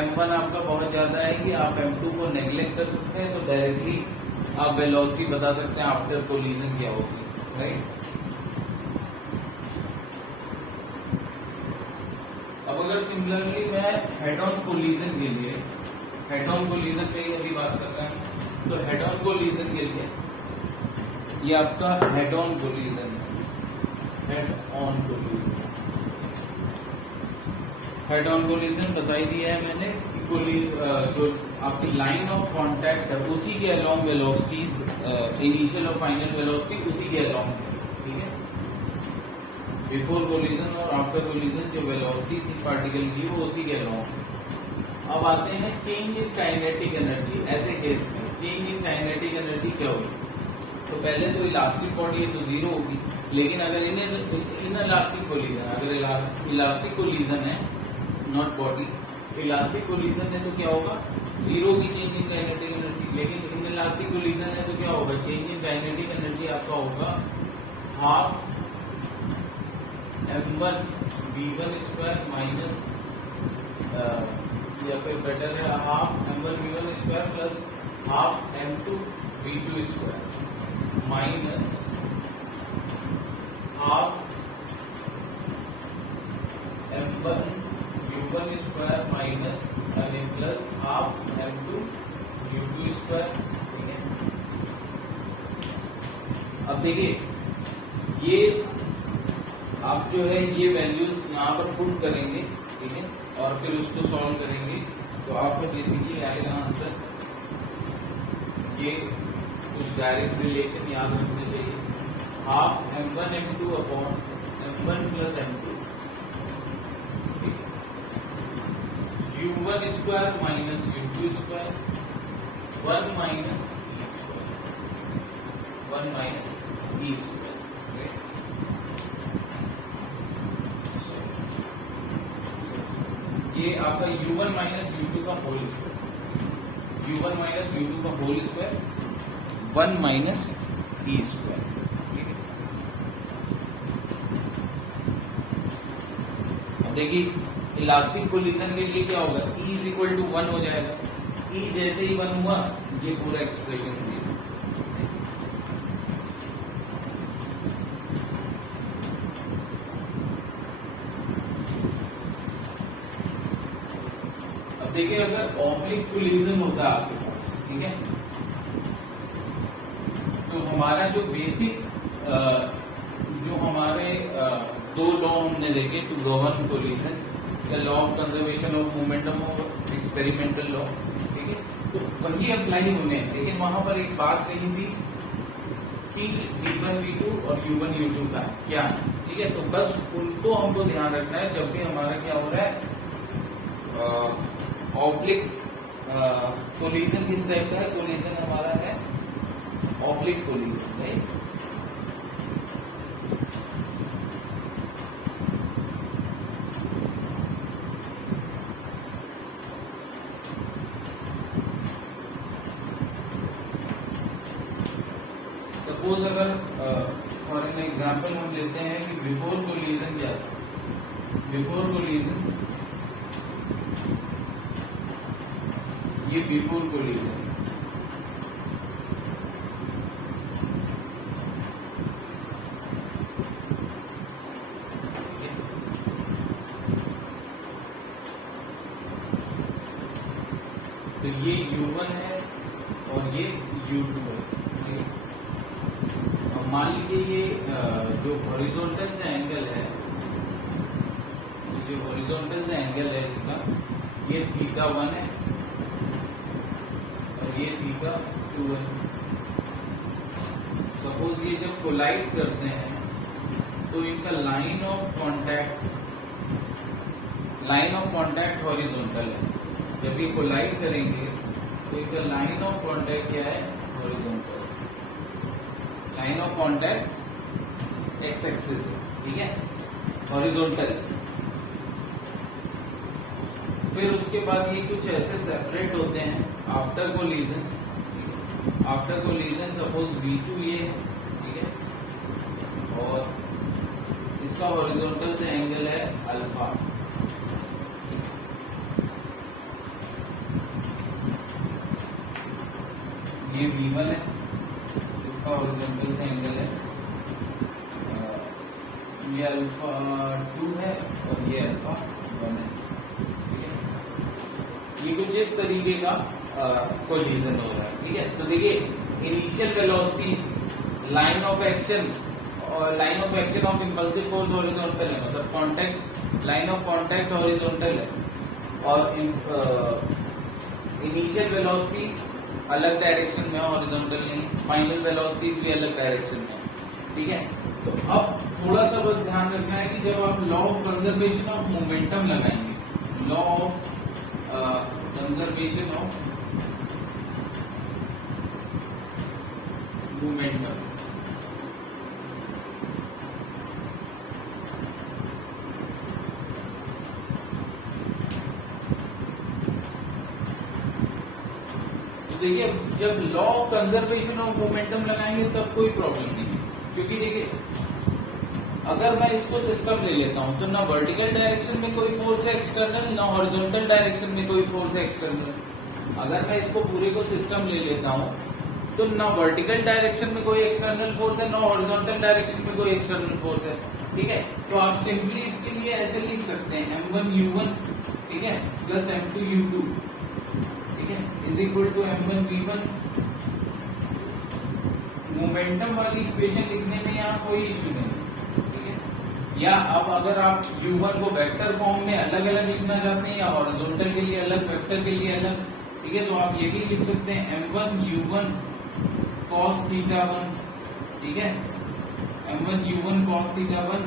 m1 आपका बहुत ज्यादा है कि आप m2 को नेग्लेक्ट कर सकते हैं, तो डायरेक्टली आप वेलोसिटी बता सकते हैं आफ्टर कोलिजन क्या होगी, राइट। अब अगर सिमिलरली मैं हेड ऑन कोलिजन के लिए, हेड ऑन कोलिजन पे अभी बात कर रहे हैं, तो हेड ऑन कोलिजन के लिए ये आपका head on collision, head on collision बता ही दिया है मैंने, जो आपकी लाइन ऑफ कांटेक्ट है उसी के अलोंग वेलोसिटीज, इनिशियल और फाइनल वेलोसिटी उसी के अलोंग, ठीक है, बिफोर कोलिजन और आफ्टर कोलिजन जो वेलोसिटी थी पार्टिकल की वो उसी के अलोंग। अब आते हैं चेंज इन काइनेटिक एनर्जी। ऐसे केस में चेंज इन काइनेटिक एनर्जी क्या होगी, तो पहले तो इलास्टिक बॉडी है तो 0 होगी, लेकिन अगर इलास्टिक कोलिजन, अगर इलास्टिक कोलिजन है, नॉट बॉडी, इलास्टिक कोलिजन है तो क्या होगा, 0 की चेंज इन काइनेटिक एनर्जी। लेकिन इन इलास्टिक कोलिजन है तो क्या होगा, चेंज इन काइनेटिक एनर्जी आपका होगा half m1 v1 square minus, या फिर बेटर है half m1 v1 square plus half m2 v2 square minus half m1 u1 square minus यानी plus half m2 u2 square. ठीक है, अब देखिए ये आप जो है ये वैल्यूज यहाँ पर पुट करेंगे, ठीक है, और फिर उसको सॉल्व करेंगे, तो आपको बेसिकली आएगा आंसर, ये कुछ डायरेक्ट रिलेशन याद रखने चाहिए, half m1 m2 upon m1 plus m2 u1 square minus u2 square 1 minus e square, 1 minus e square. ये आपका u1 माइनस u2 का whole square, u1 minus u2 का whole square 1 minus e square. ठीक है, अब देखिए elastic collision के लिए क्या होगा, E इज इक्वल टू 1 हो जाएगा, ई जैसे ही 1 हुआ ये पूरा एक्सप्रेशन 0। अब देखिए अगर ऑब्लिक कोलिजन होता है आपके पास, ठीक है, तो हमारा जो बेसिक जो हमारे दो लॉ हमने देखे to govern collision, law of conservation of momentum of experimental law, ठीक है, तो वही अप्लाई होने हैं। लेकिन वहां पर एक बात कही थी कि V1 V2 और U1 U2 का क्या है, ठीक है, तो बस उनको हमको ध्यान रखना है जब भी हमारा क्या हो रहा है ऑब्लिक कोलिजन। किस टाइप का है कोलिजन हमारा है ऑब्लिक कोलिजन, राइट। सपोज अगर फॉर एन एग्जांपल हम लेते हैं कि बिफोर कोलिजन क्या था, बिफोर कोलिजन, ये बिफोर कोलिजन, तो ये U1 है और ये U2 है, ठीक है। मान लीजिए ये जो हॉरिजॉन्टल से एंगल है, जो हॉरिजॉन्टल से एंगल है इसका, ये θ1 है और ये θ2 है। सपोज ये जब कोलाइड करते हैं तो इनका लाइन ऑफ कांटेक्ट हॉरिजॉन्टल है। जब ये कोलाइड करेंगे तो इनका लाइन ऑफ कांटेक्ट क्या है horizontal, line of contact x axis है, ठीक है, हॉरिजॉन्टल। फिर उसके बाद ये कुछ ऐसे सेपरेट होते हैं after collision, after collision suppose V2 ये है, ठीक है, और इसका हॉरिजॉन्टल से एंगल है अल्फा, ये V1 है, इसका हॉरिजॉन्टल से एंगल है ये अल्फा 2 है और ये अल्फा 1 है, ठीक है। ये कुछ इस तरीके का कोलिजन हो रहा है, ठीक है। तो देखिए initial velocities, line of action और line of action of impulsive force horizontal है, मतलब contact, line of contact horizontal है, और इनिशियल वेलोसिटीज अलग डायरेक्शन में, हॉरिजॉन्टल नहीं, फाइनल वेलोसिटीज भी अलग डायरेक्शन में, ठीक है। तो अब थोड़ा सा बस ध्यान रखना है कि जब आप law of conservation of momentum लगाएंगे, law of conservation of momentum, देखिए जब law of conservation of momentum लगाएंगे तब कोई प्रॉब्लम नहीं है, क्योंकि देखिए अगर मैं इसको सिस्टम ले लेता हूं तो ना वर्टिकल डायरेक्शन में कोई फोर्स है एक्सटर्नल, ना हॉरिजॉन्टल डायरेक्शन में कोई फोर्स है एक्सटर्नल। अगर मैं इसको पूरे को सिस्टम ले लेता हूं तो ना वर्टिकल डायरेक्शन में कोई एक्सटर्नल फोर्स है, ना हॉरिजॉन्टल डायरेक्शन में कोई एक्सटर्नल फोर्स है, ठीक है। तो आप सिंपली इसके लिए ऐसे लिख सकते हैं M1U1, ठीक है, प्लस M2U2, ठीक है, is equal to M1V1। Momentum वाली इक्वेशन लिखने में यहाँ कोई इश्यू नहीं, ठीक है। या अब अगर आप U1 को वेक्टर फॉर्म में अलग अलग लिखना चाहते हैं या हॉरिजॉन्टल के लिए अलग, वेक्टर के लिए अलग, ठीक है, तो आप ये भी लिख सकते हैं M1U1 cos θ1, ठीक है, M1U1 cos θ1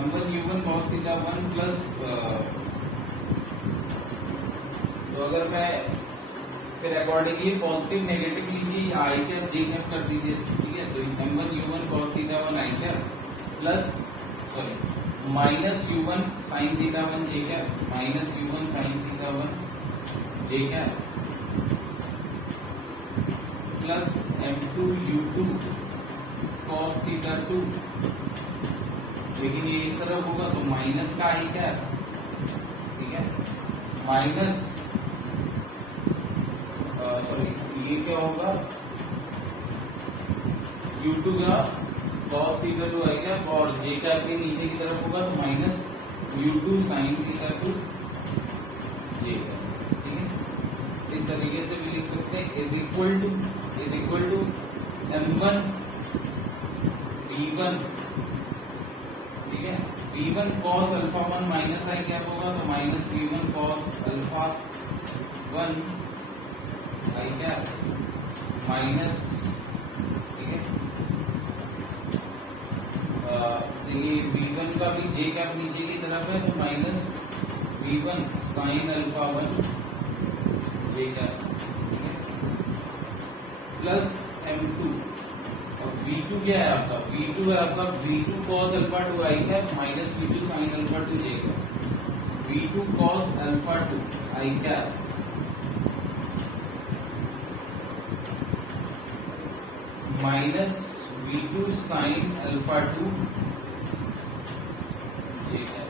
M1U1 cos θ1 plus, तो अगर मैं फिर अकॉर्डिंगली पॉजिटिव नेगेटिव लीजिए या आई कैप जे कैप कर दीजिए, ठीक है। तो M1U1 cos θ1 I cap plus minus U1 sin θ1 J cap minus U1 sin θ1 J cap plus M2U2 cos theta 2, लेकिन ये इस तरफ होगा तो माइनस का आई कैप, ठीक है, माइनस सॉरी ये क्या होगा u2 का कॉस थीटा 2 आई कैप, और जे कैप के नीचे की तरफ होगा तो minus u2 sine theta 2 J cap, ठीक है। इस तरीके से भी लिख सकते हैं is equal to m1 v1, ठीक है, v1 cos अल्फा 1 माइनस आई कैप होगा तो माइनस v1 cos अल्फा 1 आई कैप माइनस, ठीक है, देखिए v1 का भी जे कैप नीचे की तरफ है तो माइनस v1 साइन अल्फा 1 जे कैप, ठीक है, प्लस m2, और v2 क्या है आपका, v2 है आपका v2 cos alpha 2 I cap minus v2 sine alpha 2 J cap, v2 cos alpha 2 I cap minus v2 sine alpha 2 J cap.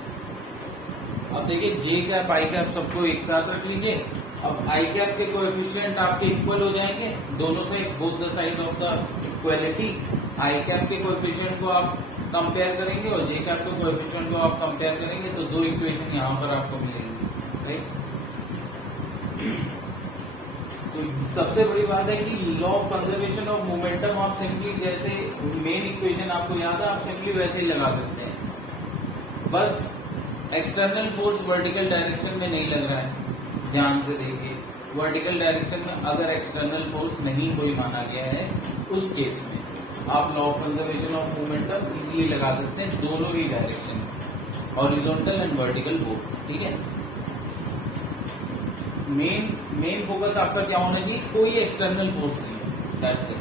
अब देखिए जे कैप आई कैप सबको एक साथ रख लीजिए। अब आई कैप के कोएफिशिएंट आपके इक्वल हो जाएंगे दोनों से, both the side of the equality. I cap के कोएफिशिएंट को आप कंपेयर करेंगे और जे कैप के कोएफिशिएंट को आप कंपेयर करेंगे तो दो इक्वेशन यहां पर आपको मिलेंगी, राइट। तो सबसे बड़ी बात है कि law of conservation of momentum आप सिंपली जैसे मेन इक्वेशन आपको याद है, आप सिंपली वैसे ही लगा सकते हैं। बस एक्सटर्नल फोर्स वर्टिकल डायरेक्शन में नहीं लग रहा है, ध्यान से देखिए। वर्टिकल डायरेक्शन में अगर एक्सटर्नल फोर्स नहीं कोई माना गया है उस केस में आप law of conservation of momentum easily लगा सकते हैं दोनों ही direction, horizontal and vertical both, ठीक है। मेन फोकस आपका क्या होना चाहिए, कोई एक्सटर्नल फोर्स नहीं है, दैट्स इट।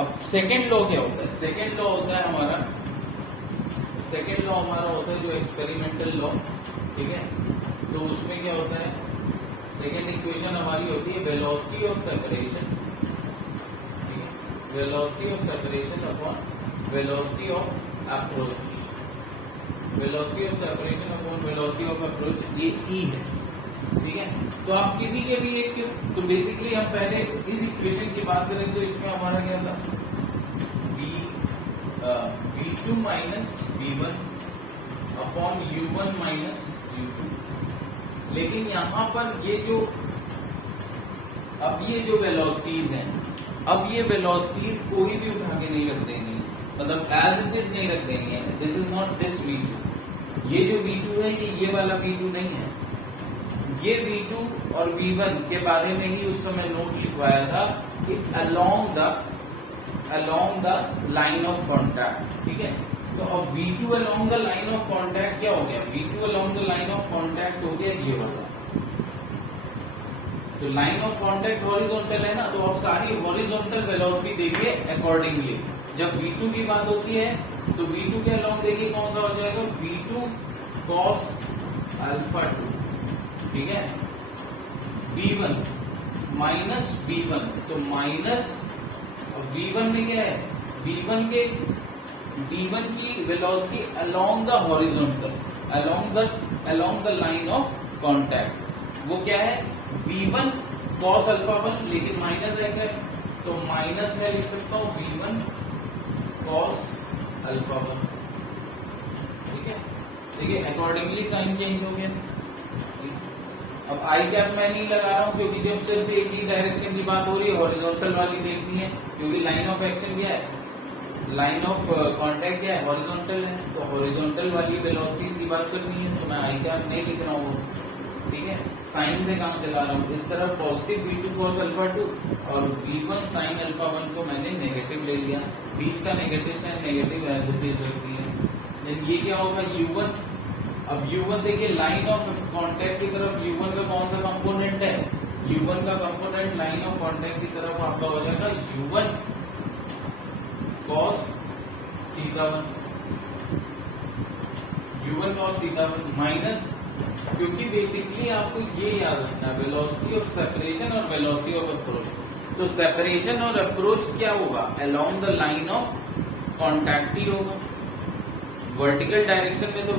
अब सेकेंड लॉ क्या होता है, सेकेंड लॉ होता है हमारा, सेकेंड लॉ हमारा होता है जो एक्सपेरिमेंटल लॉ, ठीक है। तो उसमें क्या होता है, सेकेंड इक्वेशन हमारी होती है वेलोसिटी ऑफ सेपरेशन, ठीक है, velocity of separation upon velocity of approach, velocity of separation upon velocity of approach, ये ई है, ठीक है। तो आप किसी के भी एक के, तो बेसिकली हम पहले इस इक्वेशन की बात करें तो इसमें हमारा क्या था, v2 minus v1 upon u1 minus u2। लेकिन यहां पर ये जो अब ये जो वेलोसिटीज हैं, अब ये वेलोसिटीज कोई भी उठा के नहीं रख देंगे, मतलब एज इट इज नहीं रख देंगे। This is not this v2, ये जो v2 है ये वाला v2 नहीं है। ये v2 और v1 के बारे में ही उस समय नोट लिखवाया था कि along the line of contact, ठीक है। तो अब v2 along the line of contact क्या हो गया, v2 along the line of contact हो गया ये वाला। तो लाइन ऑफ कॉन्टैक्ट हॉरिजॉन्टल है ना, तो अब सारी हॉरिजॉन्टल वेलोसिटी देखिए अकॉर्डिंगली। जब v2 की बात होती है तो v2 के अलोंग देखिए कौन सा हो जाएगा, v2 cos अल्फा 2, ठीक है, v1 माइनस v1, तो माइनस v1 में क्या है, v1 की velocity along the horizontal, along the line of contact, वो क्या है v1 cos अल्फा 1, लेकिन माइनस है, तो माइनस में लिख सकता हूं v1 cos अल्फा 1, ठीक है। देखिए अकॉर्डिंगली साइन चेंज हो गया। अब आई कैप मैं नहीं लगा रहा हूं क्योंकि जब सिर्फ एक ही डायरेक्शन की बात हो रही है, हॉरिजॉन्टल वाली देखनी है, क्योंकि लाइन ऑफ एक्शन क्या है, लाइन ऑफ कॉन्टैक्ट क्या है, हॉरिजॉन्टल है, तो हॉरिजॉन्टल वाली वेलोसिटीज की बात करनी है, तो मैं आई कैप नहीं लिख रहा हूँ, ठीक है, साइन से काम चला रहा हूँ। इस तरह पॉजिटिव v2 cos अल्फा 2 और v1 साइन अल्फा 1 को मैंने नेगेटिव ले लिया, बीच का negative sign negative as it is रख दिया। लेकिन ये क्या होगा u1, अब u1 देखिए लाइन ऑफ कॉन्टैक्ट की तरफ u1 का कौन सा कंपोनेंट है, u1 का कंपोनेंट लाइन ऑफ कॉन्टैक्ट की तरफ आपका हो जाएगा u1 cos theta 1, u1 cos theta 1 minus, क्योंकि बेसिकली आपको ये याद रखना है वेलोसिटी ऑफ सेपरेशन और वेलोसिटी ऑफ अप्रोच। तो सेपरेशन और अप्रोच क्या होगा, along the line of contact ही होगा। वर्टिकल डायरेक्शन में तो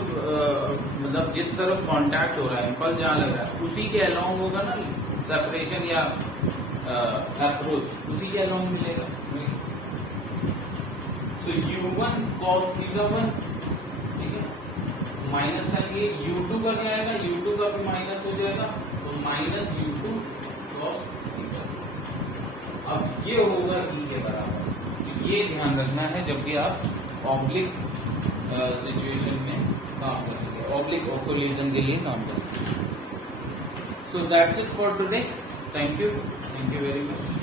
मतलब जिस तरफ कांटेक्ट हो रहा है, इम्पल्स जहां लग रहा है उसी के अलोंग होगा ना सेपरेशन या अप्रोच, उसी के अलोंग मिलेगा। तो u1 cos θ1, ठीक है, माइनस साइन ये u2 का क्या आएगा, u2 का भी माइनस हो जाएगा, तो माइनस u2 cos θ। अब ये होगा e के बराबर। ये ध्यान रखना है जब भी आप ऑब्लिक सिचुएशन में काम करेंगे, ऑब्लिक कोलिजन के लिए काम करेंगे। So that's it for today. Thank you very much.